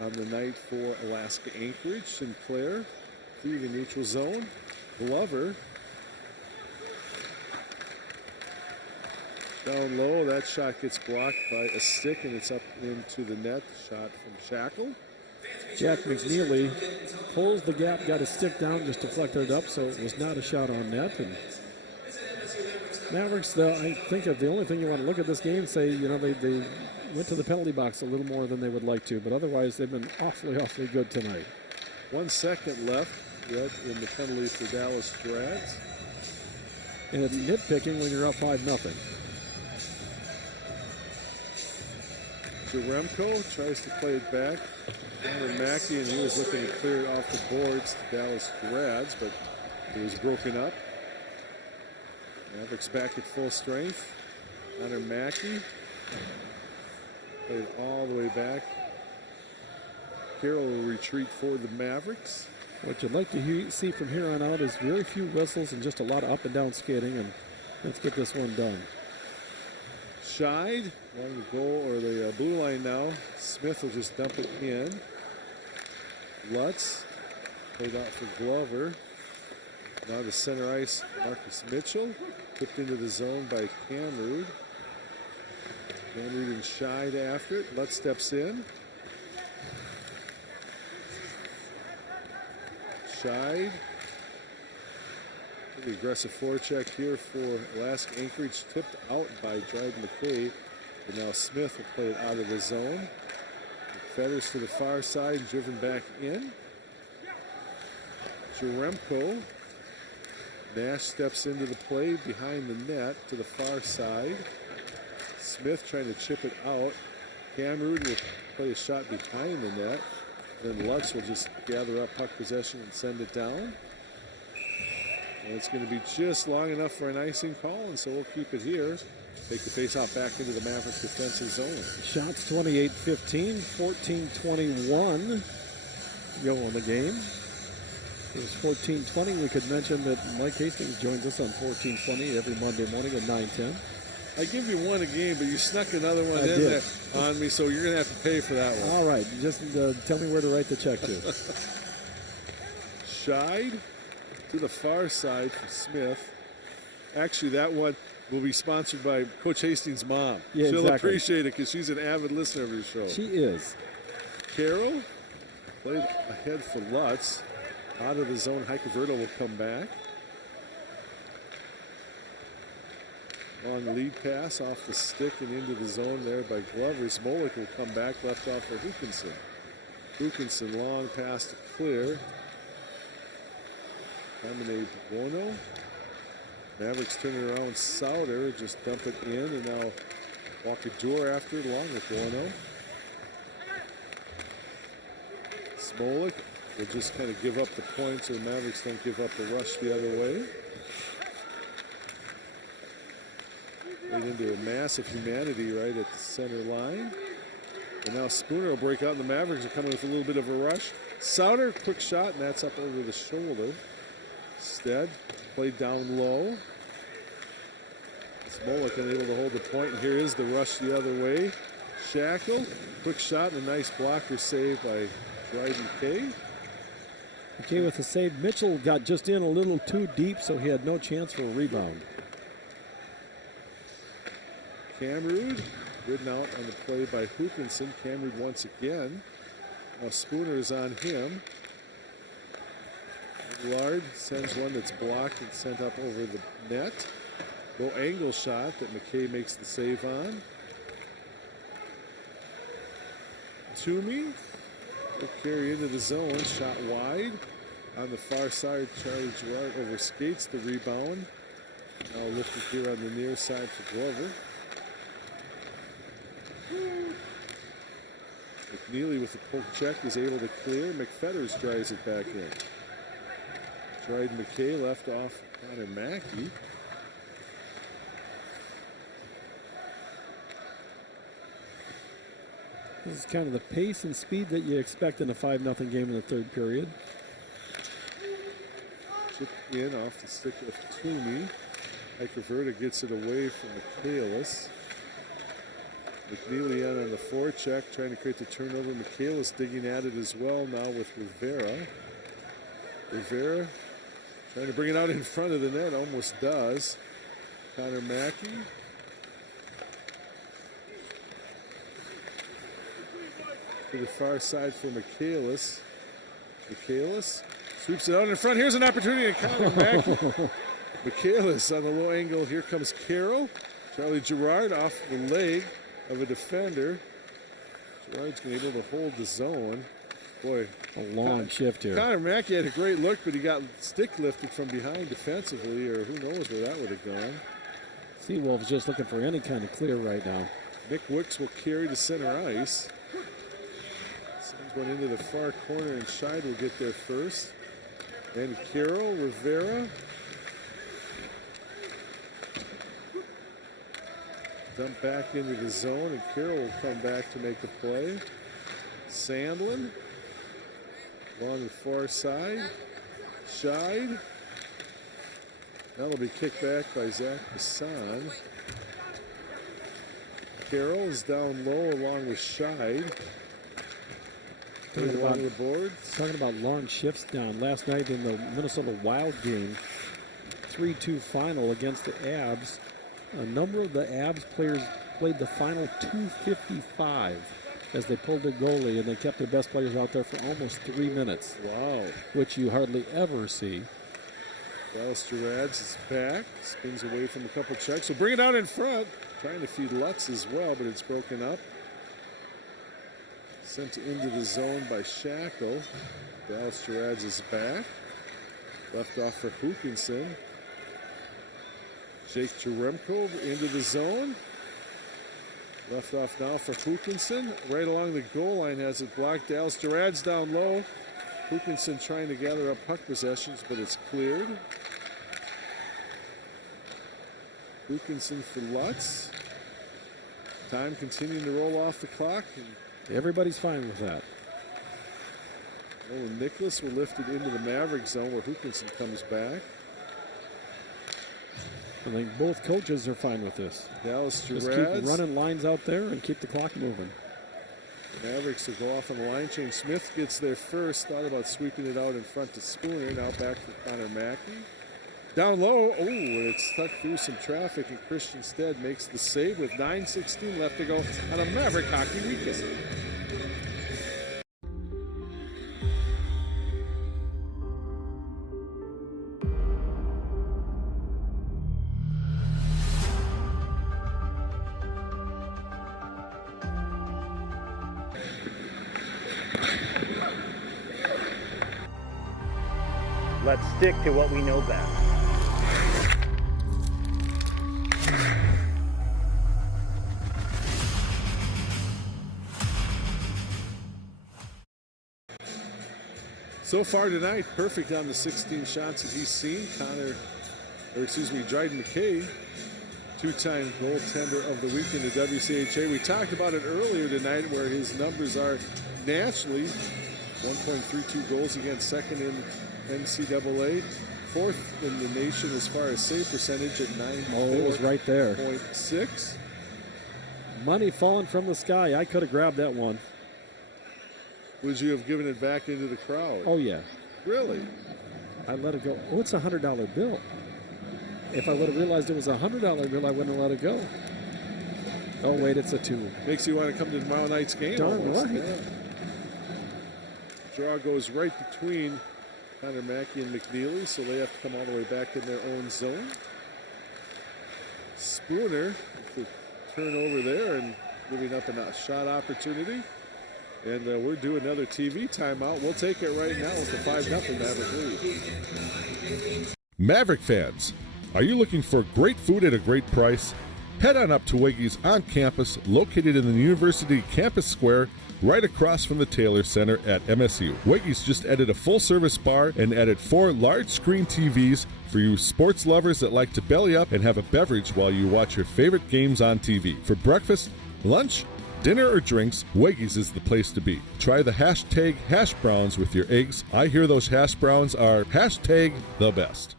on the night for Alaska Anchorage. Sinclair through the neutral zone. Glover down low. That shot gets blocked by a stick, and it's up into the net. Shot from Shackle. Jack McNeely pulls the gap, got his stick down, just deflected it up, so it was not a shot on net. And Mavericks, though, I think of the only thing you want to look at this game, say, you know, they went to the penalty box a little more than they would like to, but otherwise they've been awfully, awfully good tonight. 1 second left yet in the penalty for Dallas Drads. And it's nitpicking when you're up 5-0. Jaremko tries to play it back. Connor Mackey, and he was looking to clear it off the boards to Dallas Grads, but it was broken up. Mavericks back at full strength. Connor Mackey played all the way back. Carroll will retreat for the Mavericks. What you'd like to see from here on out is very few whistles and just a lot of up and down skating, and let's get this one done. Scheid along the goal or the blue line now. Smith will just dump it in. Lutz played out for Glover. Now to center ice, Marcus Mitchell. Tipped into the zone by Camrud. Camrud and Scheid after it. Lutz steps in. Scheid. The aggressive forecheck here for Alaska Anchorage, tipped out by Dryden McKay. But now Smith will play it out of the zone. Fetters to the far side, driven back in. Jaremko. Nash steps into the play behind the net to the far side. Smith trying to chip it out. Camrud will play a shot behind the net. Then Lutz will just gather up puck possession and send it down. And it's going to be just long enough for an icing call, and so we'll keep it here. Take the faceoff back into the Maverick defensive zone. Shots 28-15, 14-21 go in the game. It was 14-20. We could mention that Mike Hastings joins us on 14-20 every Monday morning at 9:10. I give you one a game, but you snuck another one in there on me, so you're going to have to pay for that one. All right, just tell me where to write the check to. Scheid to the far side for Smith. Actually, that one will be sponsored by Coach Hastings' mom. Yeah, She'll exactly. appreciate it because she's an avid listener of your show. She is. Carroll played ahead for Lutz. Out of the zone, Heikeverto will come back. Long lead pass off the stick and into the zone there by Glover. Smolik will come back, left off for Hukinson. Hukinson, long pass to clear. Dominate Bono. Mavericks turn it around. Sauter just dump it in, and now Walker Dewar after it along with Bono. Smolik will just kind of give up the points so the Mavericks don't give up the rush the other way. Right into a massive humanity right at the center line. And now Spooner will break out, and the Mavericks are coming with a little bit of a rush. Sauter, quick shot, and that's up over the shoulder. Stead played down low. Smolik unable to hold the point, and here is the rush the other way. Shackle, quick shot, and a nice blocker save by Dryden Kay. Okay, with the save, Mitchell got just in a little too deep, so he had no chance for a rebound. Camrud, ridden out on the play by Hukinson. Camrud once again. Now Spooner is on him. Lard sends one that's blocked and sent up over the net. Low angle shot that McKay makes the save on. Toomey will carry into the zone, shot wide. On the far side, Charlie Gerard overskates the rebound. Now lifted here on the near side for Glover. McNeely with the poke check is able to clear. McFetters drives it back in. Dryden McKay left off Connor Mackey. This is kind of the pace and speed that you expect in a 5-0 game in the third period. Chipped in off the stick of Toomey. Heikeverta gets it away from Michaelis. McNeely on the forecheck, trying to create the turnover. Michaelis digging at it as well now with Rivera. Rivera trying to bring it out in front of the net, almost does. Connor Mackey. To the far side for Michaelis. Michaelis sweeps it out in front. Here's an opportunity to Connor Mackey. Michaelis on the low angle. Here comes Carroll. Charlie Gerard off the leg of a defender. Gerard's been able to hold the zone. Boy, a long shift here. Connor Mackey had a great look, but he got stick lifted from behind defensively, or who knows where that would have gone. Seawolf's just looking for any kind of clear right now. Nick Wicks will carry to center ice. Sends one into the far corner, and Scheid will get there first. And Carroll, Rivera. Dump back into the zone, and Carroll will come back to make the play. Sandlin, along with far side. Scheid. That'll be kicked back by Zach Bassan. Carroll is down low along with Scheid. Talking about long shifts down. Last night in the Minnesota Wild game, 3-2 final against the Abs, a number of the Abs players played the final 2:55 as they pulled their goalie, and they kept their best players out there for almost 3 minutes. Wow. Which you hardly ever see. Dallas-Gerads is back, spins away from a couple checks. So bring it out in front. Trying to feed Lutz as well, but it's broken up. Sent into the zone by Shackle. Dallas-Gerads is back. Left off for Hookinson. Jake Jeremko into the zone. Left off now for Hookinson. Right along the goal line has it blocked. Dallas-Gerads down low. Hookinson trying to gather up puck possessions, but it's cleared. Hookinson for Lutz. Time continuing to roll off the clock. Everybody's fine with that. Nolan Nicholas will lift it into the Maverick zone where Hookinson comes back. I think both coaches are fine with this. Dallas-Gerads. Just keep running lines out there and keep the clock moving. Mavericks will go off on the line change. Smith gets there first. Thought about sweeping it out in front to Spooner. Now back for Connor Mackey. Down low. Oh, and it's stuck through some traffic, and Christian Stead makes the save with 9:16 left to go on a Maverick hockey weekend. Let's stick to what we know best. So far tonight, perfect on the 16 shots that he's seen. Dryden McKay, two-time goaltender of the week in the WCHA. We talked about it earlier tonight where his numbers are nationally 1.32 goals against, second in NCAA, fourth in the nation as far as save percentage at 9. Oh, it was right there. 0.6. Money falling from the sky. I could have grabbed that one. Would you have given it back into the crowd? Oh, yeah. Really? I let it go. Oh, it's a $100 bill. If I would have realized it was a $100 bill, I wouldn't have let it go. Oh, wait, it's a 2. Makes you want to come to tomorrow night's game. Darn right. Yeah. Draw goes right between Connor Mackey and McNeely, so they have to come all the way back in their own zone. Spooner, the turnover there and giving up a shot opportunity. And we're due another TV timeout. We'll take it right now with the 5-0 Maverick lead. Maverick fans, are you looking for great food at a great price? Head on up to Weggy's on campus, located in the University Campus Square, right across from the Taylor Center at MSU. Weggy's just added a full-service bar and added 4 large-screen TVs for you sports lovers that like to belly up and have a beverage while you watch your favorite games on TV. For breakfast, lunch, dinner, or drinks, Weggy's is the place to be. Try the hashtag hash browns with your eggs. I hear those hash browns are hashtag the best.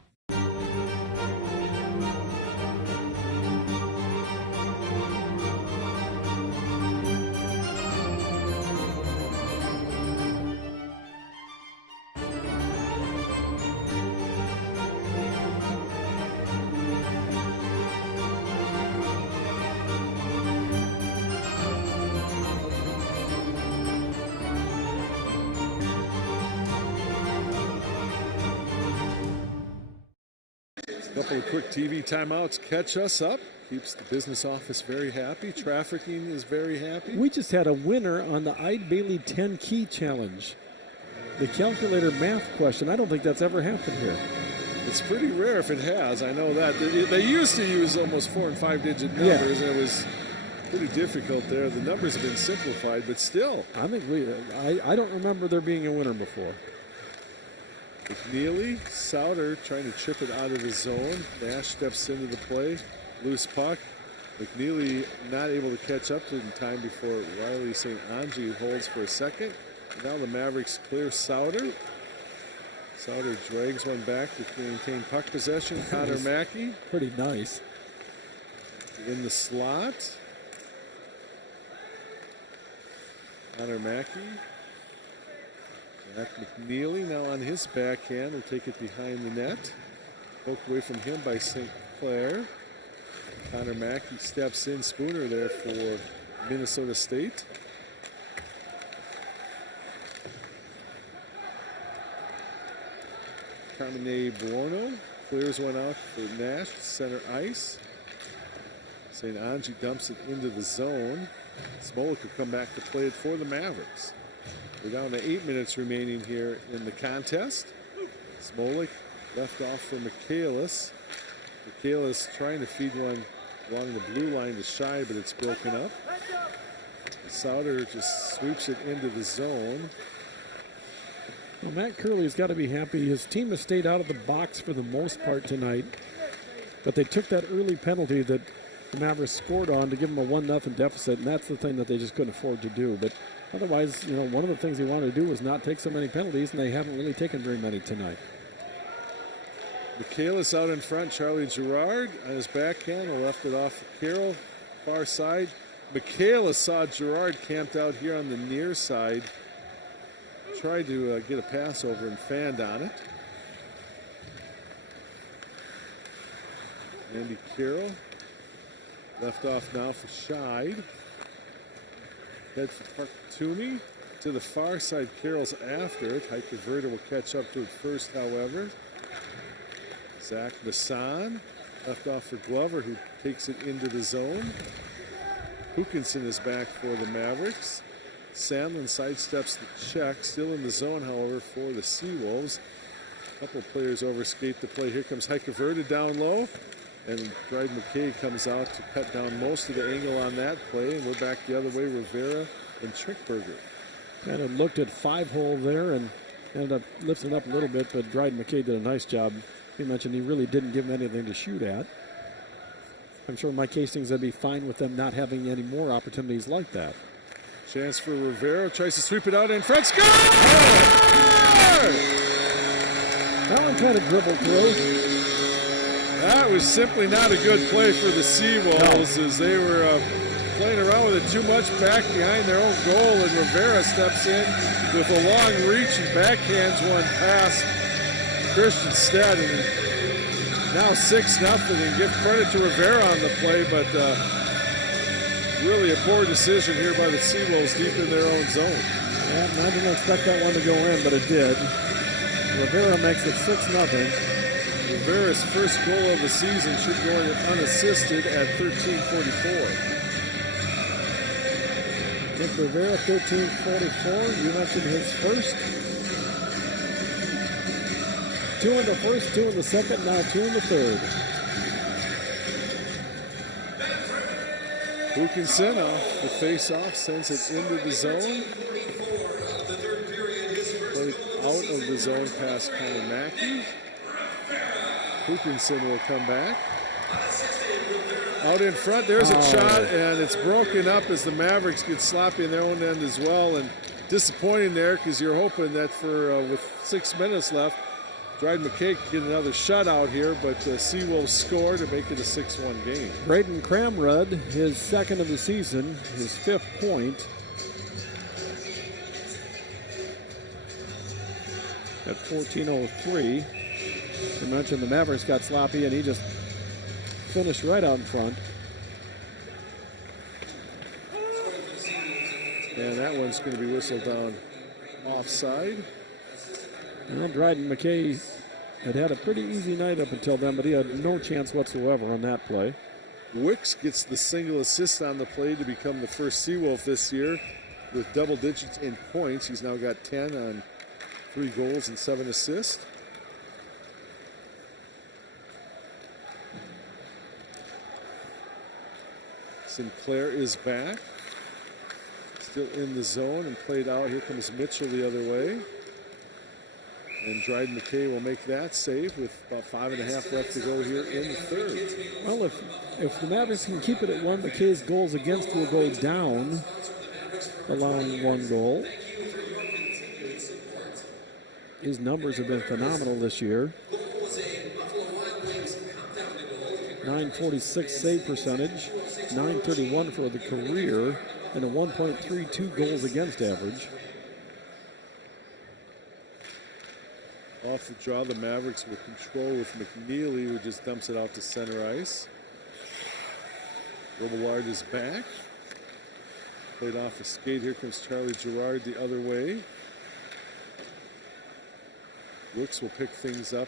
Couple of quick TV timeouts catch us up. Keeps the business office very happy. Trafficking is very happy. We just had a winner on the Ide Bailey 10 Key Challenge. The calculator math question. I don't think that's ever happened here. It's pretty rare if it has. I know that. They used to use almost 4- and 5-digit numbers, and it was pretty difficult there. The numbers have been simplified, but still. I think I don't remember there being a winner before. McNeely, Souter trying to chip it out of the zone. Nash steps into the play. Loose puck. McNeely not able to catch up in time before Riley St. Ange holds for a second. Now the Mavericks clear Souter. Sauter drags one back to maintain puck possession. Connor Mackey. Pretty nice. In the slot. Connor Mackey. Jack McNeely now on his backhand will take it behind the net. Poked away from him by St. Clair. Connor Mackey steps in. Spooner there for Minnesota State. Carmine Buono clears one out for Nash, center ice. St. Ange dumps it into the zone. Smolik will come back to play it for the Mavericks. We're down to 8 minutes remaining here in the contest. Smolik left off for Michaelis. Michaelis trying to feed one along the blue line to Shy, but it's broken up. Sauter just sweeps it into the zone. Well, Matt Curley's got to be happy. His team has stayed out of the box for the most part tonight, but they took that early penalty that the Mavericks scored on to give them a 1-0 deficit, and that's the thing that they just couldn't afford to do. But otherwise, you know, one of the things they wanted to do was not take so many penalties, and they haven't really taken very many tonight. Michaelis out in front. Charlie Gerard on his backhand. Left it off to Carroll, far side. Michaelis saw Gerard camped out here on the near side. Tried to get a pass over and fanned on it. Andy Carroll left off now for Scheid. Head for Park Toomey. To the far side, Carroll's after it. Heike Verda will catch up to it first, however. Zach Masson left off for Glover, who takes it into the zone. Hookinson is back for the Mavericks. Sandlin sidesteps the check, still in the zone, however, for the Seawolves. A couple players overskate the play. Here comes Heike Verda down low, and Dryden McKay comes out to cut down most of the angle on that play, and we're back the other way, Rivera and Trickberger. Kind of looked at 5-hole there and ended up lifting up a little bit, but Dryden McKay did a nice job. He mentioned he really didn't give him anything to shoot at. I'm sure Mike Hastings would be fine with them not having any more opportunities like that. Chance for Rivera, tries to sweep it out in front. Score! That one kind of dribbled through. That was simply not a good play for the Seawolves as they were playing around with it too much back behind their own goal, and Rivera steps in with a long reach and backhands one past Christian Stead, and now 6-0, and give credit to Rivera on the play, but really a poor decision here by the Seawolves deep in their own zone. Yeah, I didn't expect that one to go in, but it did. Rivera makes it 6-0. Rivera's first goal of the season should go in unassisted at 13:44. Nick Rivera, 13:44. You mentioned his first. 2 in the first, 2 in the second, now 2 in the third. Hookinson off the face-off, sends it into the zone. Played out of the zone past Connor Mackey. Hookinson will come back. Out in front, there's a shot, and it's broken up as the Mavericks get sloppy in their own end as well. And disappointing there because you're hoping that for with 6 minutes left, Dryden McKay could get another shutout here, but Seawolves score to make it a 6-1 game. Braden Cramrud, his second of the season, his 5th point. At 14:03. I mentioned the Mavericks got sloppy, and he just finished right out in front. And that one's going to be whistled down offside. Well, Dryden McKay had a pretty easy night up until then, but he had no chance whatsoever on that play. Wicks gets the single assist on the play to become the first Seawolf this year with double digits in points. He's now got 10 on 3 goals and 7 assists. Sinclair is back. Still in the zone and played out. Here comes Mitchell the other way. And Dryden McKay will make that save with about 5.5 left to go here in the third. Well, if the Mavericks can keep it at 1, McKay's goals against will go down, allowing 1 goal. His numbers have been phenomenal this year. 946 save percentage, 931 for the career, and a 1.32 goals against average. Off the draw, the Mavericks will control with McNeely, who just dumps it out to center ice. Robillard is back. Played off the skate. Here comes Charlie Gerard the other way. Brooks will pick things up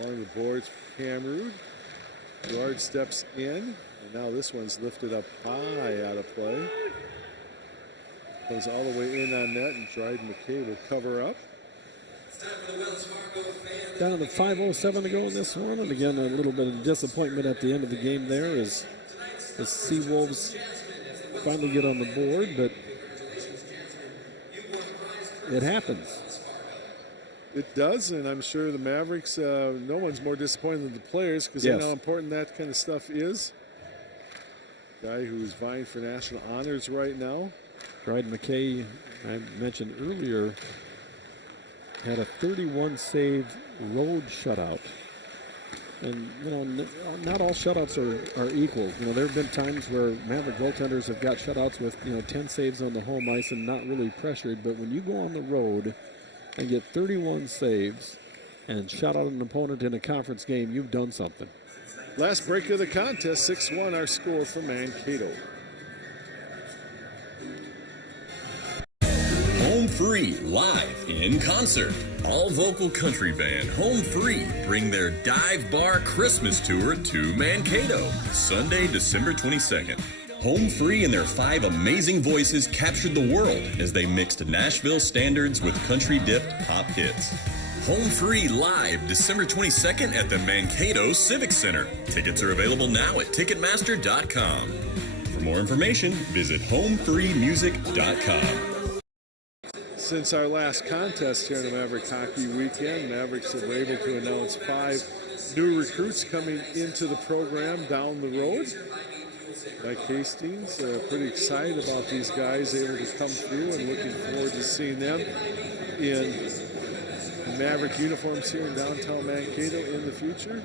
along the boards for Camrud. Gerard steps in, and now this one's lifted up high out of play. Goes all the way in on net, and Dryden McKay will cover up. Down to 5:07 to go in this one, and again a little bit of disappointment at the end of the game there as the Seawolves finally get on the board, but it happens. It does, and I'm sure the Mavericks, no one's more disappointed than the players because they know how important that kind of stuff is. Guy who's vying for national honors right now. Dryden McKay, I mentioned earlier, had a 31 save road shutout. And, you know, not all shutouts are equal. You know, there have been times where Maverick goaltenders have got shutouts with, 10 saves on the home ice and not really pressured. But when you go on the road and get 31 saves and shut out an opponent in a conference game, you've done something. Last break of the contest, 6-1 our score for Mankato. Home Free, live in concert. All vocal country band Home Free bring their Dive Bar Christmas Tour to Mankato, Sunday, December 22nd. Home Free and their 5 amazing voices captured the world as they mixed Nashville standards with country-dipped pop hits. Home Free live December 22nd at the Mankato Civic Center. Tickets are available now at Ticketmaster.com. For more information, visit homefreemusic.com. Since our last contest here in the Maverick Hockey Weekend, Mavericks were able to announce 5 new recruits coming into the program down the road. Mike Hastings, pretty excited about these guys able to come through and looking forward to seeing them in Maverick uniforms here in downtown Mankato in the future.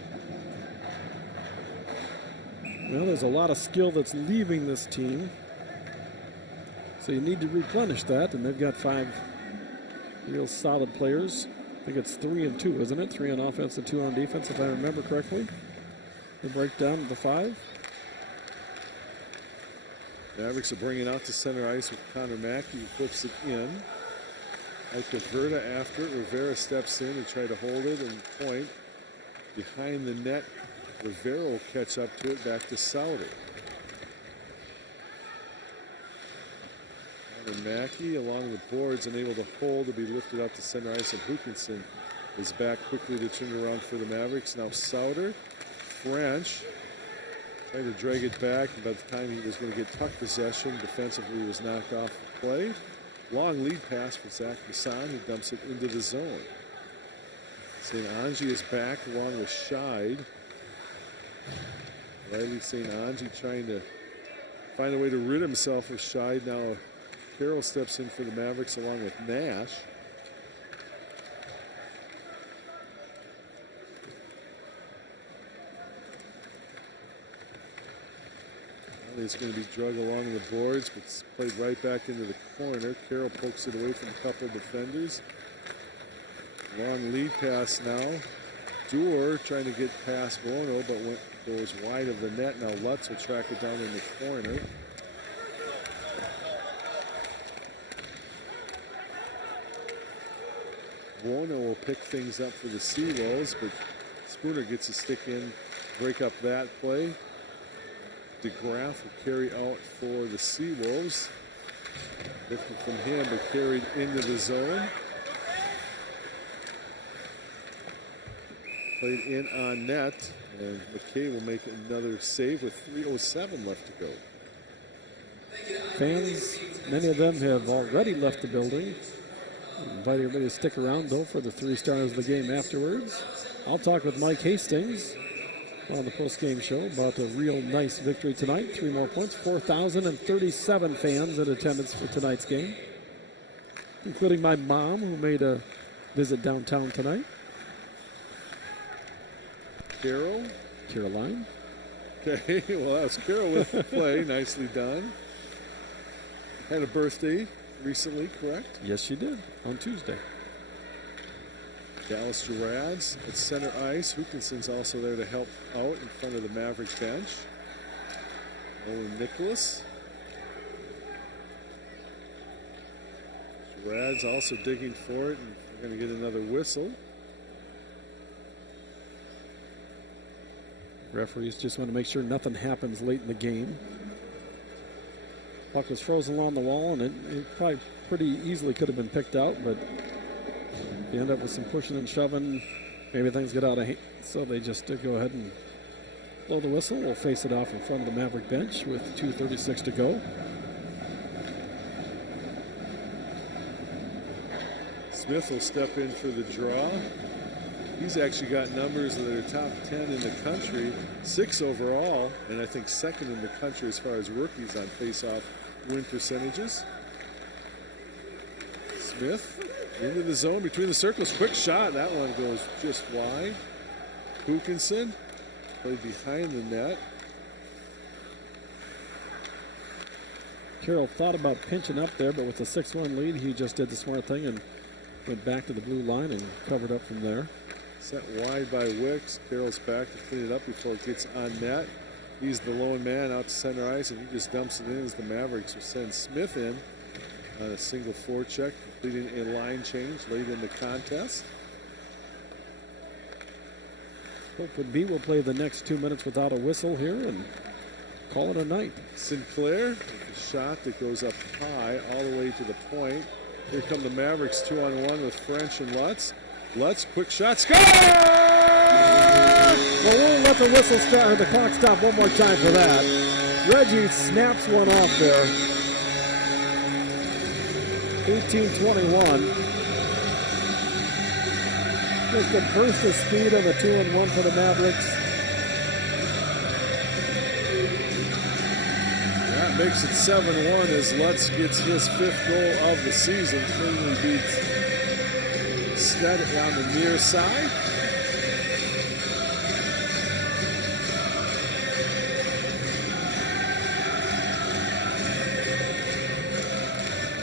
Well, there's a lot of skill that's leaving this team. So you need to replenish that, and they've got 5 real solid players. I think it's 3 and 2, isn't it? 3 on offense and 2 on defense, if I remember correctly. The breakdown of the 5. Mavericks are bringing out to center ice with Connor Mackey, who flips it in. Alcaverta after it. Rivera steps in to try to hold it and point. Behind the net, Rivera will catch up to it, back to Souter. And Mackey along the boards unable to hold to be lifted up to center ice, and Hookinson is back quickly to turn around for the Mavericks. Now Souter, French, trying to drag it back, and by the time he was going to get puck possession, defensively he was knocked off the play. Long lead pass for Zach Masson, who dumps it into the zone. St. Ange is back along with Scheid. Riley St. Ange trying to find a way to rid himself of Scheid. Now Carroll steps in for the Mavericks along with Nash. It's going to be drug along the boards, but it's played right back into the corner. Carroll pokes it away from a couple of defenders. Long lead pass now. Dewar trying to get past Bono, but goes wide of the net. Now Lutz will track it down in the corner. Bono will pick things up for the Seawolves, but Spooner gets a stick in, break up that play. DeGraff will carry out for the Seawolves. Lifted from him, but carried into the zone. Played in on net, and McKay will make another save with 3:07 left to go. Fans, many of them have already left the building. I invite everybody to stick around, though, for the 3 stars of the game afterwards. I'll talk with Mike Hastings on the post-game show about a real nice victory tonight. 3 more points, 4,037 fans in attendance for tonight's game. including my mom, who made a visit downtown tonight. Caroline. Okay, well, that was Carol with the play. Nicely done. Had a birthday recently, correct? Yes, she did, on Tuesday. Dallas Gerads at center ice. Hookinson's also there to help out in front of the Maverick bench. Owen Nicholas. Gerads also digging for it, and we're going to get another whistle. Referees just want to make sure nothing happens late in the game. Puck was frozen along the wall, and it probably pretty easily could have been picked out, but you end up with some pushing and shoving. Maybe things get out of hand, so they just go ahead and blow the whistle. We'll face it off in front of the Maverick bench with 2:36 to go. Smith will step in for the draw. He's actually got numbers that are top 10 in the country, 6 overall, and I think 2nd in the country as far as rookies on face-off win percentages. Smith into the zone between the circles. Quick shot. That one goes just wide. Hookinson played behind the net. Carroll thought about pinching up there, but with a 6-1 lead, he just did the smart thing and went back to the blue line and covered up from there. Sent wide by Wicks. Carroll's back to clean it up before it gets on net. He's the lone man out to center ice, and he just dumps it in as the Mavericks will send Smith in on a single forecheck, completing a line change late in the contest. Hopewood B will play the next 2 minutes without a whistle here and call it a night. Sinclair with a shot that goes up high all the way to the point. Here come the Mavericks 2-on-1 with French and Lutz. Lutz, quick shot, score! Well, we'll let the whistle start, the clock stop one more time for that. Reggie snaps one off there. 18-21. Just a burst of speed on the 2-on-1 for the Mavericks. That makes it 7-1 as Lutz gets his 5th goal of the season. Cleanly beats Stead on the near side.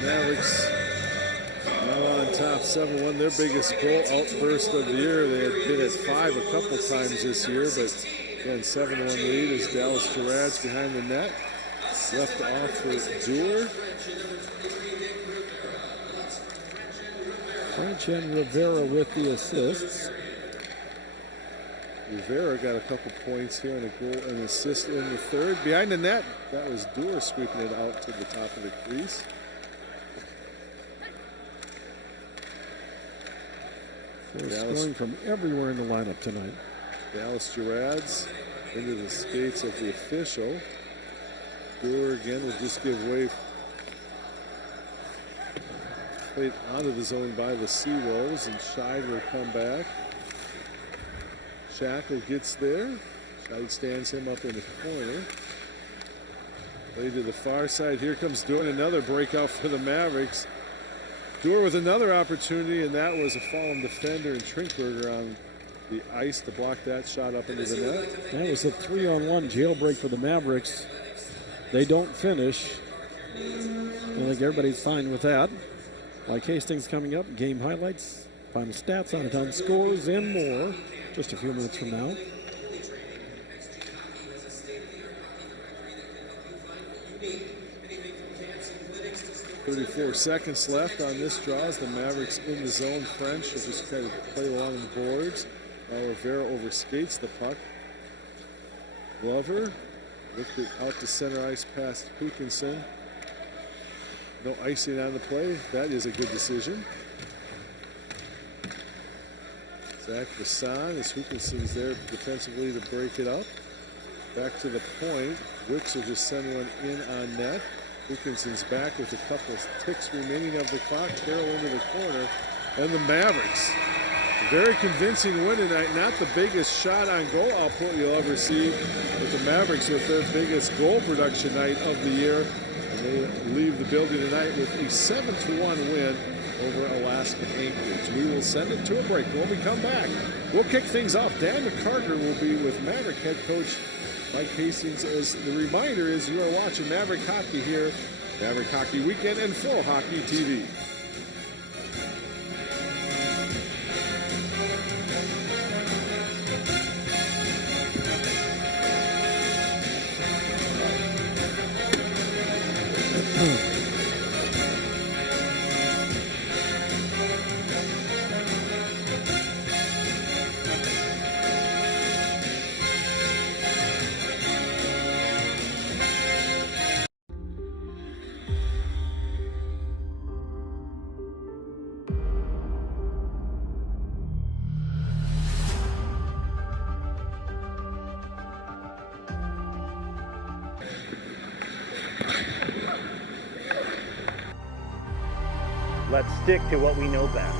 Mavericks now on top 7-1. Their biggest goal outburst of the year. They had been at 5 a couple times this year, but again, 7-1 lead as Dallas Gerads behind the net. Left off for Dewar. French and Rivera with the assists. Rivera got a couple points here and a goal and assist in the 3rd. Behind the net, that was Dewar sweeping it out to the top of the crease. Scoring from everywhere in the lineup tonight. Dallas Gerads into the skates of the official. Dewar again will just give way. Played out of the zone by the Seawolves, and Scheid will come back. Shackle gets there. Scheid stands him up in the corner. Play to the far side. Here comes Dewar. Another breakout for the Mavericks. Dewar with another opportunity, and that was a fallen defender and Trinkberger on the ice to block that shot up into the net. That was a 3-on-1 jailbreak for the Mavericks. They don't finish. I think everybody's fine with that. Like Hastings coming up, game highlights, final stats on ton scores, and more just a few minutes from now. .34 seconds left on this draw as the Mavericks in the zone. French will just kind of play along the boards. Rivera overskates the puck. Glover lifted out to center ice past Hookinson. No icing on the play. That is a good decision. Zach Bassan as Hookinson's there defensively to break it up. Back to the point. Wicks will just send one in on net. Hookinson's back with a couple of ticks remaining of the clock. Carroll into the corner. And the Mavericks. Very convincing win tonight. Not the biggest shot on goal output you'll ever see. But the Mavericks with their biggest goal production night of the year. And they leave the building tonight with a 7-1 win over Alaska Anchorage. We will send it to a break. When we come back, we'll kick things off. Dan McCarter will be with Maverick head coach Mike Hastings. As the reminder is, you are watching Maverick Hockey here, Maverick Hockey Weekend and Full Hockey TV. Let's stick to what we know best.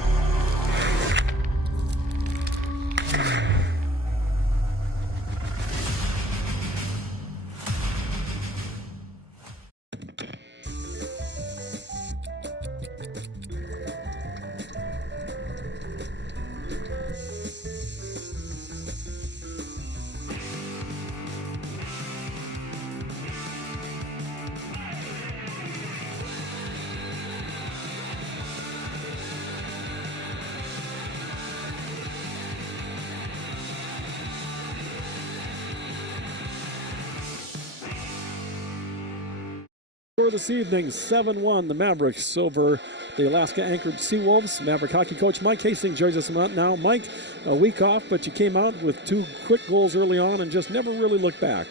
For this evening, 7-1, the Mavericks over the Alaska Anchorage Seawolves. Maverick hockey coach Mike Hastings joins us now. Mike, a week off, but you came out with 2 quick goals early on and just never really looked back.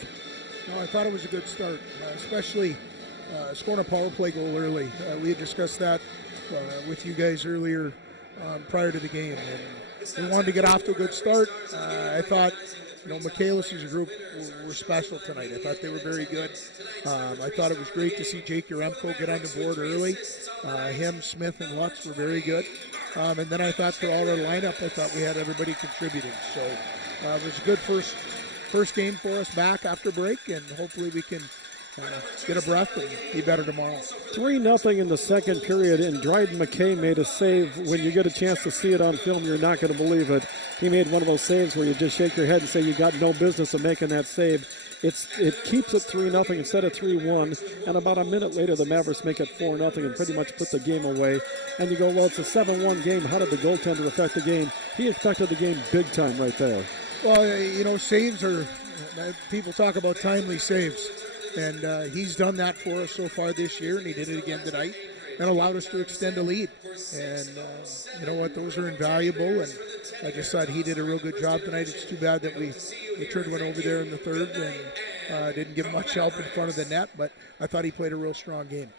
No, I thought it was a good start, especially scoring a power play goal early. We had discussed that with you guys earlier prior to the game. And we wanted to get off to a good start. I thought, Michaelis as a group were special tonight. I thought they were very good. I thought it was great to see Jake Yaremko get on the board early. Him, Smith, and Lutz were very good. And then I thought for all our lineup, I thought we had everybody contributing. So it was a good first game for us back after break, and hopefully we can get a breath and be better tomorrow. 3-0 in the second period, and Dryden McKay made a save. When you get a chance to see it on film, you're not going to believe it. He made one of those saves where you just shake your head and say you got no business of making that save. It keeps it 3-0 instead of 3-1, and about a minute later the Mavericks make it 4-0 and pretty much put the game away. And you go, well, it's a 7-1 game. How did the goaltender affect the game? He affected the game big time right there. Well, saves are, people talk about timely saves. And he's done that for us so far this year, and he did it again tonight and allowed us to extend a lead. And you know what? Those are invaluable, and I just thought he did a real good job tonight. It's too bad that we turned one over there in the third and didn't give much help in front of the net, but I thought he played a real strong game.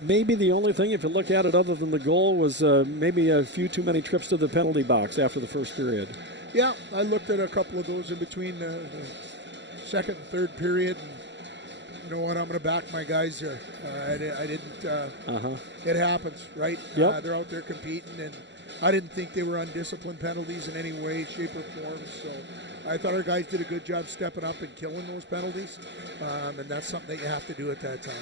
Maybe the only thing, if you look at it other than the goal, was maybe a few too many trips to the penalty box after the first period. Yeah, I looked at a couple of those in between the second and third period. And you know what? I'm going to back my guys here. I didn't. It happens, right? Yep. They're out there competing, and I didn't think they were undisciplined penalties in any way, shape, or form. So I thought our guys did a good job stepping up and killing those penalties, and that's something that you have to do at that time.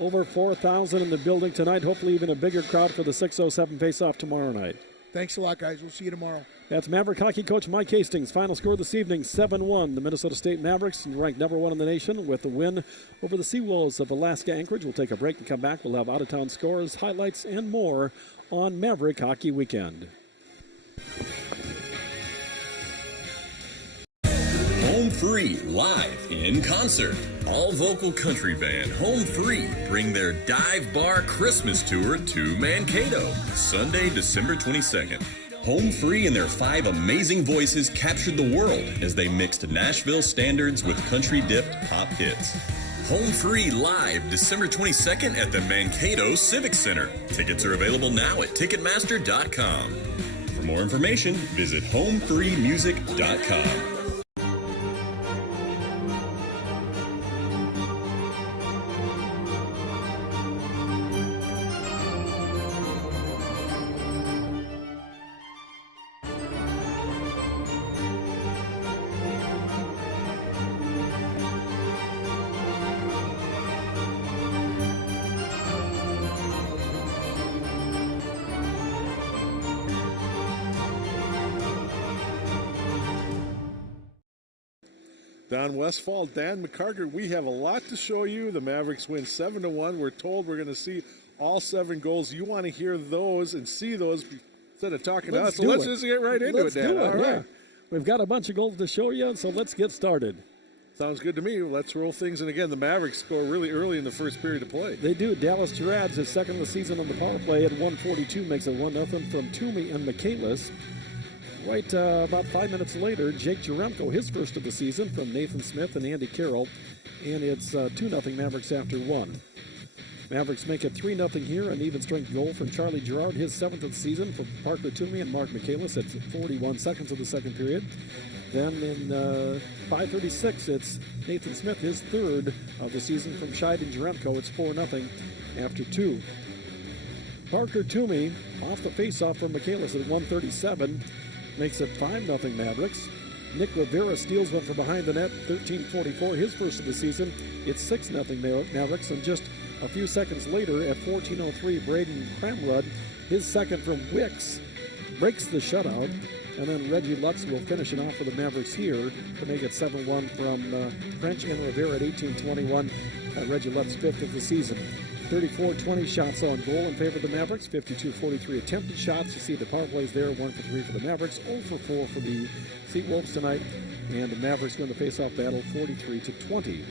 Over 4,000 in the building tonight. Hopefully, even a bigger crowd for the 6:07 face-off tomorrow night. Thanks a lot, guys. We'll see you tomorrow. That's Maverick hockey coach Mike Hastings. Final score this evening, 7-1. The Minnesota State Mavericks ranked number 1 in the nation with the win over the Seawolves of Alaska Anchorage. We'll take a break and come back. We'll have out-of-town scores, highlights, and more on Maverick Hockey Weekend. Home Free, live in concert. All vocal country band Home Free bring their Dive Bar Christmas tour to Mankato, Sunday, December 22nd. Home Free and their 5 amazing voices captured the world as they mixed Nashville standards with country-dipped pop hits. Home Free live December 22nd at the Mankato Civic Center. Tickets are available now at Ticketmaster.com. For more information, visit homefreemusic.com. Don Westfall, Dan McCarger, we have a lot to show you. The Mavericks win 7-1. We're told we're going to see all 7 goals. You want to hear those and see those instead of talking to us. So let's just get right into it, Dan. All right. We've got a bunch of goals to show you, so let's get started. Sounds good to me. Let's roll things. And again, the Mavericks score really early in the first period of play. They do. Dallas Gerard's his second of the season on the power play at 1:42 makes it 1-0 from Toomey and Michaelis. Right about 5 minutes later, Jake Jeremko, his first of the season from Nathan Smith and Andy Carroll. And it's 2-0 Mavericks after 1. Mavericks make it 3-0 here. An even strength goal from Charlie Gerard, his 7th of the season from Parker Toomey and Mark Michaelis at 41 seconds of the second period. Then in 5:36, it's Nathan Smith, his 3rd of the season from Scheiden Jeremko. It's 4-0 after 2. Parker Toomey off the faceoff from Michaelis at 1:37 makes it 5-0 Mavericks. Nick Rivera steals one from behind the net, 13:44, his first of the season. It's 6-0 Mavericks, and just a few seconds later at 14:03, Braden Cramrud, his second from Wicks, breaks the shutout, and then Reggie Lutz will finish it off for the Mavericks here to make it 7-1 from French and Rivera at 18:21. Reggie Lutz, 5th of the season. 34-20 shots on goal in favor of the Mavericks, 52-43 attempted shots. You see the power plays there, 1 for 3 for the Mavericks, 0 for 4 for the Seawolves tonight, and the Mavericks win the faceoff battle 43-20.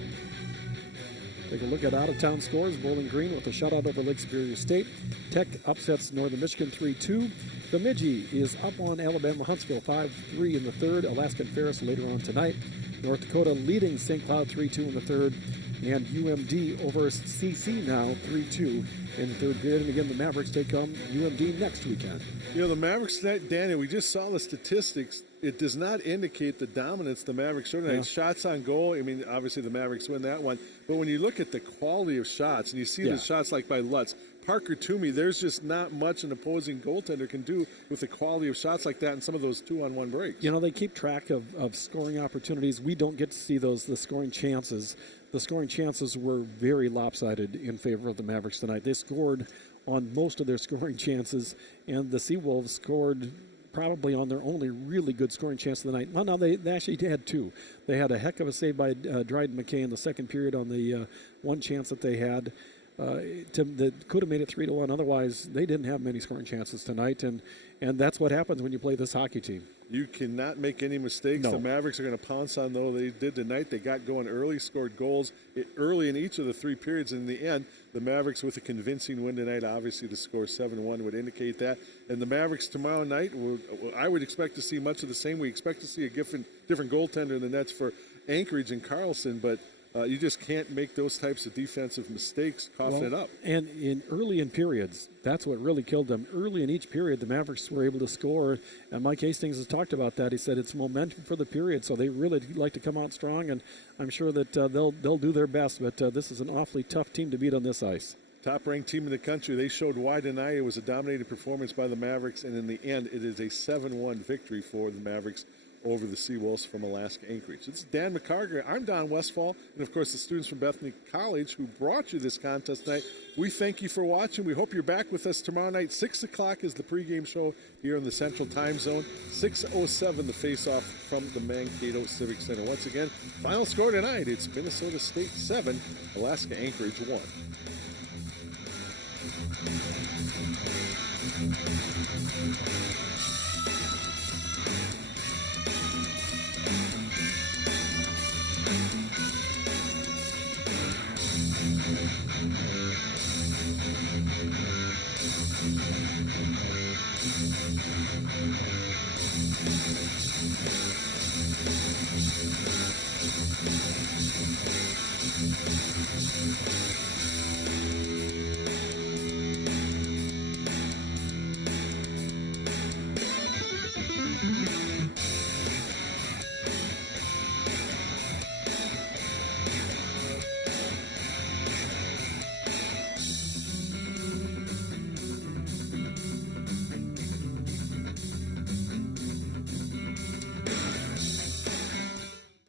Take a look at out-of-town scores. Bowling Green with a shutout over Lake Superior State. Tech upsets Northern Michigan 3-2. Bemidji is up on Alabama Huntsville 5-3 in the third. Alaska and Ferris later on tonight. North Dakota leading St. Cloud 3-2 in the third. And UMD over CC now 3-2 in the third period. And again, the Mavericks take on UMD next weekend. You know, the Mavericks tonight, Daniel, we just saw the statistics. It does not indicate the dominance the Mavericks showed tonight. Yeah. Shots on goal, I mean, obviously the Mavericks win that one. But when you look at the quality of shots, and you see the shots like by Lutz, Parker Toomey, there's just not much an opposing goaltender can do with the quality of shots like that and some of those 2-on-1 breaks. You know, they keep track of scoring opportunities. We don't get to see the scoring chances. The scoring chances were very lopsided in favor of the Mavericks tonight. They scored on most of their scoring chances, and the Seawolves scored probably on their only really good scoring chance of the night. Well, no, they actually had 2. They had a heck of a save by Dryden McKay in the second period on the one chance that they had. That could have made it 3-1. Otherwise, they didn't have many scoring chances tonight, and that's what happens when you play this hockey team. You cannot make any mistakes. No. The Mavericks are going to pounce on those. They did tonight. They got going early, scored goals early in each of the 3 periods. And in the end, the Mavericks with a convincing win tonight. Obviously, the score 7-1 would indicate that. And the Mavericks tomorrow night, I would expect to see much of the same. We expect to see a different goaltender in the nets for Anchorage and Carlson, but you just can't make those types of defensive mistakes coughing it up. And early in periods, that's what really killed them. Early in each period, the Mavericks were able to score, and Mike Hastings has talked about that. He said it's momentum for the period, so they really like to come out strong, and I'm sure that they'll do their best, but this is an awfully tough team to beat on this ice. Top-ranked team in the country. They showed why tonight. It was a dominating performance by the Mavericks, and in the end, it is a 7-1 victory for the Mavericks over the Seawolves from Alaska Anchorage. It's Dan McCarger. I'm Don Westfall, and of course the students from Bethany College who brought you this contest tonight. We thank you for watching. We hope you're back with us tomorrow night. 6 o'clock is the pregame show here in the Central Time Zone. 6:07 the face-off from the Mankato Civic Center. Once again, final score tonight, it's Minnesota State 7, Alaska Anchorage 1.